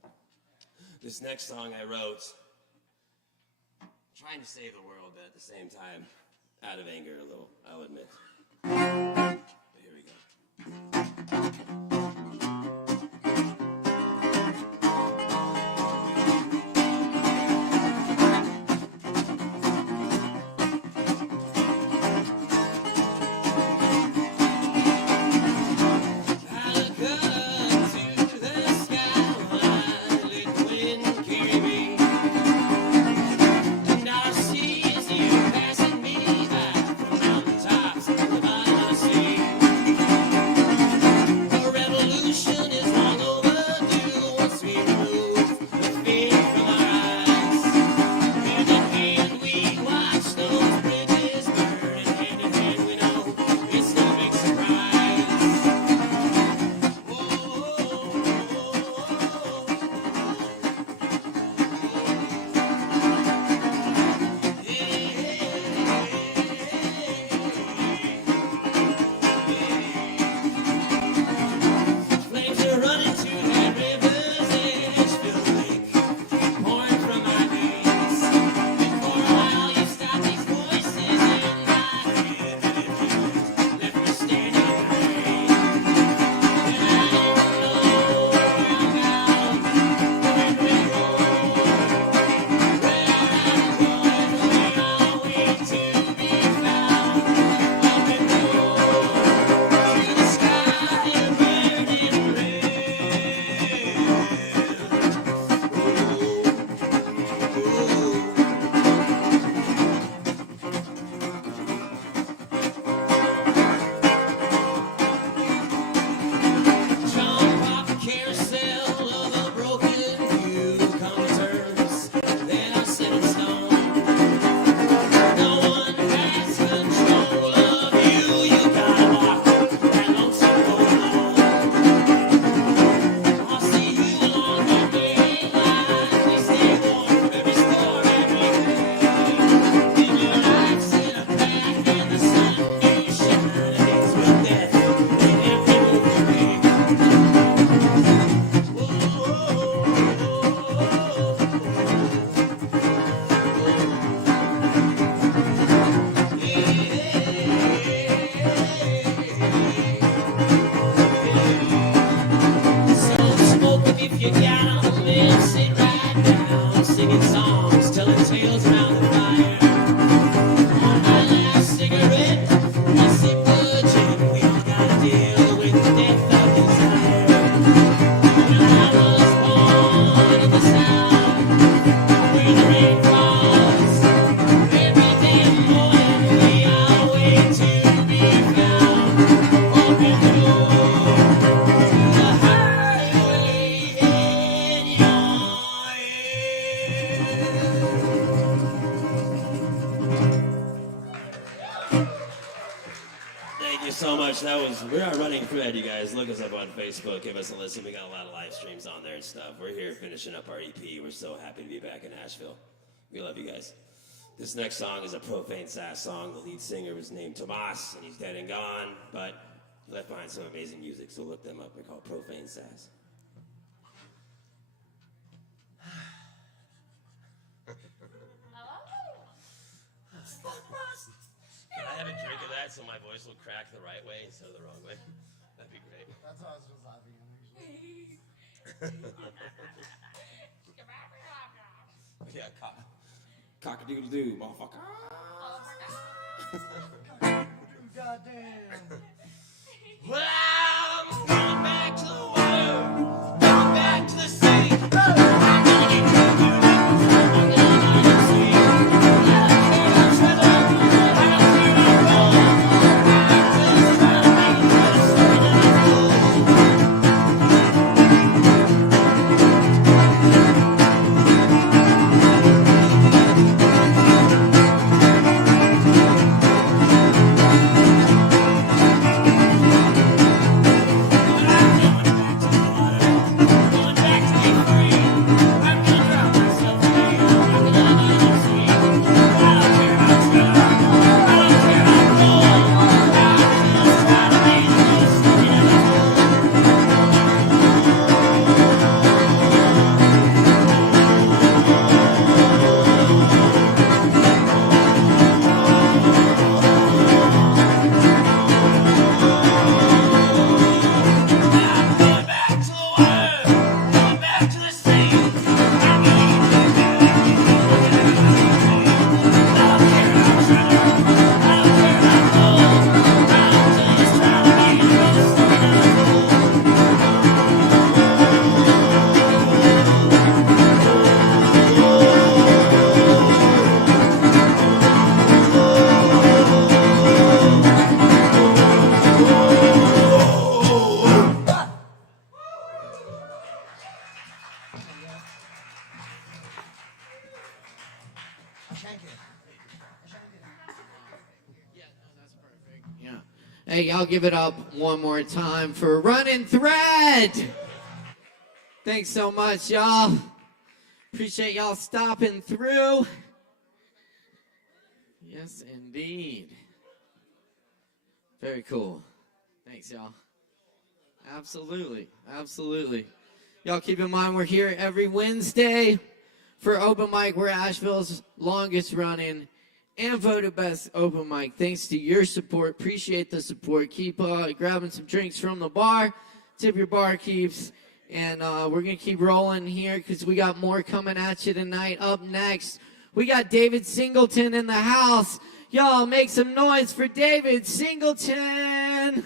This next song I wrote, trying to save the world, but at the same time, out of anger a little, I'll admit. But here we go. Passing me by from mountaintops to the bottom of the sea. so much. We're our running thread, you guys. Look us up on Facebook. Give us a listen. We got a lot of live streams on there and stuff. We're here finishing up our EP. We're so happy to be back in Asheville. We love you guys. This next song is a profane sass song. The lead singer was named Tomas, and he's dead and gone, but he left behind some amazing music, so look them up. They're called Profane Sass. Can I have a drink of that so my voice will crack the right way instead of the wrong way? That'd be great. That's how I was just laughing at Yeah, cock-a-doodle-doo, motherfucker. Goddamn. Well, I'm going back to the water, going back to the sea. Hey, y'all give it up one more time for Running Thread. Thanks so much, y'all. Appreciate y'all stopping through. Yes, indeed. Very cool. Thanks, y'all. Absolutely. Absolutely. Y'all keep in mind we're here every Wednesday for open mic. We're Asheville's longest running and voted best open mic. Thanks to your support. Appreciate the support. Keep grabbing some drinks from the bar. Tip your barkeeps. And we're going to keep rolling here because we got more coming at you tonight. Up next, we got David Singleton in the house. Y'all make some noise for David Singleton.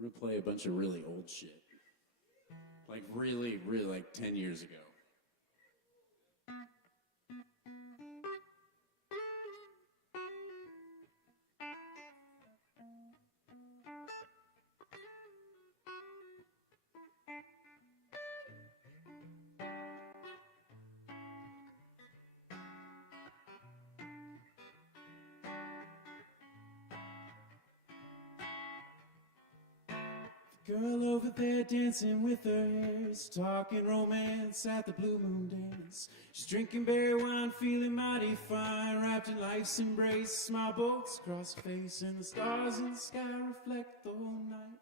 I'm gonna play a bunch of really old shit. Like really, like 10 years ago. Girl over there dancing with her hairs, talking romance at the Blue Moon Dance. She's drinking berry wine, feeling mighty fine, wrapped in life's embrace. Smile boats across her face, and the stars in the sky reflect the whole night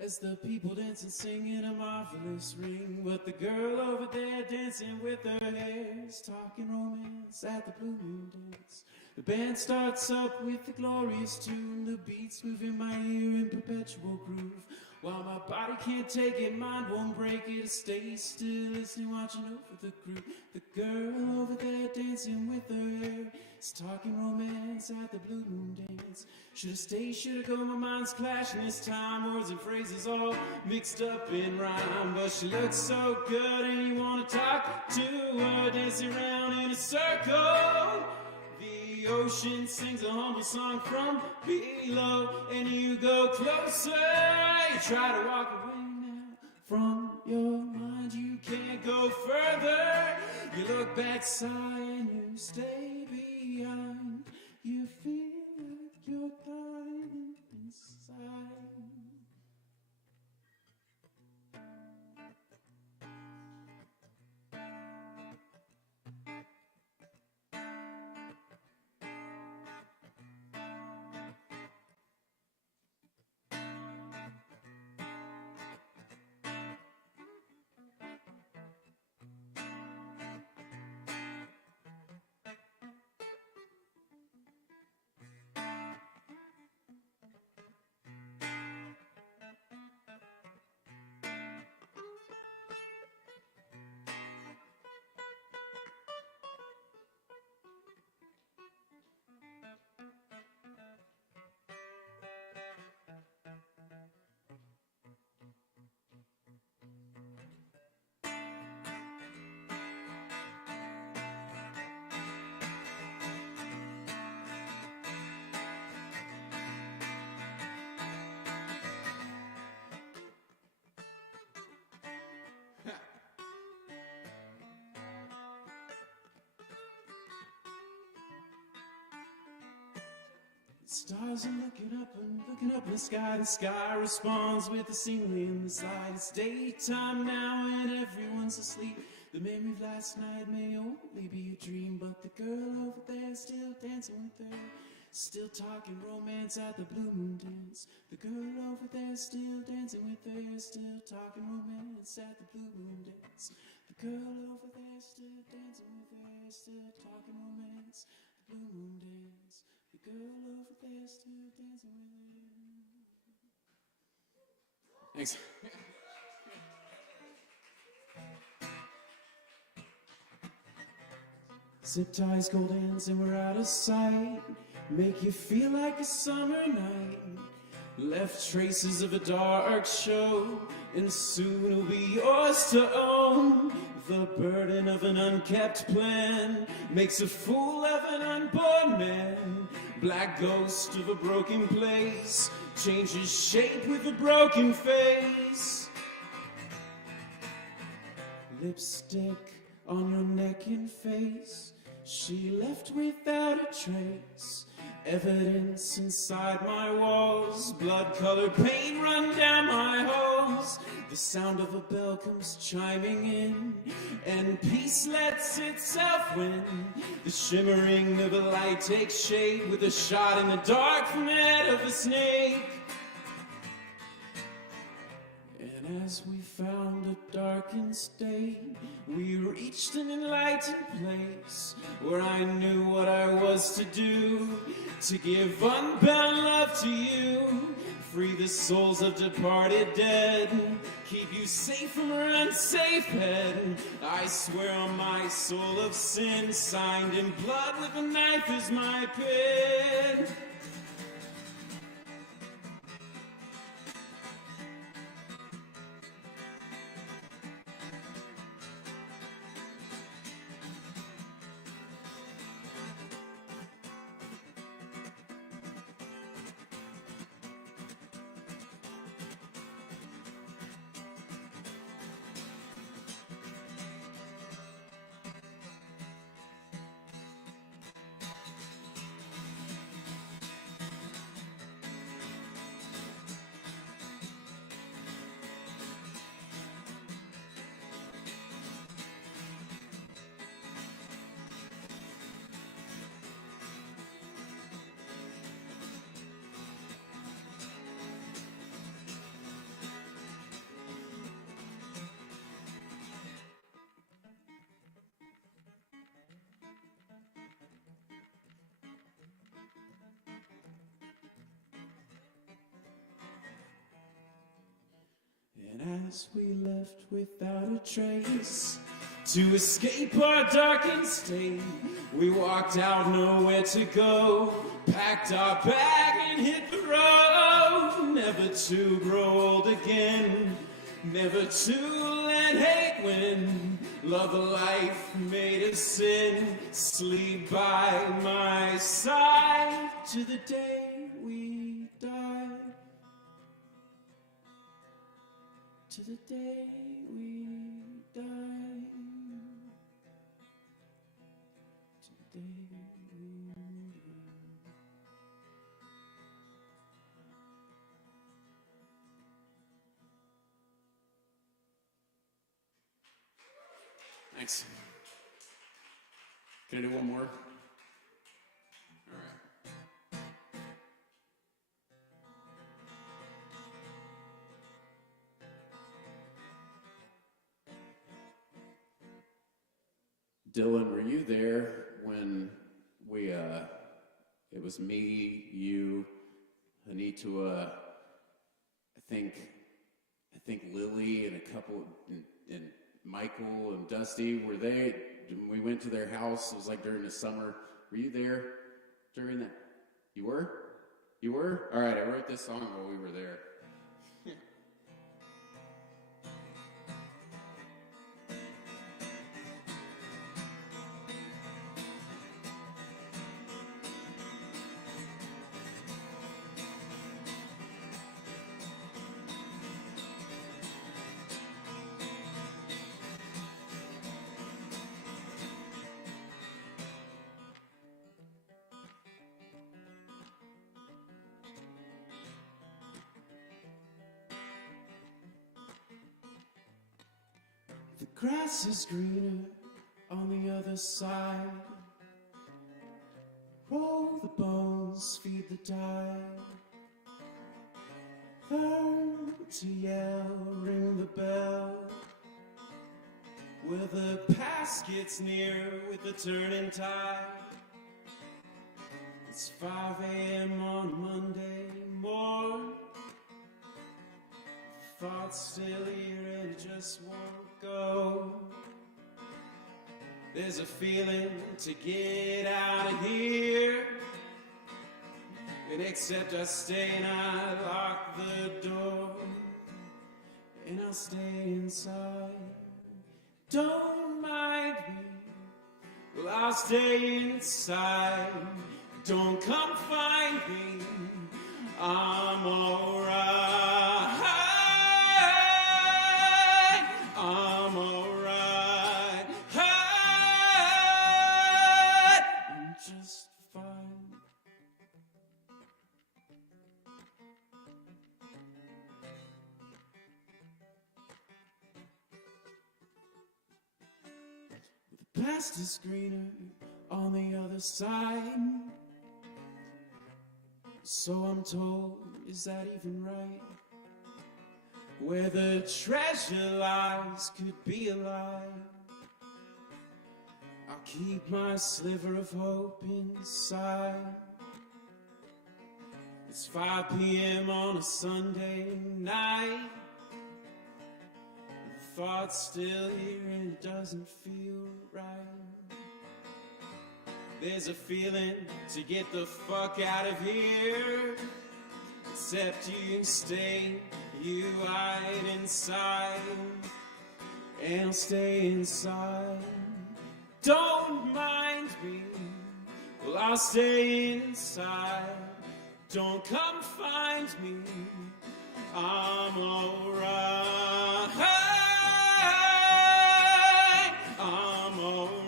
as the people dance and sing in a marvelous ring. But the girl over there dancing with her hairs, talking romance at the Blue Moon Dance. The band starts up with the glorious tune, the beats moving my ear in perpetual groove. While my body can't take it, mind won't break it, I stay still listening, watching over the group. The girl over there dancing with her hair is talking romance at the Blue Moon Dance. Should I stay, should I go, my mind's clashing this time, words and phrases all mixed up in rhyme. But she looks so good and you wanna talk to her, dancing around in a circle. The ocean sings a humble song from below, and you go closer. You try to walk away now from your mind. You can't go further. You look back, sigh, and you stay behind. You feel like you're dying inside. Stars are looking up in the sky. The sky responds with a singing in the sky. It's daytime now and everyone's asleep. The memory of last night may only be a dream, but the girl over there still dancing with her, still talking romance at the Blue Moon Dance. The girl over there still dancing with her, still talking romance at the Blue Moon Dance. The girl over there still dancing with her, still talking romance, the Blue Moon Dance. The girl over there still dancing with her. Thanks. Zip ties, gold ends, and we're out of sight. Make you feel like a summer night. Left traces of a dark show, and soon it'll be yours to own. The burden of an unkept plan makes a fool of an unborn man. Black ghost of a broken place changes shape with a broken face. Lipstick on your neck and face, she left without a trace. Evidence inside my walls, blood-colored paint run down my halls. The sound of a bell comes chiming in, and peace lets itself win. The shimmering of a light takes shape with a shot in the dark from the head of a snake. And as we found a darkened state, we reached an enlightened place where I knew what I was to do, to give unbound love to you, free the souls of departed dead, keep you safe from her unsafe head. I swear on my soul of sin, signed in blood with a knife is my pen. as we left without a trace. To escape our darkened state, we walked out, nowhere to go. Packed our bag and hit the road. Never to grow old again. Never to let hate win. Love of life made us sin. Sleep by my side to the day we die. To the day we die. To the day we die. Thanks. Can I do one more? All right. Dylan, were you there when we, it was me, you, Anitua, I think Lily and a couple, and Michael and Dusty, were they, we went to their house, it was like during the summer. Were you there during that? You were? You were? All right, I wrote this song while we were there. The grass is greener on the other side. Roll the bones, feed the tide. Learn to yell, ring the bell. Where the past gets near with the turning tide. It's 5 a.m. on Monday morning. Thoughts still here and it just won't go. There's a feeling to get out of here. And except I stay and I lock the door. And I'll stay inside. Don't mind me. Well, I'll stay inside. Don't come find me. I'm alright. I'm alright. I'm just fine. The past is greener on the other side. So I'm told, is that even right? Where the treasure lies could be a lie. I'll keep my sliver of hope inside. It's 5 p.m. on a Sunday night. The thought's still here and it doesn't feel right. There's a feeling to get the fuck out of here. Except you stay, you hide inside. And I'll stay inside. Don't mind me, well I'll stay inside. Don't come find me, I'm alright. I'm alright.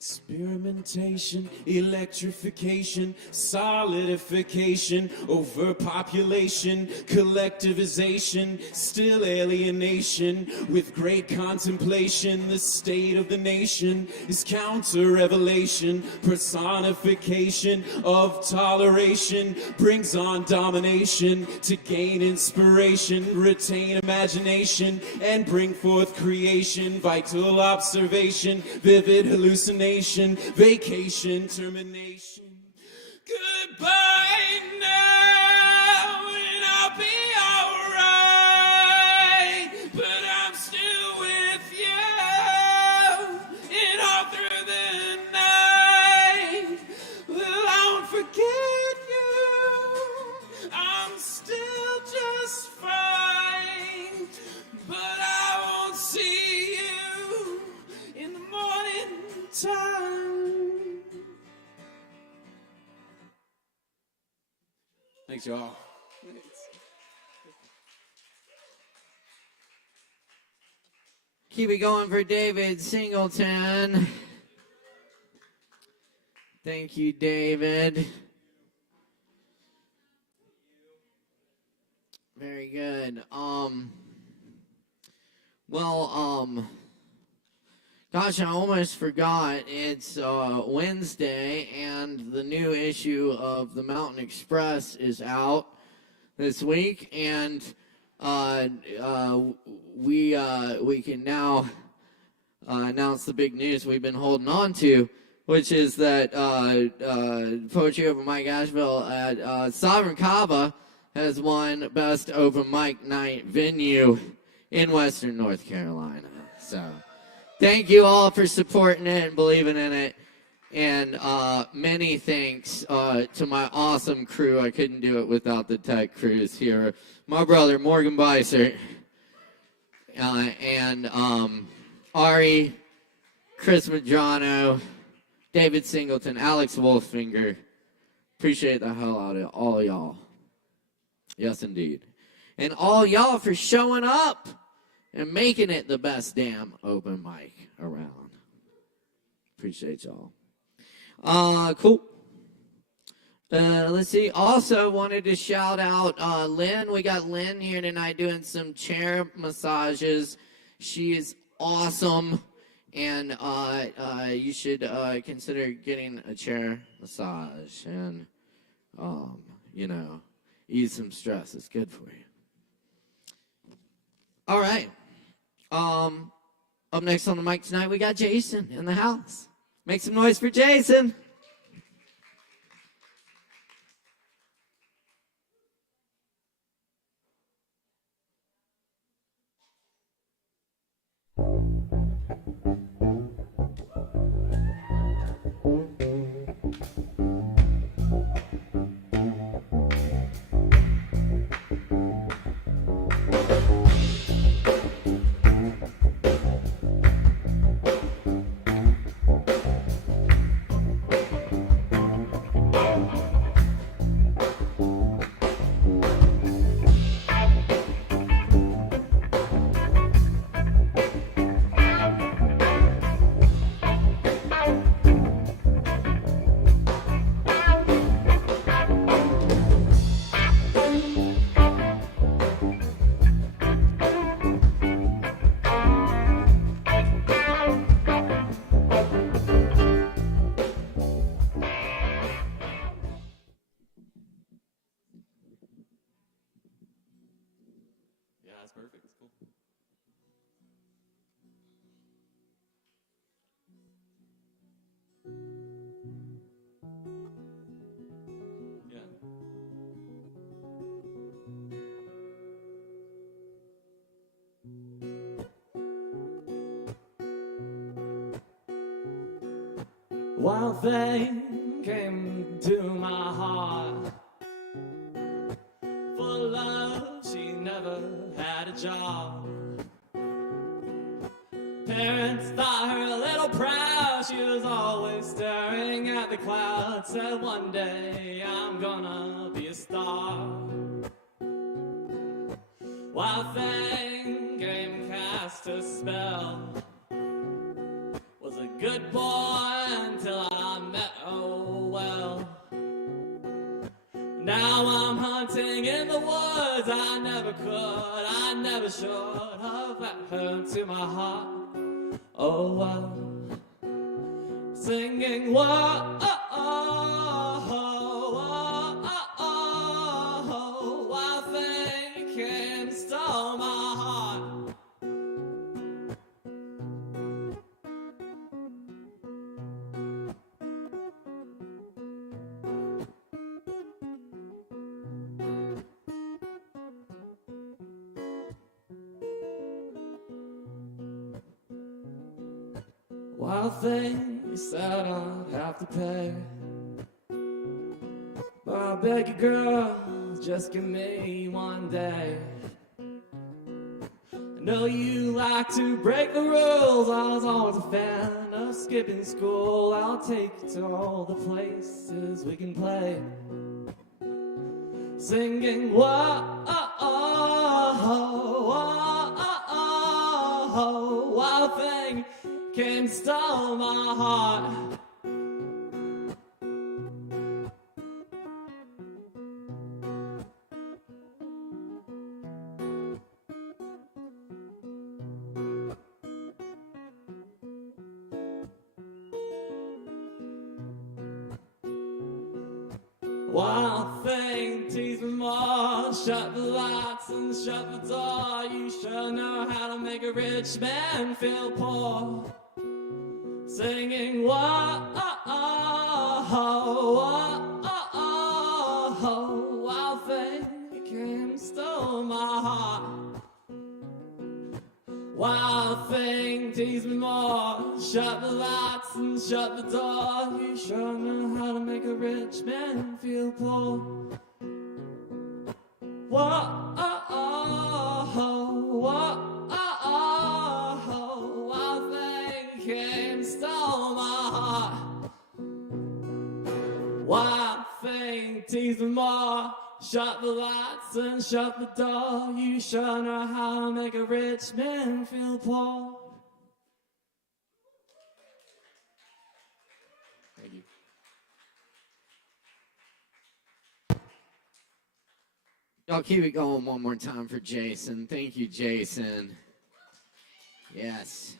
Experimentation, electrification, solidification, overpopulation, collectivization, still alienation. With great contemplation, the state of the nation is counter-revelation, personification of toleration, brings on domination to gain inspiration, retain imagination, and bring forth creation, vital observation, vivid hallucination, vacation, termination. Goodbye now, and I'll be alright. But I'm still with you, and all through the night. Well, I won't forget you. I'm still just fine, but I won't see you in the morning time. Thanks, y'all. Keep it going for David Singleton. Thank you, David. Very good. Gosh, I almost forgot. It's Wednesday, and the new issue of the Mountain Express is out this week, and we can now announce the big news we've been holding on to, which is that Poetry Open Mic Asheville at Sovereign Kava has won Best Open Mic Night Venue in Western North Carolina. So thank you all for supporting it and believing in it. And many thanks to my awesome crew. I couldn't do it without the tech crews here. My brother, Morgan Beissert, and Ari, Chris Madrano, David Singleton, Alex Wolfinger. Appreciate the hell out of all y'all. Yes, indeed. And all y'all for showing up and making it the best damn open mic around. Appreciate y'all. Cool. Let's see. Also wanted to shout out Lynn. We got Lynn here tonight doing some chair massages. She is awesome. And you should consider getting a chair massage and, ease some stress. It's good for you. All right. Up next on the mic tonight, we got Jason in the house. Make some noise for Jason. Perfect. It's cool. Yeah. One thing came to my heart. For love, she never had a job. Parents thought her a little proud. She was always staring at the clouds. Said one day I'm gonna be a star. Wild thing came and cast a spell. Was a good boy until I met, oh well. Now I'm hunting in the woods. I never could, I never should have let her to my heart, oh well. Singing, whoa, oh, oh, oh, I think him stole my heart. Wild thing, you said I'd have to pay, but I beg you, girl, just give me one day. I know you like to break the rules. I was always a fan of skipping school. I'll take you to all the places we can play. Singing, whoa, oh, oh, oh, oh, wild thing came and stole my heart. Wild thing, tease me more. Shut the lights and shut the door. You sure know how to make a rich man feel poor. Singing, whoa, oh, oh, oh, oh, wild thing, you came and stole my heart. Wild thing, tease me more. Shut the lights and shut the door. You sure know how to make a rich man feel poor. Whoa, oh, oh, whoa, oh, oh, wild thing came and stole my heart. Wild thing, tease me more. Shut the lights and shut the door. You sure know how to make a rich man feel poor. Thank you. Y'all keep it going one more time for Jason. Thank you, Jason. Yes.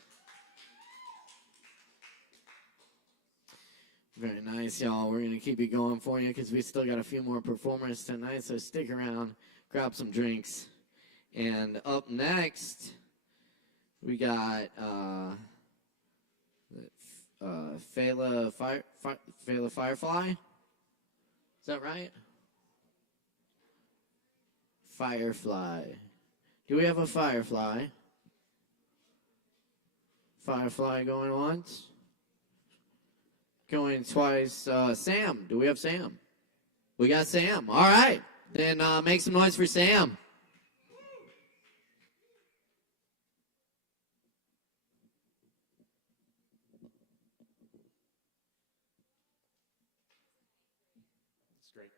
Very nice, y'all. We're going to keep it going for you because we still got a few more performers tonight, so stick around, grab some drinks. And up next, we got Fela Firefly. Is that right? Firefly. Do we have a Firefly? Firefly going once? Going twice. Sam. Do we have Sam? We got Sam. All right. Then make some noise for Sam. That's great.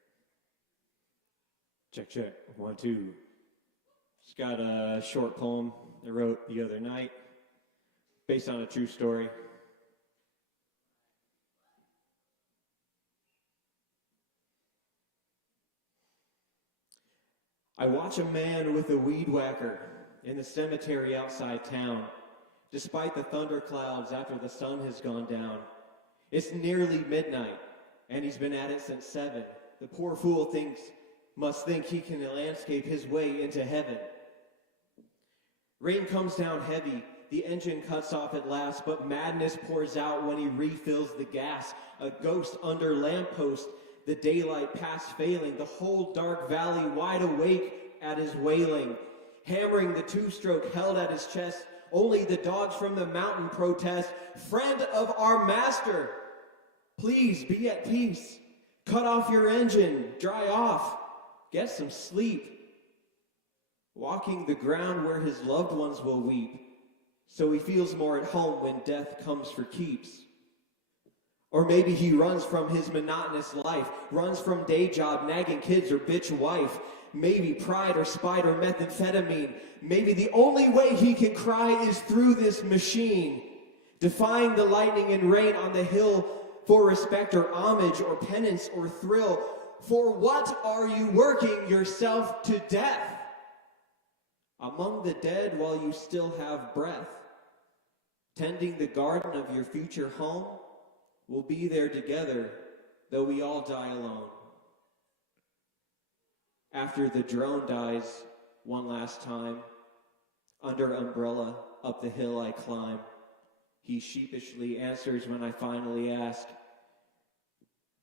Check, check. 1, 2. Just got a short poem I wrote the other night based on a true story. I watch a man with a weed whacker in the cemetery outside town, despite the thunderclouds after the sun has gone down. It's nearly midnight, and he's been at it since 7. The poor fool must think he can landscape his way into heaven. Rain comes down heavy, the engine cuts off at last, but madness pours out when he refills the gas. A ghost under lamppost, the daylight past failing, the whole dark valley wide awake at his wailing. Hammering the 2-stroke held at his chest, only the dogs from the mountain protest. Friend of our master, please be at peace. Cut off your engine, dry off, get some sleep. Walking the ground where his loved ones will weep, so he feels more at home when death comes for keeps. Or maybe he runs from his monotonous life, runs from day job, nagging kids or bitch wife. Maybe pride or spite or methamphetamine. Maybe the only way he can cry is through this machine. defying the lightning and rain on the hill for respect or homage or penance or thrill. For what are you working yourself to death? Among the dead while you still have breath, tending the garden of your future home, we'll be there together, though we all die alone. After the drone dies one last time, under umbrella up the hill I climb. He sheepishly answers when I finally ask,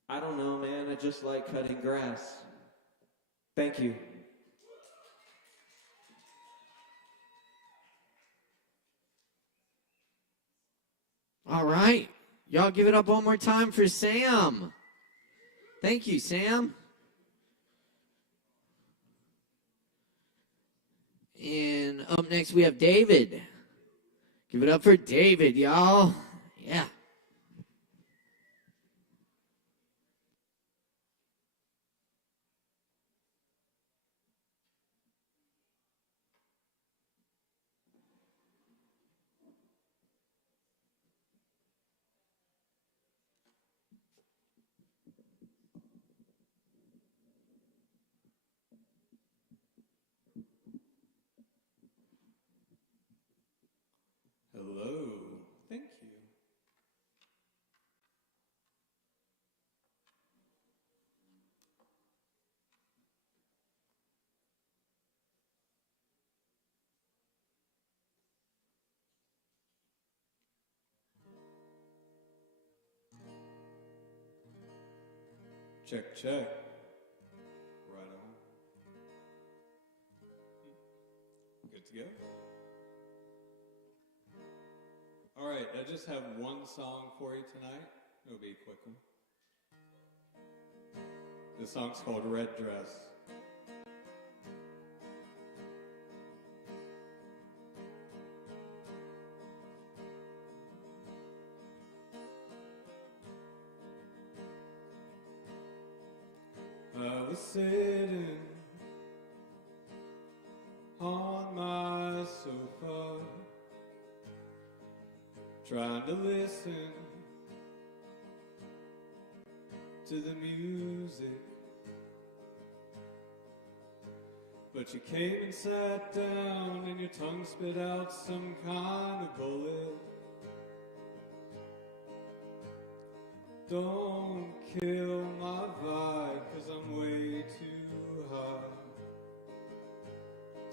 I don't know, man, I just like cutting grass. Thank you. All right. Y'all give it up one more time for Sam. Thank you, Sam. And up next we have David. Give it up for David, y'all. Yeah. Hello. Thank you. Check, check. Right on. Good to go. All right, I just have one song for you tonight. It'll be a quick one. The song's called Red Dress. I was sitting on my sofa, trying to listen to the music, but you came and sat down and your tongue spit out some kind of bullet. Don't kill my vibe, 'cause I'm way too high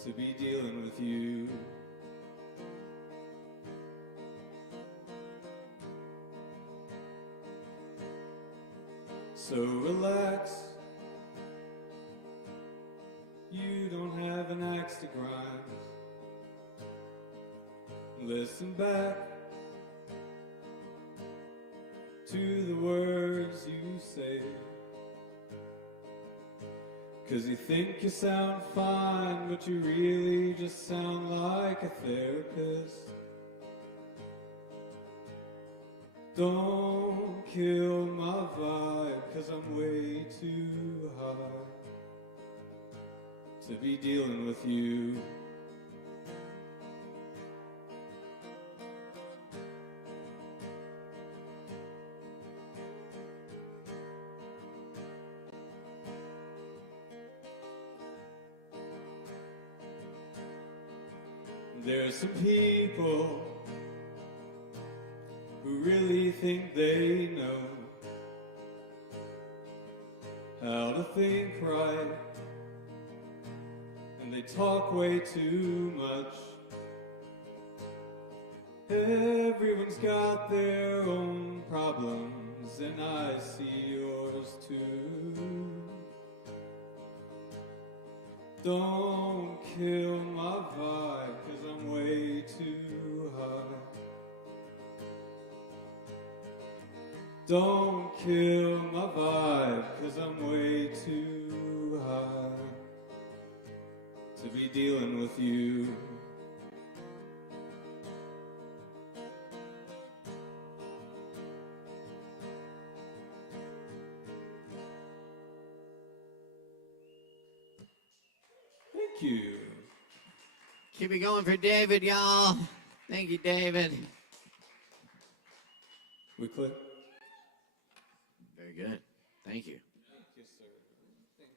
to be dealing with you. So relax, you don't have an axe to grind. Listen back to the words you say, 'cause you think you sound fine, but you really just sound like a therapist. Don't kill my vibe, 'cause I'm way too high to be dealing with you. There's some people who really think they know how to think right, and they talk way too much. Everyone's got their own problems, and I see yours too. Don't kill my vibe, 'cause I'm way too high. Don't kill my vibe, 'cause I'm way too high to be dealing with you. Thank you. Keep it going for David, y'all. Thank you, David. We clear? Very good. Thank you. Thank you, sir. Thank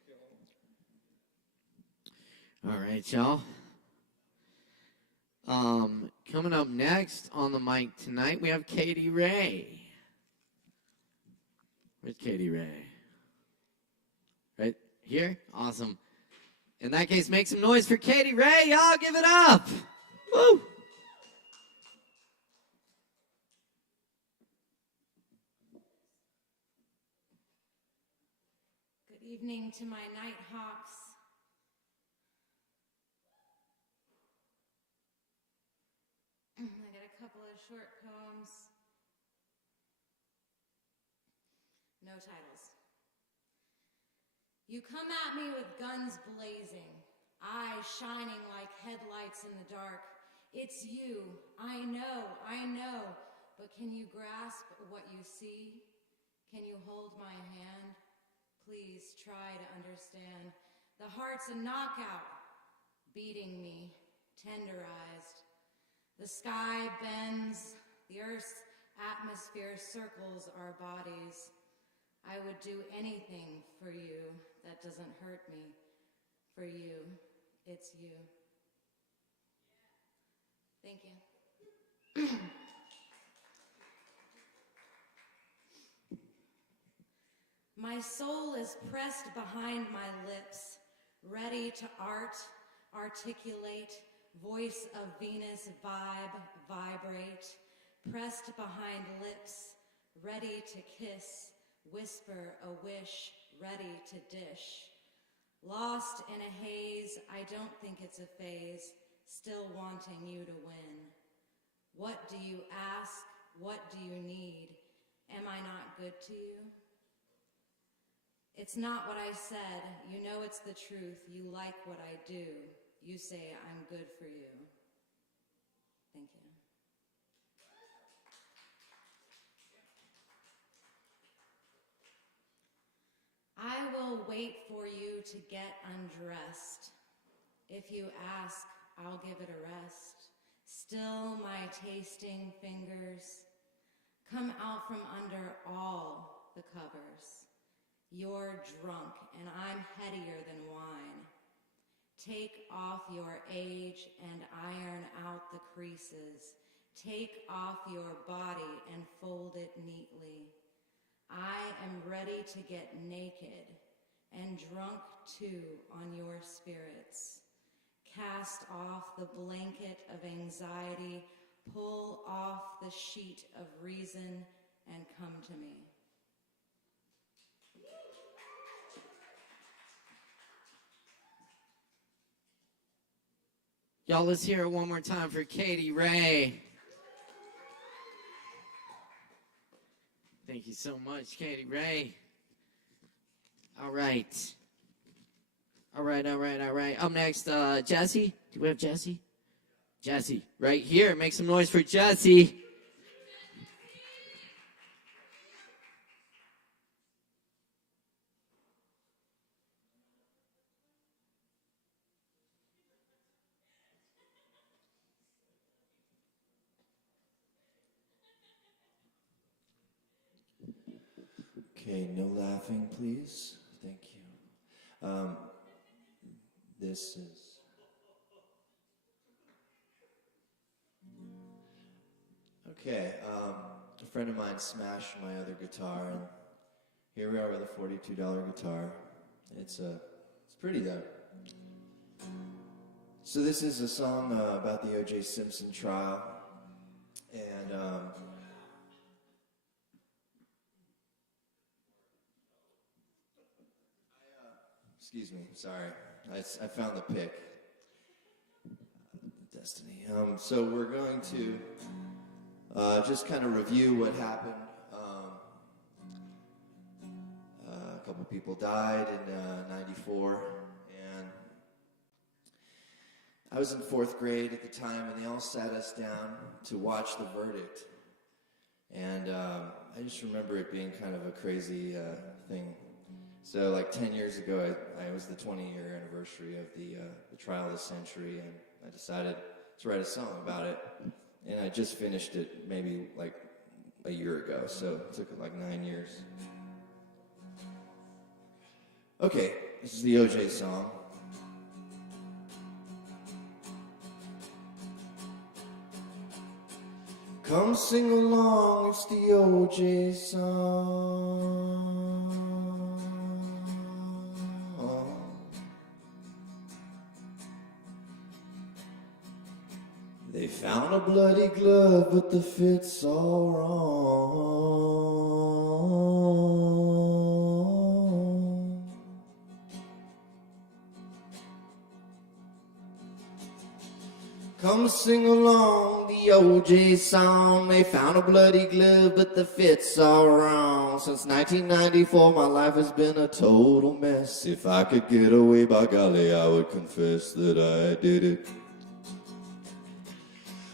you. All right, y'all. Coming up next on the mic tonight, we have Katie Ray. Where's Katie Ray? Right here? Awesome. In that case, make some noise for Katie Ray. Y'all give it up. Woo! Good evening to my Nighthawks. I got a couple of short poems. No titles. You come at me with guns blazing, eyes shining like headlights in the dark. It's you, I know, but can you grasp what you see? Can you hold my hand? Please try to understand. The heart's a knockout, beating me, tenderized. The sky bends, the earth's atmosphere circles our bodies. I would do anything for you that doesn't hurt me. For you, it's you. Thank you. My soul is pressed behind my lips, ready to articulate, voice of Venus vibrate, pressed behind lips, ready to kiss, whisper a wish, ready to dish. Lost in a haze, I don't think it's a phase, still wanting you to win. What do you ask? What do you need? Am I not good to you? It's not what I said. You know it's the truth. You like what I do. You say I'm good for you. Thank you. I will wait for you to get undressed. If you ask, I'll give it a rest. Still my tasting fingers come out from under all the covers. You're drunk and I'm headier than wine. Take off your age and iron out the creases. Take off your body and fold it neatly. I am ready to get naked and drunk too on your spirits. Cast off the blanket of anxiety, pull off the sheet of reason, and come to me. Y'all, let's hear it one more time for Katie Ray. Thank you so much, Katie Ray. All right. Up next, Jesse. Do we have Jesse? Jesse, right here. Make some noise for Jesse. Okay, no laughing, please. Thank you. This is... Okay, a friend of mine smashed my other guitar, and here we are with a $42 guitar. It's pretty, though. So this is a song about the O.J. Simpson trial, and... Excuse me, sorry. I found the pick. Destiny. So we're going to just kind of review what happened. A couple people died in 94, and I was in 4th grade at the time, and they all sat us down to watch the verdict. And I just remember it being kind of a crazy thing. So like 10 years ago, I was the 20-year anniversary of the trial of the century, and I decided to write a song about it. And I just finished it maybe like a year ago, so it took like 9 years. Okay, this is the OJ song. Come sing along, it's the OJ song. They found a bloody glove, but the fit's all wrong. Come sing along the OJ song. They found a bloody glove, but the fit's all wrong. Since 1994, my life has been a total mess. If I could get away, by golly, I would confess that I did it.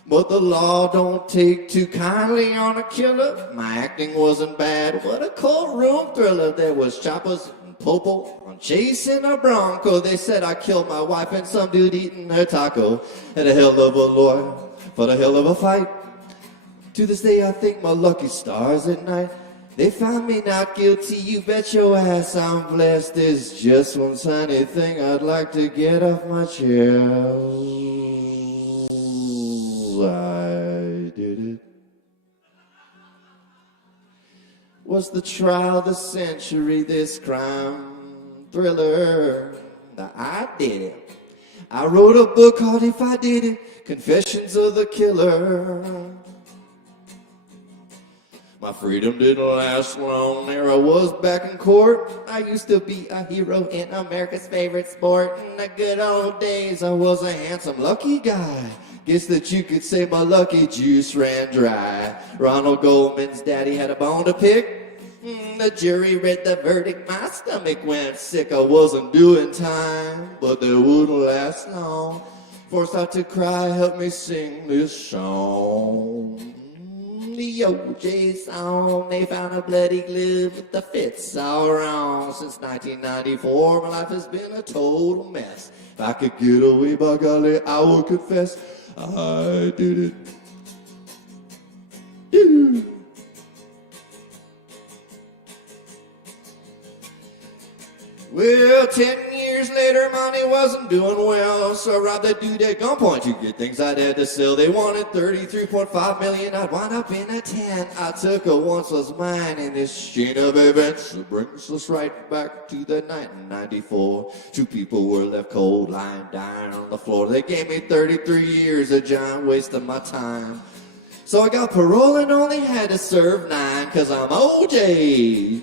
But the law don't take too kindly on a killer. My acting wasn't bad. What a courtroom thriller. There was choppers and popo. I'm chasing a bronco. They said I killed my wife and some dude eating her taco. Had a hell of a lawyer for the hell of a fight. To this day I thank my lucky stars at night. They found me not guilty, you bet your ass I'm blessed. There's just one tiny thing I'd like to get off my chest. I did it. Was the trial of the century, this crime thriller? I did it. I wrote a book called If I Did It, Confessions of the Killer. My freedom didn't last long. There I was back in court. I used to be a hero in America's favorite sport. In the good old days, I was a handsome, lucky guy. Guess that you could say my lucky juice ran dry. Ronald Goldman's daddy had a bone to pick. The jury read the verdict. My stomach went sick. I wasn't doing time, but they wouldn't last long. Forced out to cry, help me sing this song. The OJ song. They found a bloody glove, but the fit's all wrong. Since 1994, my life has been a total mess. If I could get away, by golly, I would confess I did it. Well, 10 years later, money wasn't doing well, so I robbed that dude at gunpoint to get things I'd had to sell. They wanted $33.5 million. I'd wind up in a 10. I took a once was mine in this chain of events that brings us right back to the 1994. 2 people were left cold, lying, dying on the floor. They gave me 33 years, a giant waste of my time. So I got parole and only had to serve 9, 'cause I'm OJ.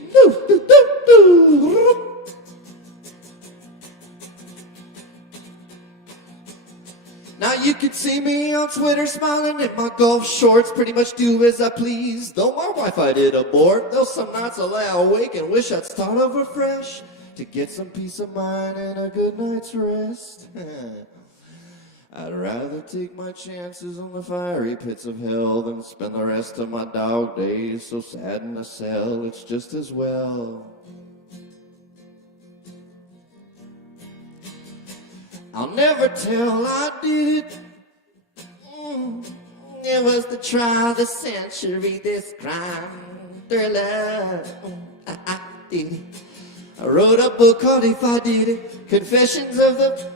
Now you can see me on Twitter smiling in my golf shorts, pretty much do as I please. Though my wife I did abort, though some nights I lay awake and wish I'd start over fresh to get some peace of mind and a good night's rest. I'd rather take my chances on the fiery pits of hell than spend the rest of my dog days so sad in a cell. It's just as well. I'll never tell I did it. It was the trial of the century, this crime thriller. I did it. I wrote a book called If I Did It, Confessions of the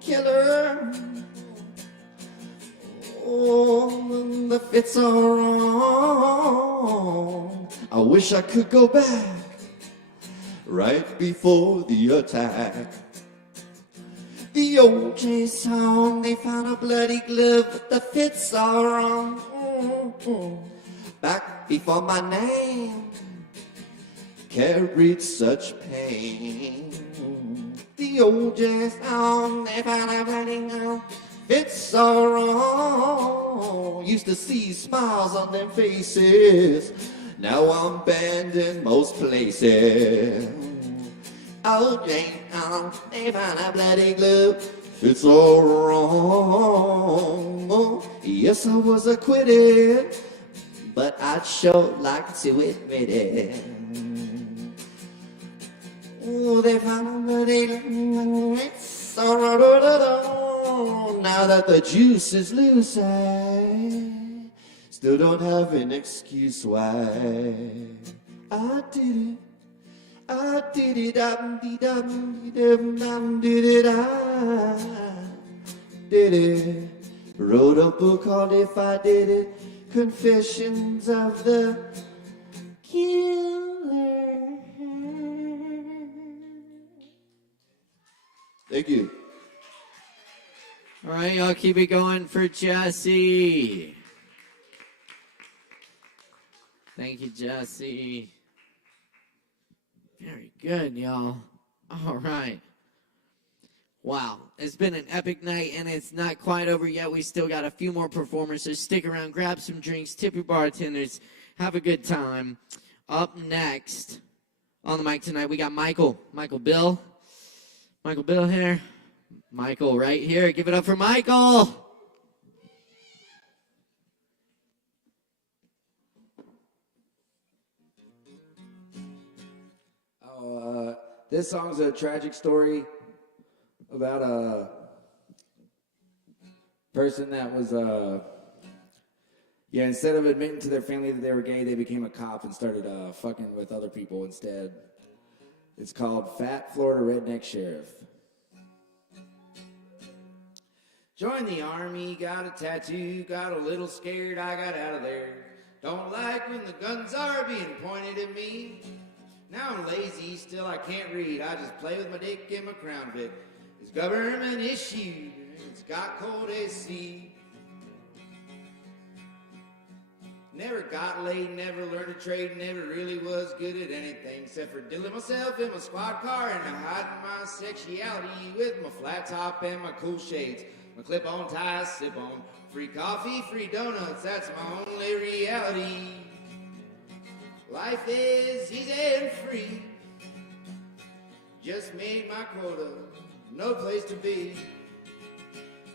Killer. Oh, the fit's all wrong. I wish I could go back right before the attack. The OJ song, they found a bloody glove, but the fit's all wrong. Back before my name carried such pain. The OJ song, they found a bloody glove, fit's all wrong. Used to see smiles on them faces, now I'm banned in most places. OJ, they found a bloody glove, it's all wrong. Yes, I was acquitted, but I'd sure like to admit it. Oh, they found a bloody glove, it's all wrong. Now that the juice is loose, I Still don't have an excuse why I did it. I did it. I did it. I did it. Wrote a book called If I Did It. Confessions of the Killer. Thank you. All right, y'all keep it going for Jesse. Thank you, Jesse. Very good, y'all. All right. Wow, it's been an epic night, and it's not quite over yet. We still got a few more performers, so stick around, grab some drinks, tip your bartenders, have a good time. Up next on the mic tonight, we got Michael Bill here. Michael right here. Give it up for Michael. This song's a tragic story about a person that was, instead of admitting to their family that they were gay, they became a cop and started fucking with other people instead. It's called Fat Florida Redneck Sheriff. Joined the army, got a tattoo, got a little scared, I got out of there. Don't like when the guns are being pointed at me. Now I'm lazy, still I can't read. I just play with my dick and my Crown Vic. It's government issued, it's got cold AC. Never got laid, never learned a trade, never really was good at anything except for dealing myself in my squad car and hiding my sexuality with my flat top and my cool shades. My clip-on ties, sip on free coffee, free donuts, that's my only reality. Life is easy and free. Just made my quota, no place to be.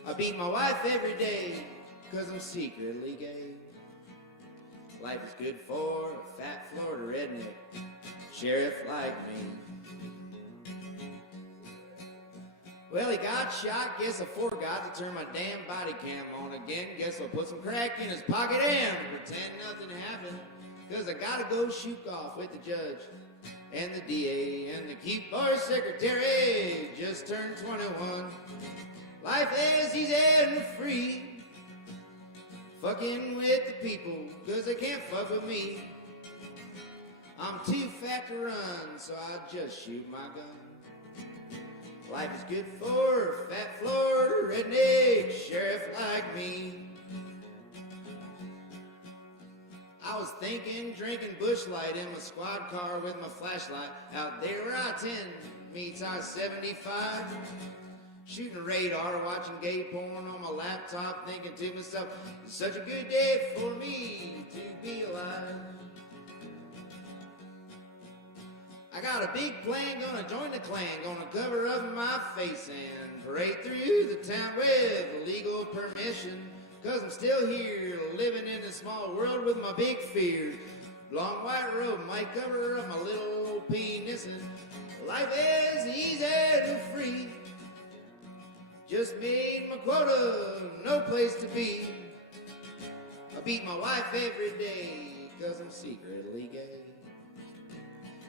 I beat my wife every day, 'cause I'm secretly gay. Life is good for a fat Florida redneck sheriff like me. Well, he got shot, guess I forgot to turn my damn body cam on again. Guess I'll put some crack in his pocket and pretend nothing happened. 'Cause I gotta go shoot off with the judge and the DA and the keep our secretary. Just turned 21. Life is easy and free. Fucking with the people, 'cause they can't fuck with me. I'm too fat to run, so I just shoot my gun. Life is good for a fat Florida redneck sheriff like me. I was thinking, drinking Busch Light in my squad car with my flashlight out there where I-10 meets I-75. Shooting radar, watching gay porn on my laptop, thinking to myself, it's such a good day for me to be alive. I got a big plan, gonna join the clan, gonna cover up my face and parade through the town with legal permission. 'Cause I'm still here, living in this small world with my big fears. Long white robe might cover up my little old penis, and life is easy and free. Just made my quota, no place to be. I beat my wife every day, 'cause I'm secretly gay.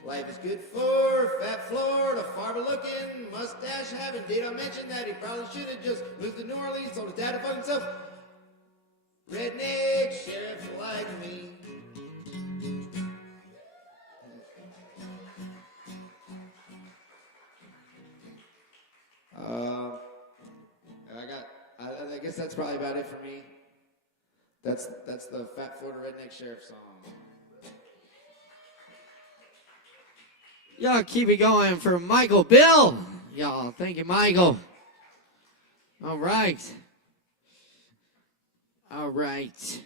Life is good for a fat Florida farmer looking, mustache having. Did I mention that he probably should have just moved to New Orleans, told his dad to fuck himself? Redneck sheriff like me. I guess that's probably about it for me. That's the Fat Florida Redneck Sheriff song. Y'all keep it going for Michael Bill. Y'all, thank you, Michael. All right. All right.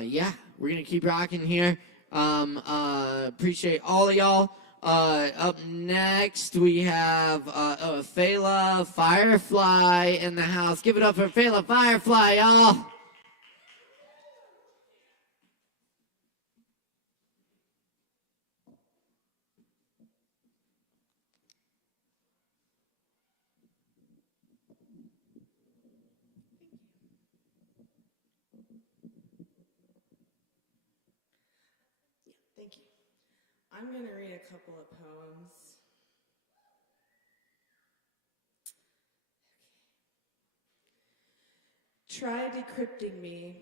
Yeah, we're going to keep rocking here. Appreciate all of y'all. Up next, we have Fela Firefly in the house. Give it up for Fela Firefly, y'all. Thank you. I'm going to read a couple of poems. Try decrypting me.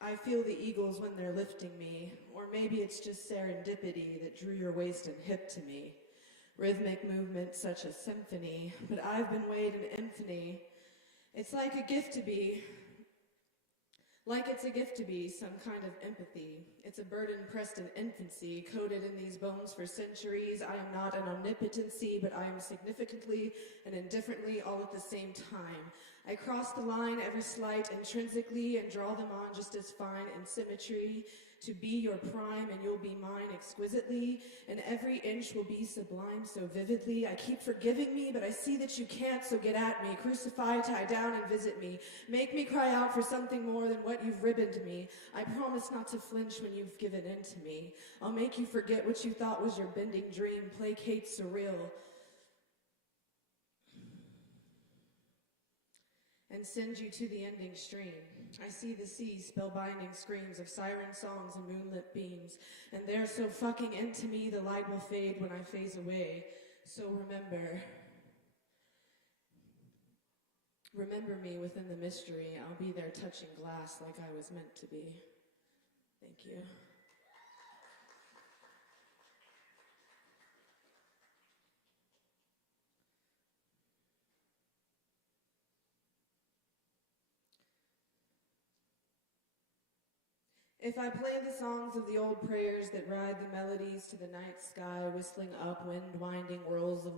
I feel the eagles when they're lifting me. Or maybe it's just serendipity that drew your waist and hip to me. Rhythmic movement, such a symphony. But I've been weighed in infamy. It's like a gift to be. Like it's a gift to be, some kind of empathy. It's a burden pressed in infancy, coded in these bones for centuries. I am not an omnipotency, but I am significantly and indifferently all at the same time. I cross the line every slight intrinsically and draw them on just as fine in symmetry. To be your prime and you'll be mine exquisitely, and every inch will be sublime so vividly. I keep forgiving me, but I see that you can't, so get at me. Crucify, tie down, and visit me. Make me cry out for something more than what you've ribboned me. I promise not to flinch when you've given in to me. I'll make you forget what you thought was your bending dream, placate surreal, and send you to the ending stream. I see the sea spellbinding screams of siren songs and moonlit beams, and they're so fucking into me the light will fade when I phase away. So remember me within the mystery. I'll be there touching glass like I was meant to be. Thank you. If I play the songs of the old prayers that ride the melodies to the night sky, whistling upwind, winding whirls of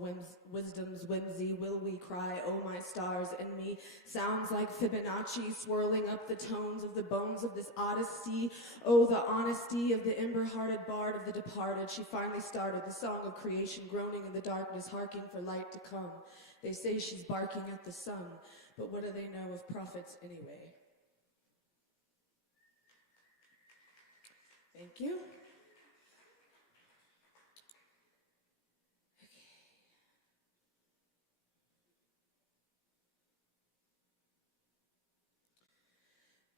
wisdom's whimsy, will we cry, oh my stars in me, sounds like Fibonacci, swirling up the tones of the bones of this odyssey. Oh, the honesty of the ember-hearted bard of the departed. She finally started the song of creation, groaning in the darkness, harking for light to come. They say she's barking at the sun, but what do they know of prophets anyway? Thank you.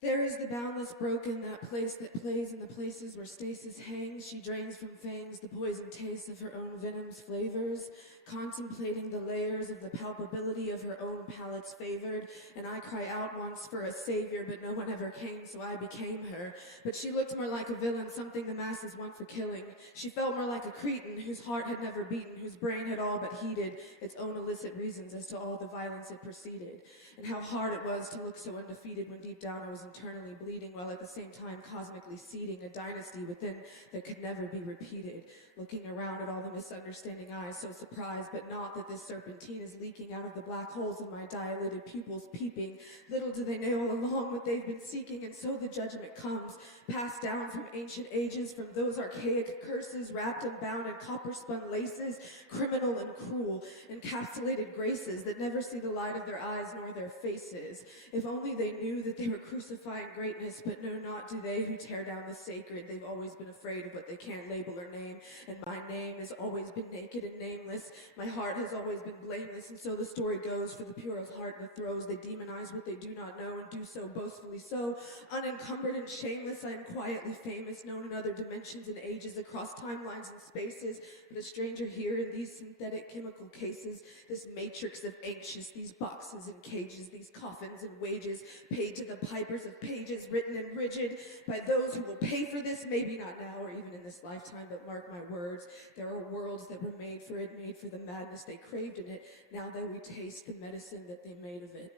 There is the boundless broken, that place that plays in the places where stasis hangs. She drains from fangs the poison taste of her own venom's flavors, contemplating the layers of the palpability of her own palate's favored. And I cry out once for a savior, but no one ever came, so I became her. But she looked more like a villain, something the masses want for killing. She felt more like a cretin whose heart had never beaten, whose brain had all but heeded its own illicit reasons as to all the violence it preceded. And how hard it was to look so undefeated when deep down I was internally bleeding, while at the same time cosmically seeding a dynasty within that could never be repeated. Looking around at all the misunderstanding eyes, so surprised, but not that this serpentine is leaking out of the black holes of my dilated pupils, peeping. Little do they know all along what they've been seeking, and so the judgment comes, passed down from ancient ages, from those archaic curses, wrapped and bound in copper-spun laces, criminal and cruel, encapsulated graces that never see the light of their eyes nor their faces. If only they knew that they were crucifying greatness, but know not do they who tear down the sacred. They've always been afraid of what they can't label or name, and my name has always been naked and nameless. My heart has always been blameless, and so the story goes. For the pure of heart in the throes, they demonize what they do not know, and do so boastfully so. Unencumbered and shameless, I am quietly famous, known in other dimensions and ages, across timelines and spaces, but a stranger here in these synthetic chemical cases, this matrix of anxious, these boxes and cages, these coffins and wages, paid to the pipers of pages, written and rigid by those who will pay for this, maybe not now or even in this lifetime, but mark my words, there are worlds that were made for it, made for the madness they craved in it, now that we taste the medicine that they made of it.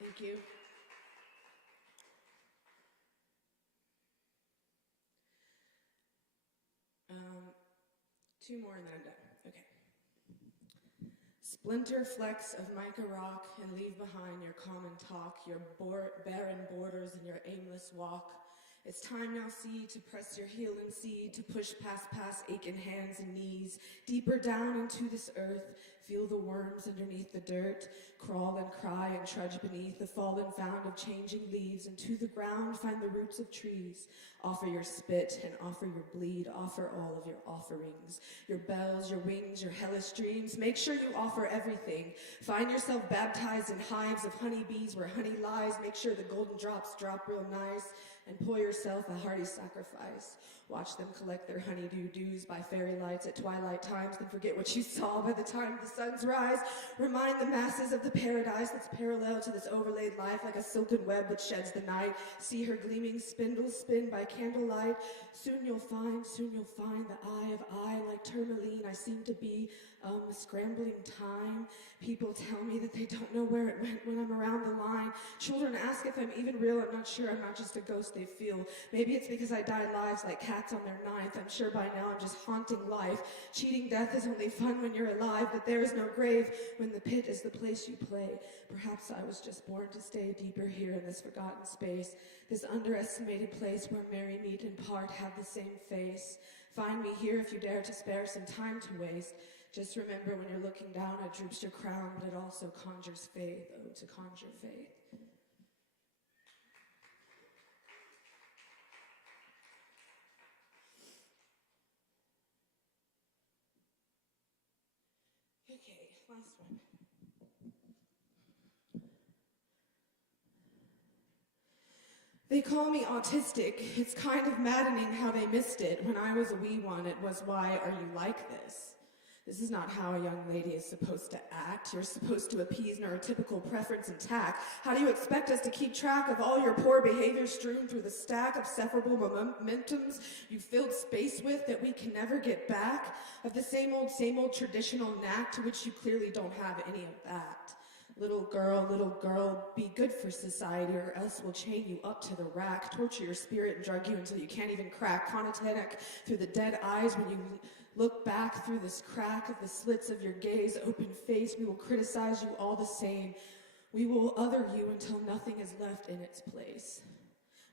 Thank you. Two more and then I'm done. Okay. Splinter flecks of mica rock and leave behind your common talk, your barren borders and your aimless walk. It's time now, see, to press your heel and see, to push past aching hands and knees, deeper down into this earth, Feel the worms underneath the dirt, crawl and cry and trudge beneath the fallen found of changing leaves, and to the ground find the roots of trees. Offer your spit and offer your bleed, offer all of your offerings, your bells, your wings, your hellish dreams. Make sure you offer everything. Find yourself baptized in hives of honeybees where honey lies. Make sure the golden drops drop real nice, and pour yourself a hearty sacrifice. Watch them collect their honeydew dews by fairy lights at twilight times, then forget what you saw by the time the sun's rise. Remind the masses of the paradise that's parallel to this overlaid life, like a silken web that sheds the night. See her gleaming spindles spin by candlelight. Soon you'll find the eye of I, like tourmaline. I seem to be scrambling time. People tell me that they don't know where it went when I'm around the line. Children ask if I'm even real. I'm not sure. I'm not just a ghost they feel. Maybe it's because I died lives like cats on their ninth. I'm sure by now I'm just haunting life. Cheating death is only fun when you're alive, but there is no grave when the pit is the place you play. Perhaps I was just born to stay deeper here in this forgotten space, this underestimated place where merry meet and part have the same face. Find me here if you dare to spare some time to waste. Just remember, when you're looking down, it droops your crown, but it also conjures faith. Oh, to conjure faith. Okay, last one. They call me autistic. It's kind of maddening how they missed it. When I was a wee one, it was, why are you like this? This is not how a young lady is supposed to act. You're supposed to appease neurotypical preference and tact. How do you expect us to keep track of all your poor behavior strewn through the stack of separable momentums you filled space with that we can never get back? Of the same old traditional knack to which you clearly don't have any of that. Little girl, be good for society, or else we'll chain you up to the rack, torture your spirit and drug you until you can't even crack. Conotenic through the dead eyes when you look back through this crack of the slits of your gaze, open face. We will criticize you all the same. We will other you until nothing is left in its place.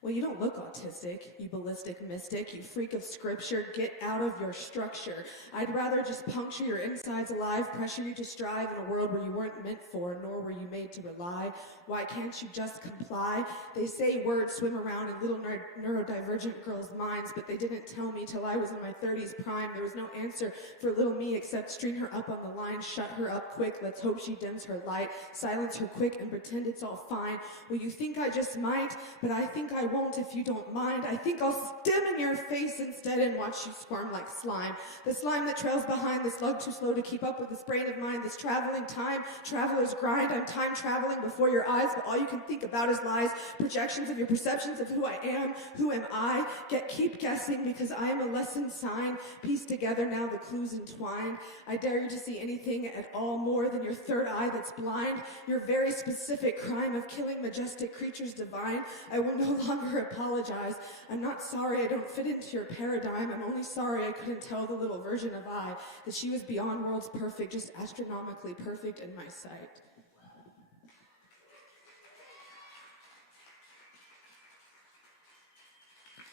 Well, you don't look autistic, you ballistic mystic, you freak of scripture. Get out of your structure. I'd rather just puncture your insides alive, pressure you to strive in a world where you weren't meant for, nor were you made to rely. Why can't you just comply? They say words swim around in little neurodivergent girls' minds, but they didn't tell me till I was in my 30s prime. There was no answer for little me except string her up on the line, shut her up quick, let's hope she dims her light, silence her quick and pretend it's all fine. Well, you think I just might, but I think I won't if you don't mind. I think I'll stem in your face instead and watch you squirm like slime. The slime that trails behind, the slug too slow to keep up with this brain of mine, this traveling time, traveler's grind. I'm time traveling before your eyes, but all you can think about is lies, projections of your perceptions of who I am, who am I. Keep guessing because I am a lesson sign. Piece together now the clues entwined. I dare you to see anything at all more than your third eye that's blind. Your very specific crime of killing majestic creatures divine. I will no longer apologize. I'm not sorry I don't fit into your paradigm. I'm only sorry I couldn't tell the little version of I that she was beyond worlds perfect, just astronomically perfect in my sight.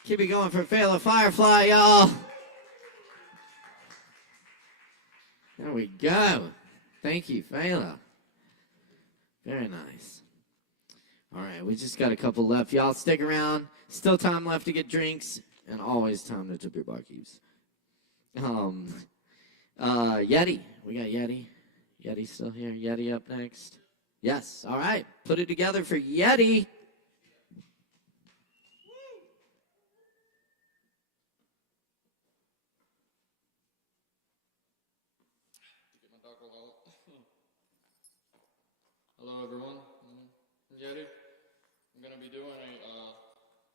Keep it going for Fela Firefly, y'all. There we go. Thank you, Fela. Very nice. All right, we just got a couple left. Y'all stick around. Still time left to get drinks, and always time to tip your barkeeps. Yeti. We got Yeti. Yeti still here. Yeti up next. Yes. All right. Put it together for Yeti. Hello, everyone. I'm Yeti. I'm going to be doing a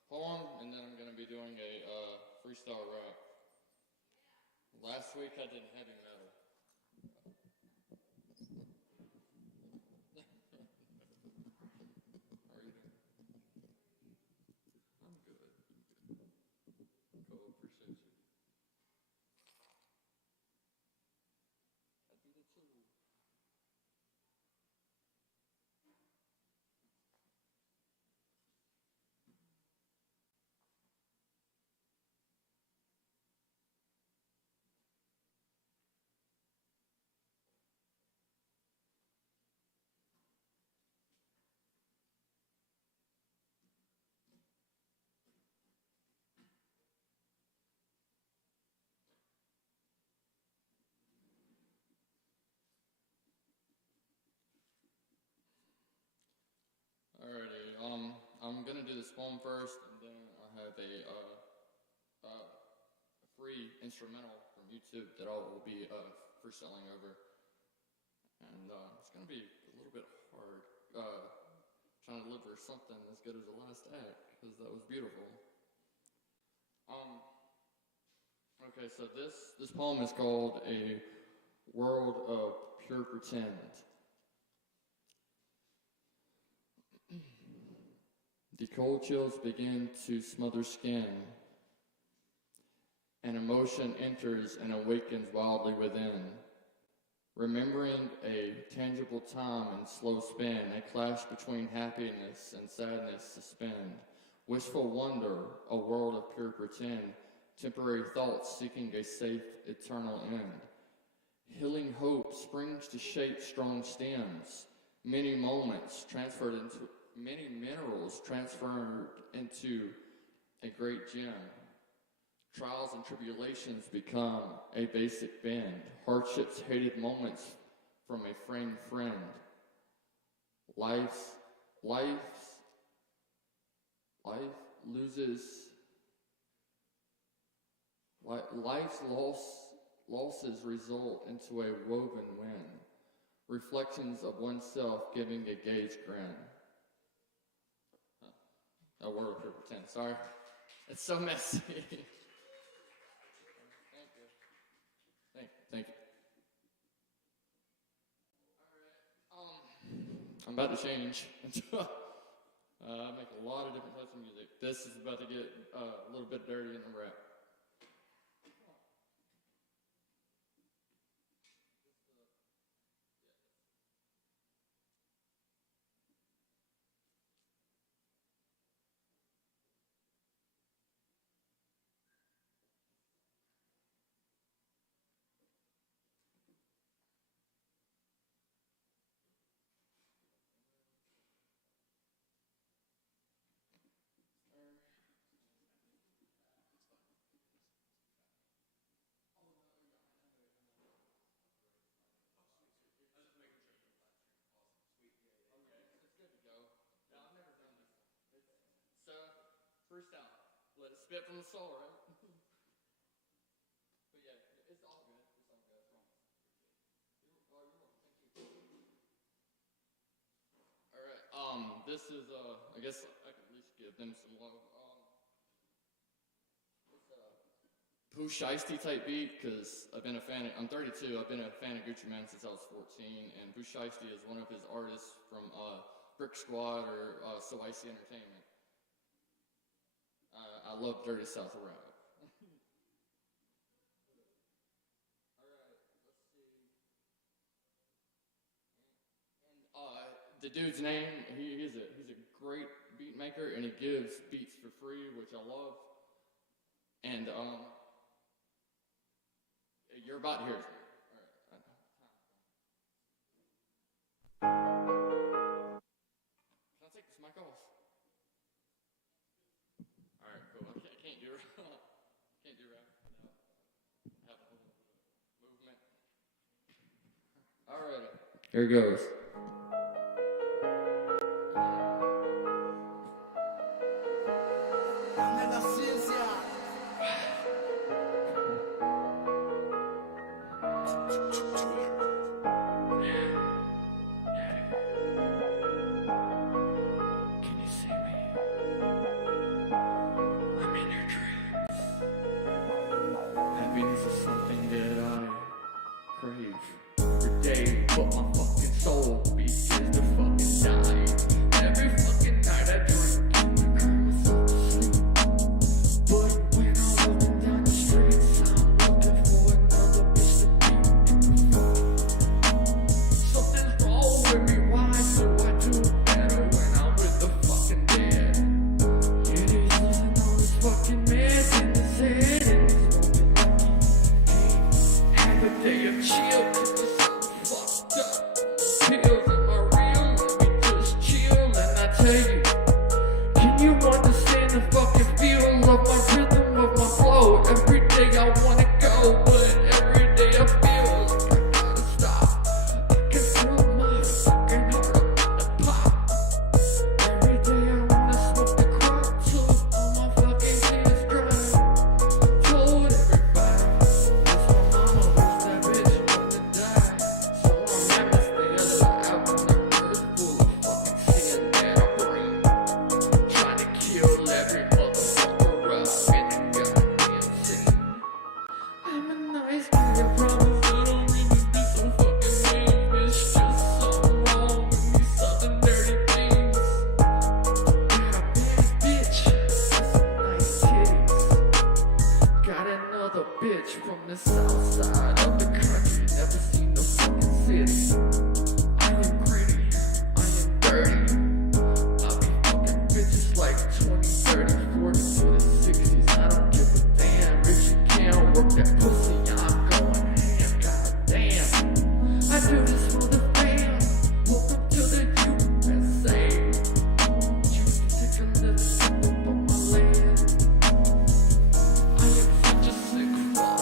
poem, and then I'm going to be doing a freestyle rap. Last week I did heavy metal. How are you doing? I'm good. Cool, appreciate you. I did it too. I'm gonna do this poem first, and then I have a free instrumental from YouTube that I will be freestyling over, and it's gonna be a little bit hard trying to deliver something as good as the last act, because that was beautiful. Okay, so this poem is called A World of Pure Pretend. The cold chills begin to smother skin. An emotion enters and awakens wildly within. Remembering a tangible time in slow spin, a clash between happiness and sadness suspend. Wishful wonder, a world of pure pretend, temporary thoughts seeking a safe, eternal end. Healing hope springs to shape strong stems, many moments transferred into, many minerals transferred into a great gem. Trials and tribulations become a basic bend, hardships, hated moments from a framed friend. Life's losses result into a woven win. Reflections of oneself giving a gauge grin. A word of pure pretend, sorry. It's so messy. Thank you. Alright, I'm about to change into I make a lot of different types of music. This is about to get a little bit dirty in the rap. Freestyle. Let it spit from the soul, right? But yeah, it's all good. It's all good. I promise. You're welcome. Thank you. Alright, this is, I guess I could at least give them some love. It's a Pooh Shiesty type beat, because I've been a fan of, I'm 32, I've been a fan of Gucci Mane since I was 14, and Pooh Shiesty is one of his artists from Brick Squad or So Icy Entertainment. I love Dirty South rap. Alright, let's see. And the dude's name, he's a great beat maker, and he gives beats for free, which I love. And you're about to hear it. Alright. Can I take this mic off? Alright, cool. I can't do rap. No. Have a little movement. Alright. Here it goes. Happiness is something that I crave every day, but my fucking soul from the south side of the country, never seen no fucking city. I am gritty, I am dirty. I be fucking bitches like 20, 30, 40 to the 60s. I don't give a damn. Richard can't work that pussy, I'm going ham. Goddamn, I do this for the fam. Welcome to the USA. You can take a little sip up on my land. I am such a sick fuck.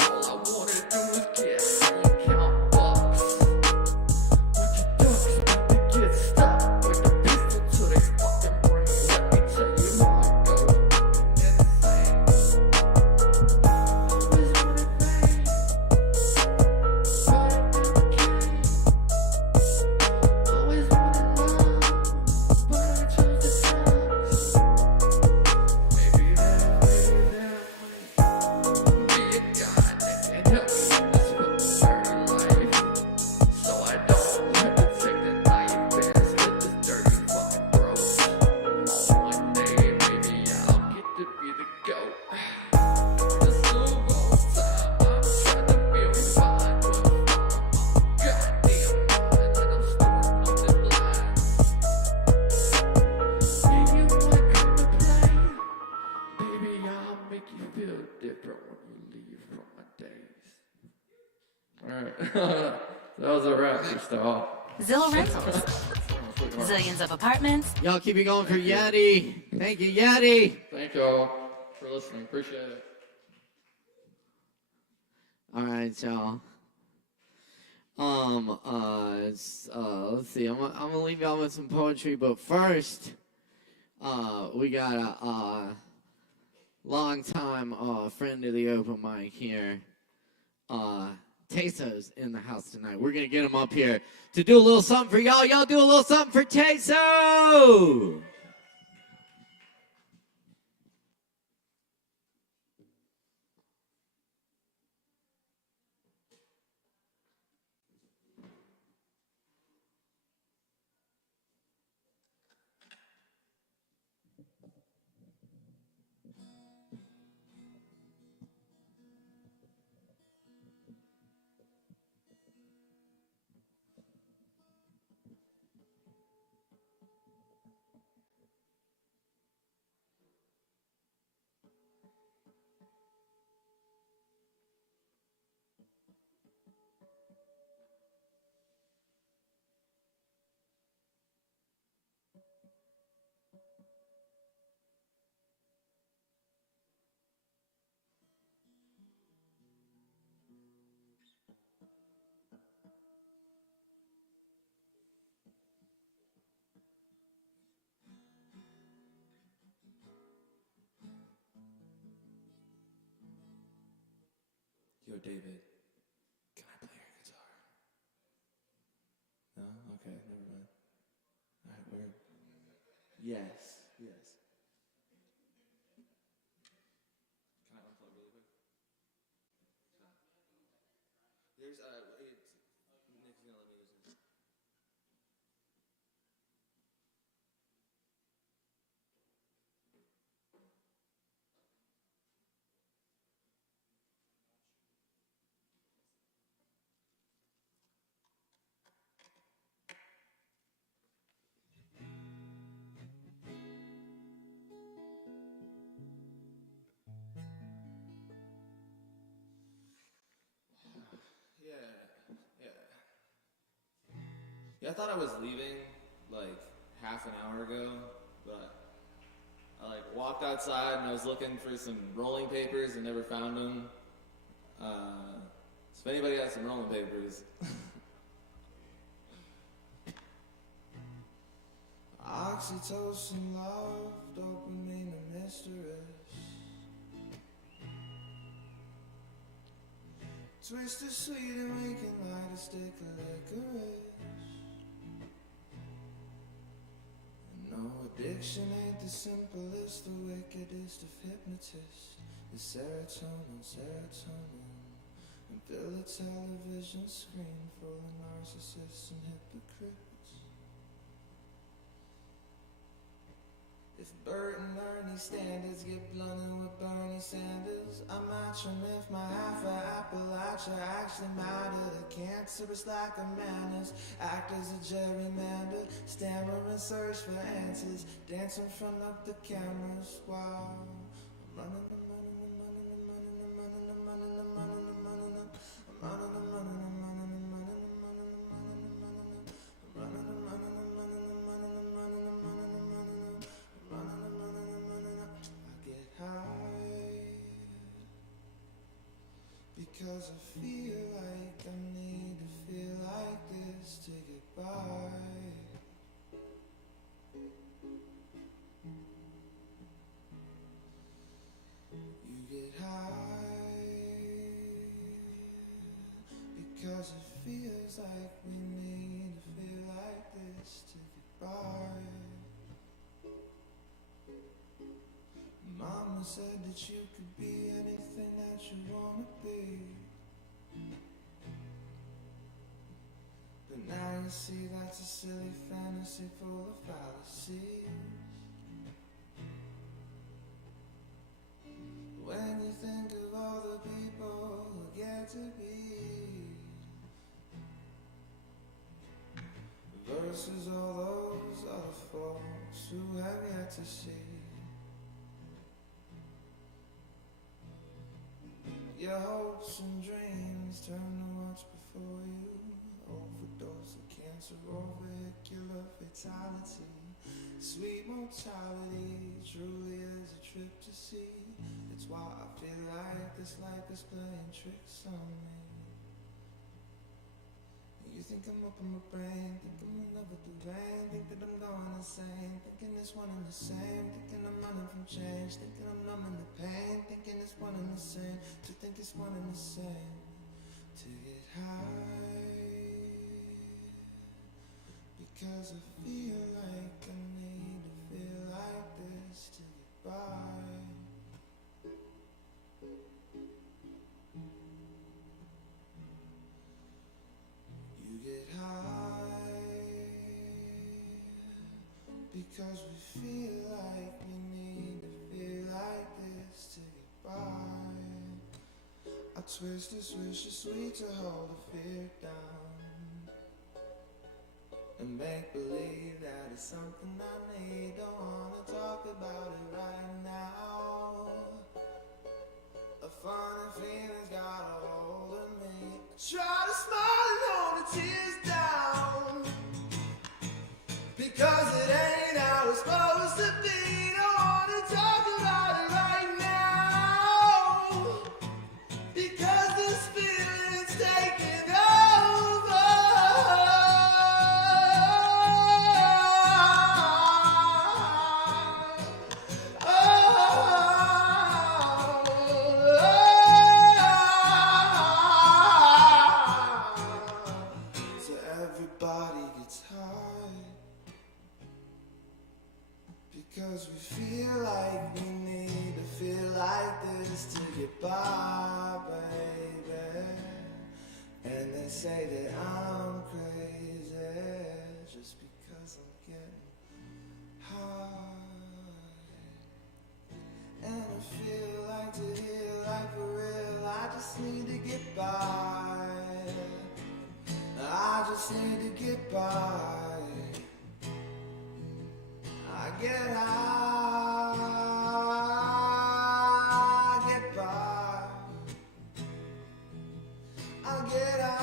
All I wanna do is get free and count bucks. With your ducks, about to get stuck with the pistol to their fucking brain. Let me tell you how it goes. Insane. Always wanted fame, but it never came. Always wanted love, but I chose the drugs. Maybe that way that might be a god that can help me in this fucking dirty life. So I don't have to take the knife and slit this dirty fucking throat. One day, maybe I'll get to be the goat. This little old time, I'm trying to feel fine, but from my goddamn mind, and I'm storing on the lines. Yeah, you wanna come and play? Baby, I'll make you feel different when you leave from my days. Alright, that was a wrap, Gustav. Zillow Rentals. Zillions of apartments. Y'all keep it going for Yeti. Thank you, Yeti. Thank y'all for listening. Appreciate it. All right, y'all. Let's see. I'm gonna leave y'all with some poetry, but first, we got a long time friend of the open mic here. Teso's in the house tonight. We're gonna get him up here to do a little something for y'all. Y'all do a little something for Teso. Yo, David, can I play your guitar? No? Okay, never mind. Alright, word. Yes, yes. Can I unplug really quick? There's, Nick's gonna let me use this. Yeah, I thought I was leaving like half an hour ago, but I like walked outside and I was looking for some rolling papers and never found them. So if anybody got some rolling papers. Oxytocin, love, dopamine, and mistress. Twisted sweet and we can light a stick of licorice. And no addiction ain't the simplest, the wickedest of hypnotists. The serotonin, serotonin. And fill a television screen full of narcissists and hypocrites. If Bert and Ernie standards get blunted with Bernie Sanders, I match them if my half of Appalachia actually mattered. Cancerous lack of manners, act as a gerrymander, stammer and search for answers, dance in front of the cameras while I'm running. Because I feel like I need to feel like this to get by. You get high because it feels like we need to feel like this to get by. Mama said that you could be anything that you wanna be. But now you see that's a silly fantasy full of fallacies. When you think of all the people who get to be versus all those other folks who have yet to see. Your hopes and dreams turn to what's before you. Overdose of cancer or vehicular fatality. Sweet mortality truly is a trip to see. It's why I feel like this life is playing tricks on me. You think I'm up in my brain, think I'm in love with the rain, think that I'm going insane, thinking it's one and the same, thinking I'm running from change, thinking I'm numbing the pain, thinking it's one and the same, to think it's one and the same, to get high, because I feel like I need to feel like this to get by. You get high because we feel like we need to feel like this to get by. I twist and swish it's sweet to hold the fear down and make believe that it's something I need. Don't wanna talk about it right now. A funny feeling's got a hold of me. I try to smile and hold the tears down because it ain't how it's supposed to be. Don't wanna talk about it right now because this feeling's taking over. So everybody gets high because we feel like we need to feel like this to get by, baby. And they say that I'm crazy just because I'm getting high. And I feel like to heal like for real, I just need to get by. I just need to get by. I get high, I get by. I get high,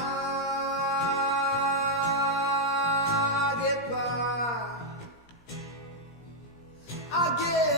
I get by. I get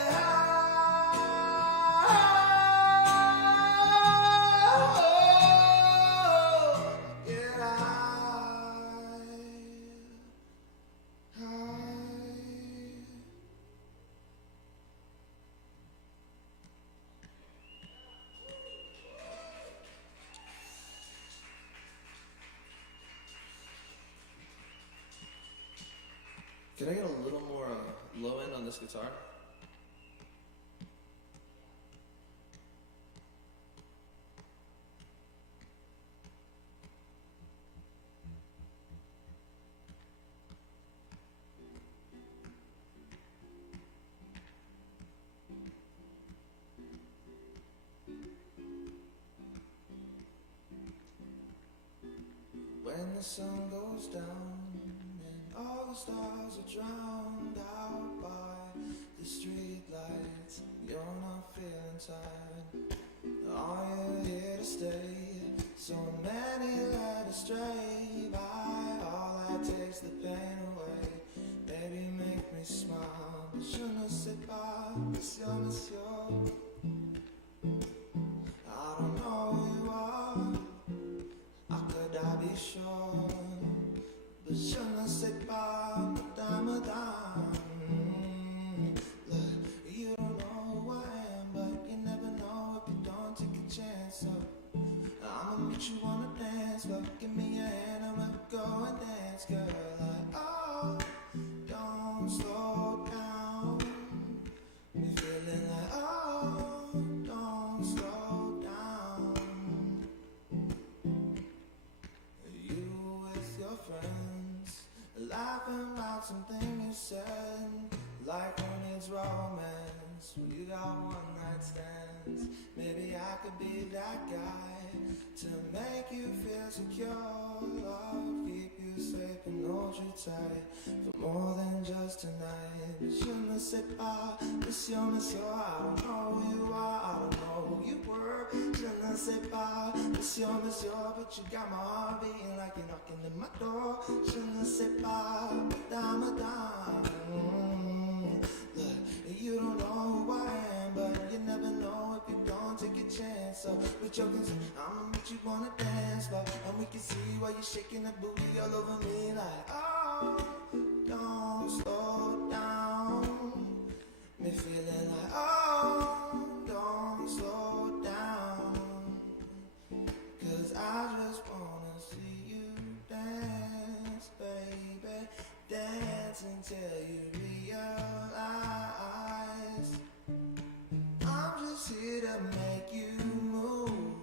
Can I get a little more low end on this guitar? sun goes down and all the stars are drowned out by the street lights, you're not feeling tired. Are you here to stay? So many led astray by all that takes the pain away. Baby, make me smile, but je ne sais pas, monsieur, monsieur. I don't know who you are, how could I be sure? But je ne sais pas, madame, madame. Look, you don't know who I am, but you never know if you don't take a chance. So I'ma meet you on the dance floor. Give me your hand and we'll go and dance, girl. Like, oh, don't slow down. Me feeling like, oh, don't slow down. You with your friends, laughing about something you said, like when it's romance, when you got one night stands. Maybe I could be that guy to make you feel secure. I'll keep you safe and hold you tight for more than just tonight. But je ne sais pas, monsieur, monsieur, I don't know who you are, I don't know who you were. Je ne sais pas, monsieur, monsieur, but you got my heart beating like you're knocking at my door. Je ne sais pas, madame, madame. Look, you don't know who I am, but you never know if you don't take a chance. So with your consent, I'ma meet you on a dance floor, and we can see why you're shaking that booty all over me like, oh, don't slow down. Me feeling like, oh, don't slow down. 'Cause I just wanna see you dance, baby. Dance until you realize I'm just here to make you move,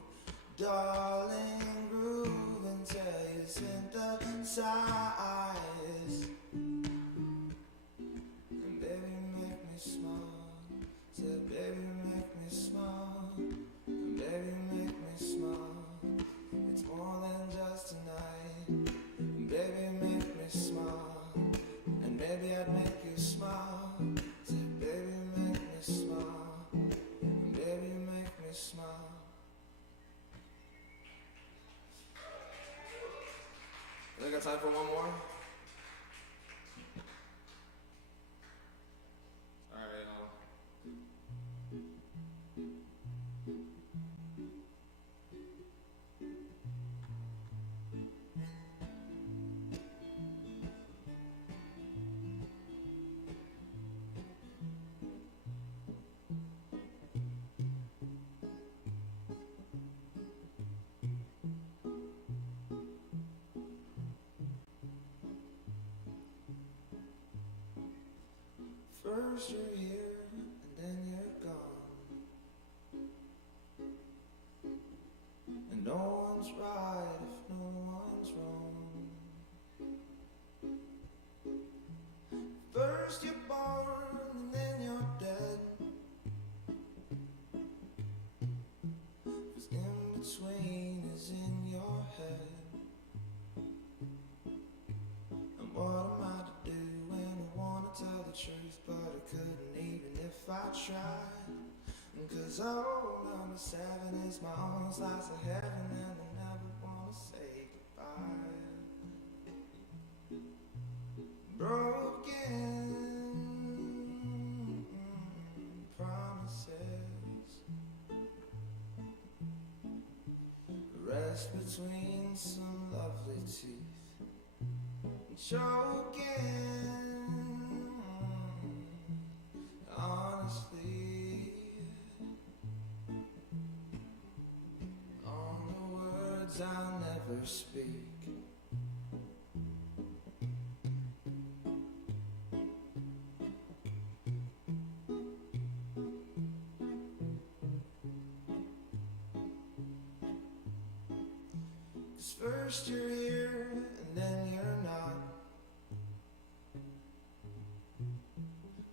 darling, groove until you synthesize. And baby, make me smile. Say, baby, make me smile. And baby, make me smile. It's more than just tonight. And baby, make me smile. And maybe I'd make you smile. Say, baby, make me smile. And baby, make me smile. I got time for one more? Alright, First you're here, and then you're gone. And no one's right if no one's wrong. First you're born, and then you're dead. 'Cause in between is in your head. And what am I to do when I wanna tell the truth, but I couldn't even if I tried? 'Cause number 7 is my own slice of heaven, and I never wanna say goodbye. Broken promises rest between some lovely teeth. Choking, honestly, on the words I'll never speak. First you're here, and then you're not.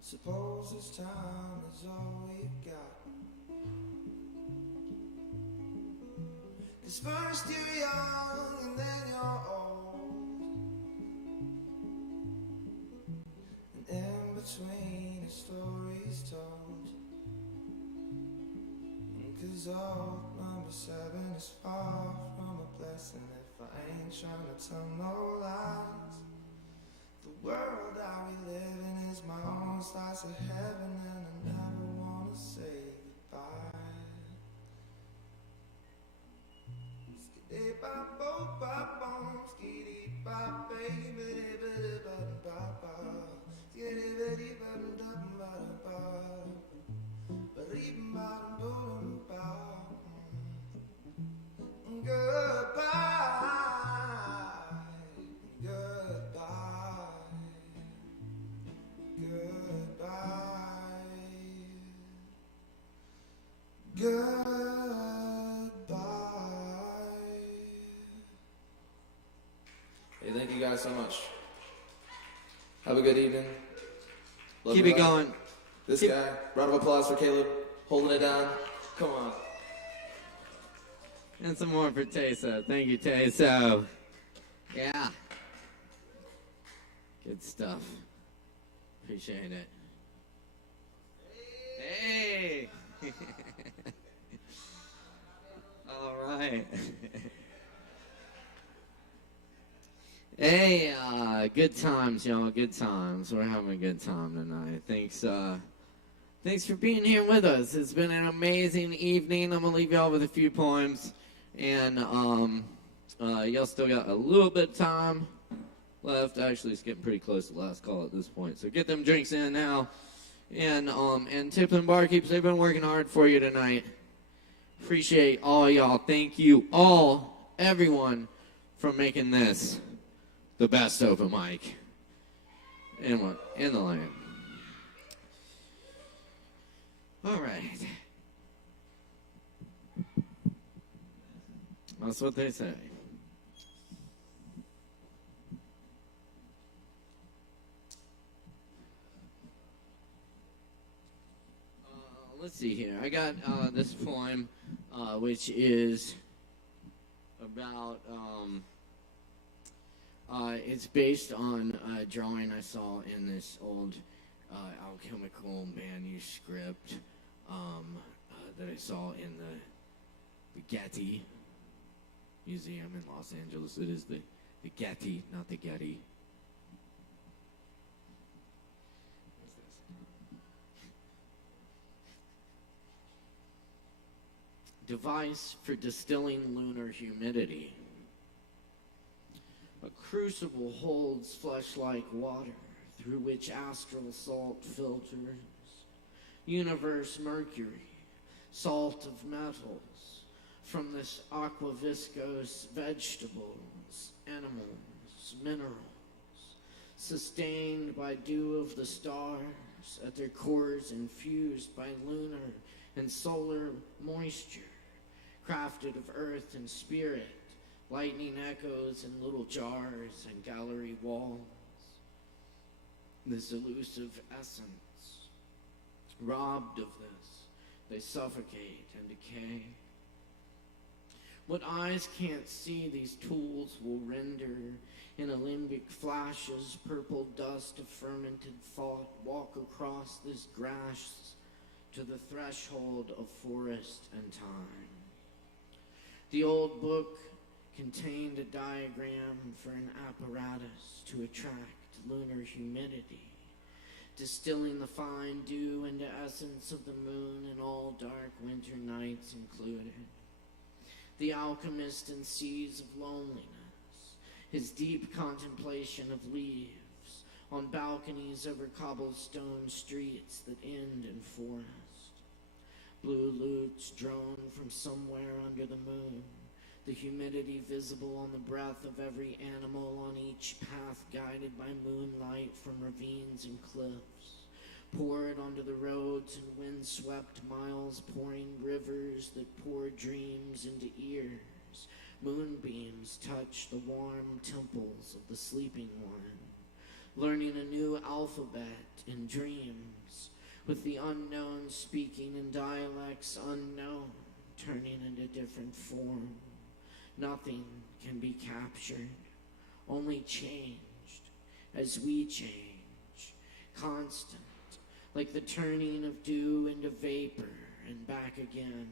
Suppose this time is all we've got. 'Cause first you're young, and then you're old. years old. Number 7 is far from a blessing if I ain't trying to tell no lies. The world that we live in is my own slice of heaven, and I never wanna say goodbye. Skiddy bop bop bop bom, skiddy bop baby, skiddy bop bop bop, skiddy bitty bop bop bop bop, ba-dee bop boom bop. Goodbye, goodbye, goodbye, goodbye. Hey, thank you guys so much. Have a good evening. Love Keep you it guys. going. This guy, round of applause for Caleb, holding it down. Come on. And some more for Teso. Thank you, Teso. Yeah. Good stuff. Appreciate it. Hey! All right. Hey, good times, y'all. Good times. We're having a good time tonight. Thanks for being here with us. It's been an amazing evening. I'm gonna leave y'all with a few poems, and y'all still got a little bit of time left. Actually, it's getting pretty close to the last call at this point. So get them drinks in now, and tip them barkeeps. They've been working hard for you tonight. Appreciate all y'all. Thank you all, everyone, for making this the best open mic in the land. All right. That's what they say. Let's see here. I got this poem, which is about, it's based on a drawing I saw in this old alchemical manuscript that I saw in the Getty Museum in Los Angeles. It is the Getty, not the Getty. Device for distilling lunar humidity. A crucible holds flesh-like water through which astral salt filters. Universe mercury, salt of metals, from this aquaviscose vegetables, animals, minerals, sustained by dew of the stars, at their cores infused by lunar and solar moisture, crafted of earth and spirit, lightning echoes in little jars and gallery walls. This elusive essence, robbed of this, they suffocate and decay. What eyes can't see, these tools will render in alembic flashes, purple dust of fermented thought, walk across this grass to the threshold of forest and time. The old book contained a diagram for an apparatus to attract lunar humidity, distilling the fine dew into essence of the moon and all dark winter nights included. The alchemist in seas of loneliness, his deep contemplation of leaves on balconies over cobblestone streets that end in forest. Blue lutes drone from somewhere under the moon, the humidity visible on the breath of every animal on each path guided by moonlight from ravines and cliffs, poured onto the roads and wind-swept miles, pouring rivers that pour dreams into ears. Moonbeams touch the warm temples of the sleeping one, learning a new alphabet in dreams, with the unknown speaking in dialects unknown, turning into different form. Nothing can be captured, only changed as we change, constant, like the turning of dew into vapor and back again.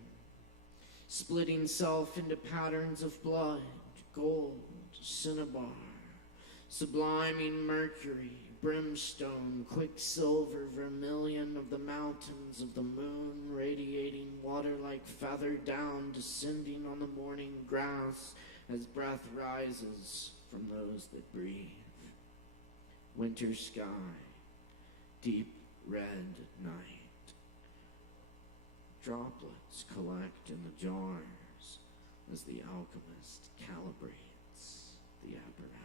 splitting self into patterns of blood, gold, cinnabar, subliming mercury, brimstone, quicksilver, vermilion of the mountains of the moon, radiating water like feather down, descending on the morning grass as breath rises from those that breathe. Winter sky, deep red night. Droplets collect in the jars as the alchemist calibrates the apparatus.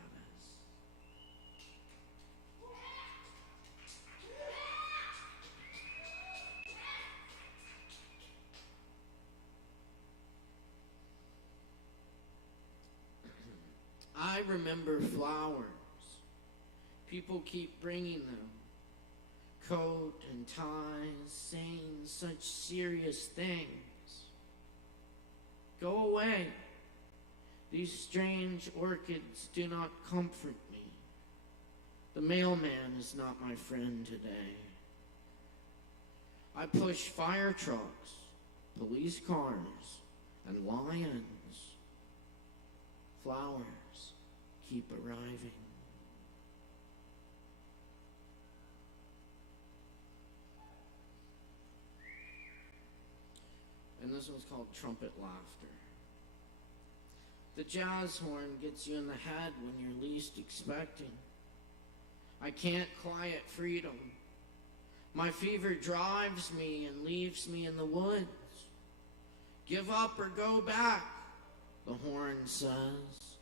I remember flowers. People keep bringing them. Coat and ties, saying such serious things. Go away. These strange orchids do not comfort me. The mailman is not my friend today. I push fire trucks, police cars, and lions. Flowers keep arriving. And this one's called Trumpet Laughter. The jazz horn gets you in the head when you're least expecting. I can't quiet freedom. My fever drives me and leaves me in the woods. Give up or go back, the horn says.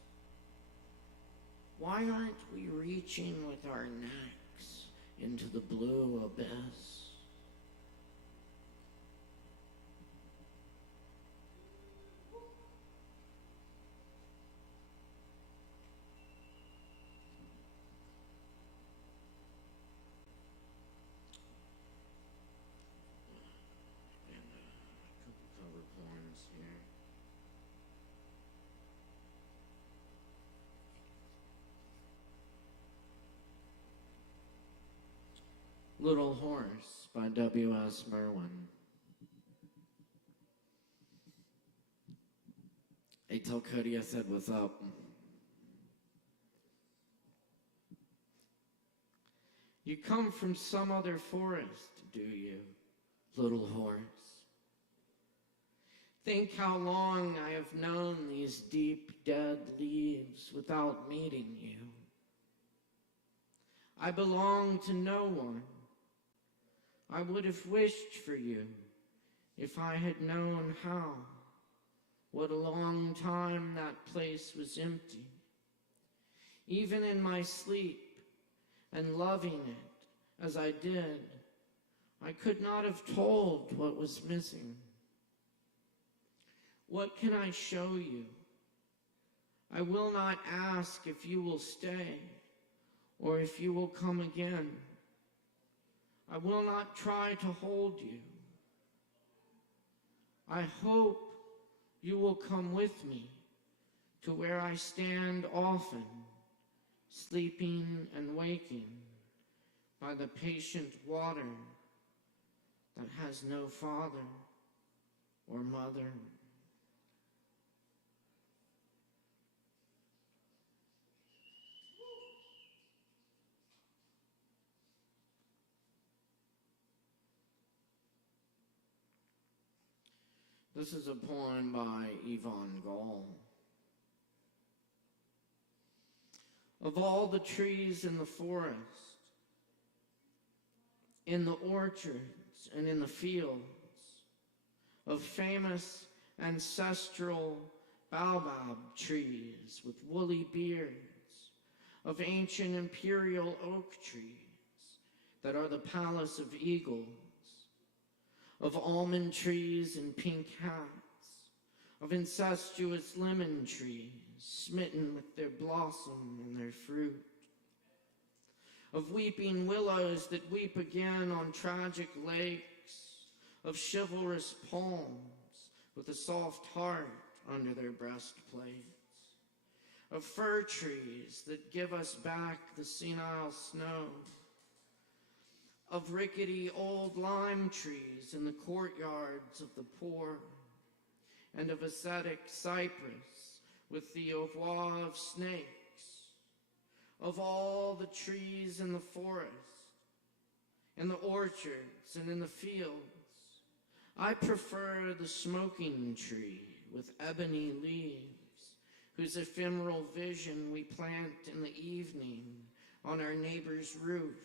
Why aren't we reaching with our necks into the blue abyss? Little Horse by W.S. Merwin. Hey, tell Cody I said what's up. You come from some other forest, do you, little horse? Think how long I have known these deep, dead leaves without meeting you. I belong to no one. I would have wished for you if I had known how. What a long time that place was empty. Even in my sleep and loving it as I did, I could not have told what was missing. What can I show you? I will not ask if you will stay or if you will come again. I will not try to hold you. I hope you will come with me to where I stand often, sleeping and waking by the patient water that has no father or mother. This is a poem by Yvonne Gall. Of all the trees in the forest, in the orchards and in the fields, of famous ancestral baobab trees with woolly beards, of ancient imperial oak trees that are the palace of eagles, of almond trees and pink hats, of incestuous lemon trees, smitten with their blossom and their fruit, of weeping willows that weep again on tragic lakes, of chivalrous palms with a soft heart under their breastplates, of fir trees that give us back the senile snow, of rickety old lime trees in the courtyards of the poor, and of ascetic cypress, with the au revoir of snakes, of all the trees in the forest, in the orchards and in the fields. I prefer the smoking tree with ebony leaves, whose ephemeral vision we plant in the evening on our neighbor's roof,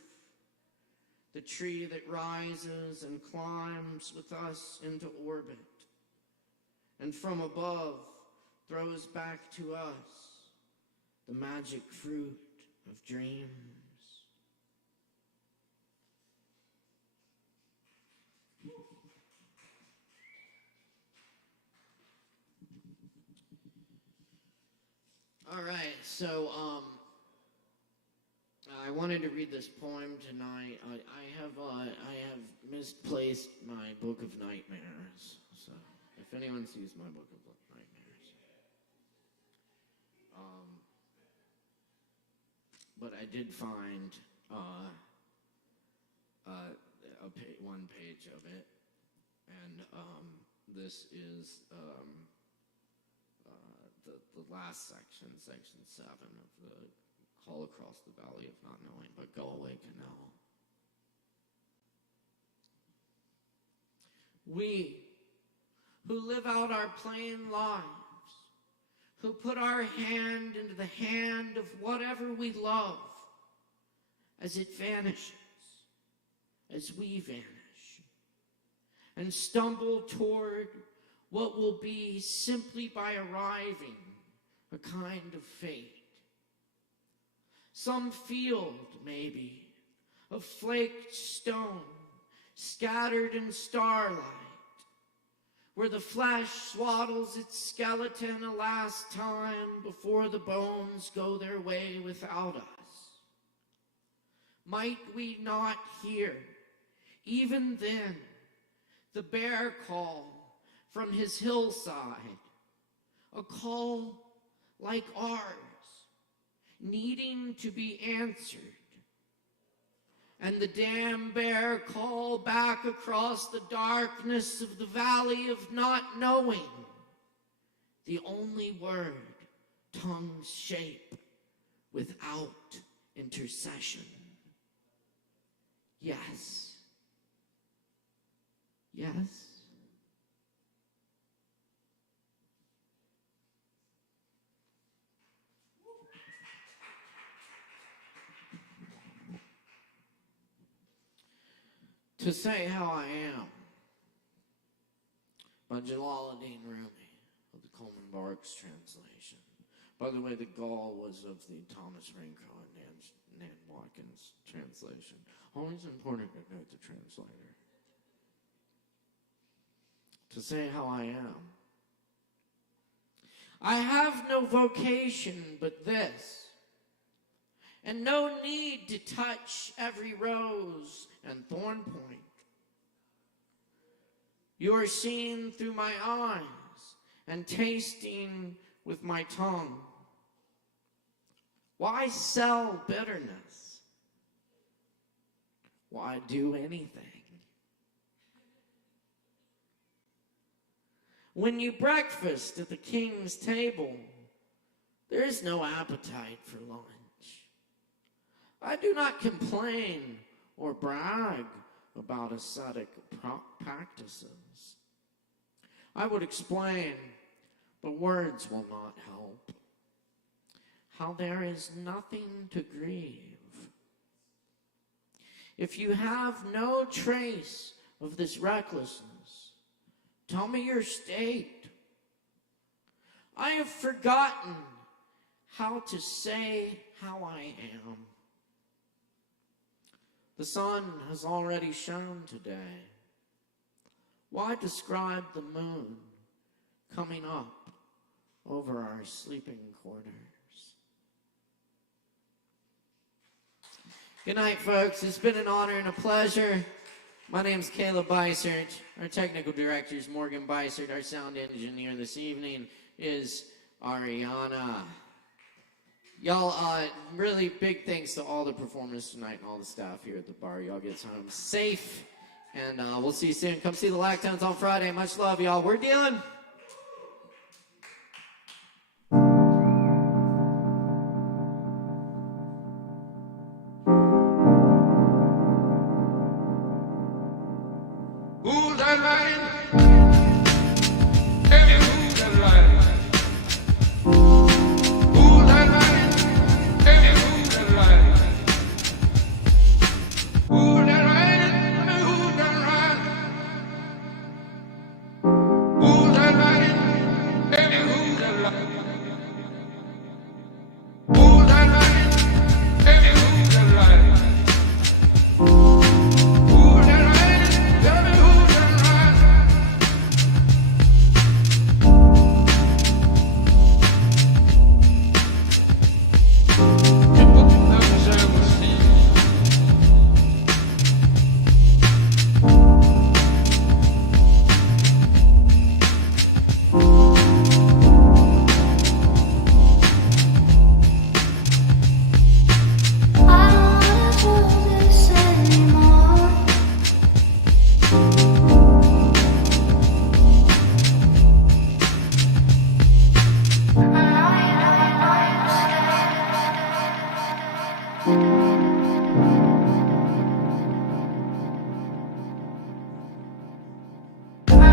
the tree that rises and climbs with us into orbit, and from above throws back to us the magic fruit of dreams. All right, so I wanted to read this poem tonight. I have misplaced my Book of Nightmares. So if anyone sees my Book of Nightmares, but I did find one page of it, and this is the last section, section 7 of the Call Across the Valley of Not Knowing, but Galway Canal. We, who live out our plain lives, who put our hand into the hand of whatever we love, as it vanishes, as we vanish, and stumble toward what will be simply by arriving a kind of fate. Some field, maybe, of flaked stone, scattered in starlight, where the flesh swaddles its skeleton a last time before the bones go their way without us. Might we not hear, even then, the bear call from his hillside, a call like ours, needing to be answered, and the damn bear call back across the darkness of the valley of not knowing, the only word tongues shape without intercession. Yes. Yes. To Say How I Am by Jalaluddin Rumi of the Coleman Barks translation. By the way, the Gaul was of the Thomas Raincoat and Nan Watkins translation. Always important to note the translator. To say how I am. I have no vocation but this, and no need to touch every rose and thorn point. You are seen through my eyes and tasting with my tongue. Why sell bitterness? Why do anything? When you breakfast at the king's table, there is no appetite for lunch. I do not complain or brag about ascetic practices. I would explain, but words will not help, how there is nothing to grieve. If you have no trace of this recklessness, tell me your state. I have forgotten how to say how I am. The sun has already shone today. Why describe the moon coming up over our sleeping quarters? Good night, folks. It's been an honor and a pleasure. My name's Caleb Beissert. Our technical director is Morgan Beissert. Our sound engineer this evening is Ariana. Y'all, really big thanks to all the performers tonight and all the staff here at the bar. Y'all get home safe, and we'll see you soon. Come see the Lactones on Friday. Much love, y'all. We're dealing.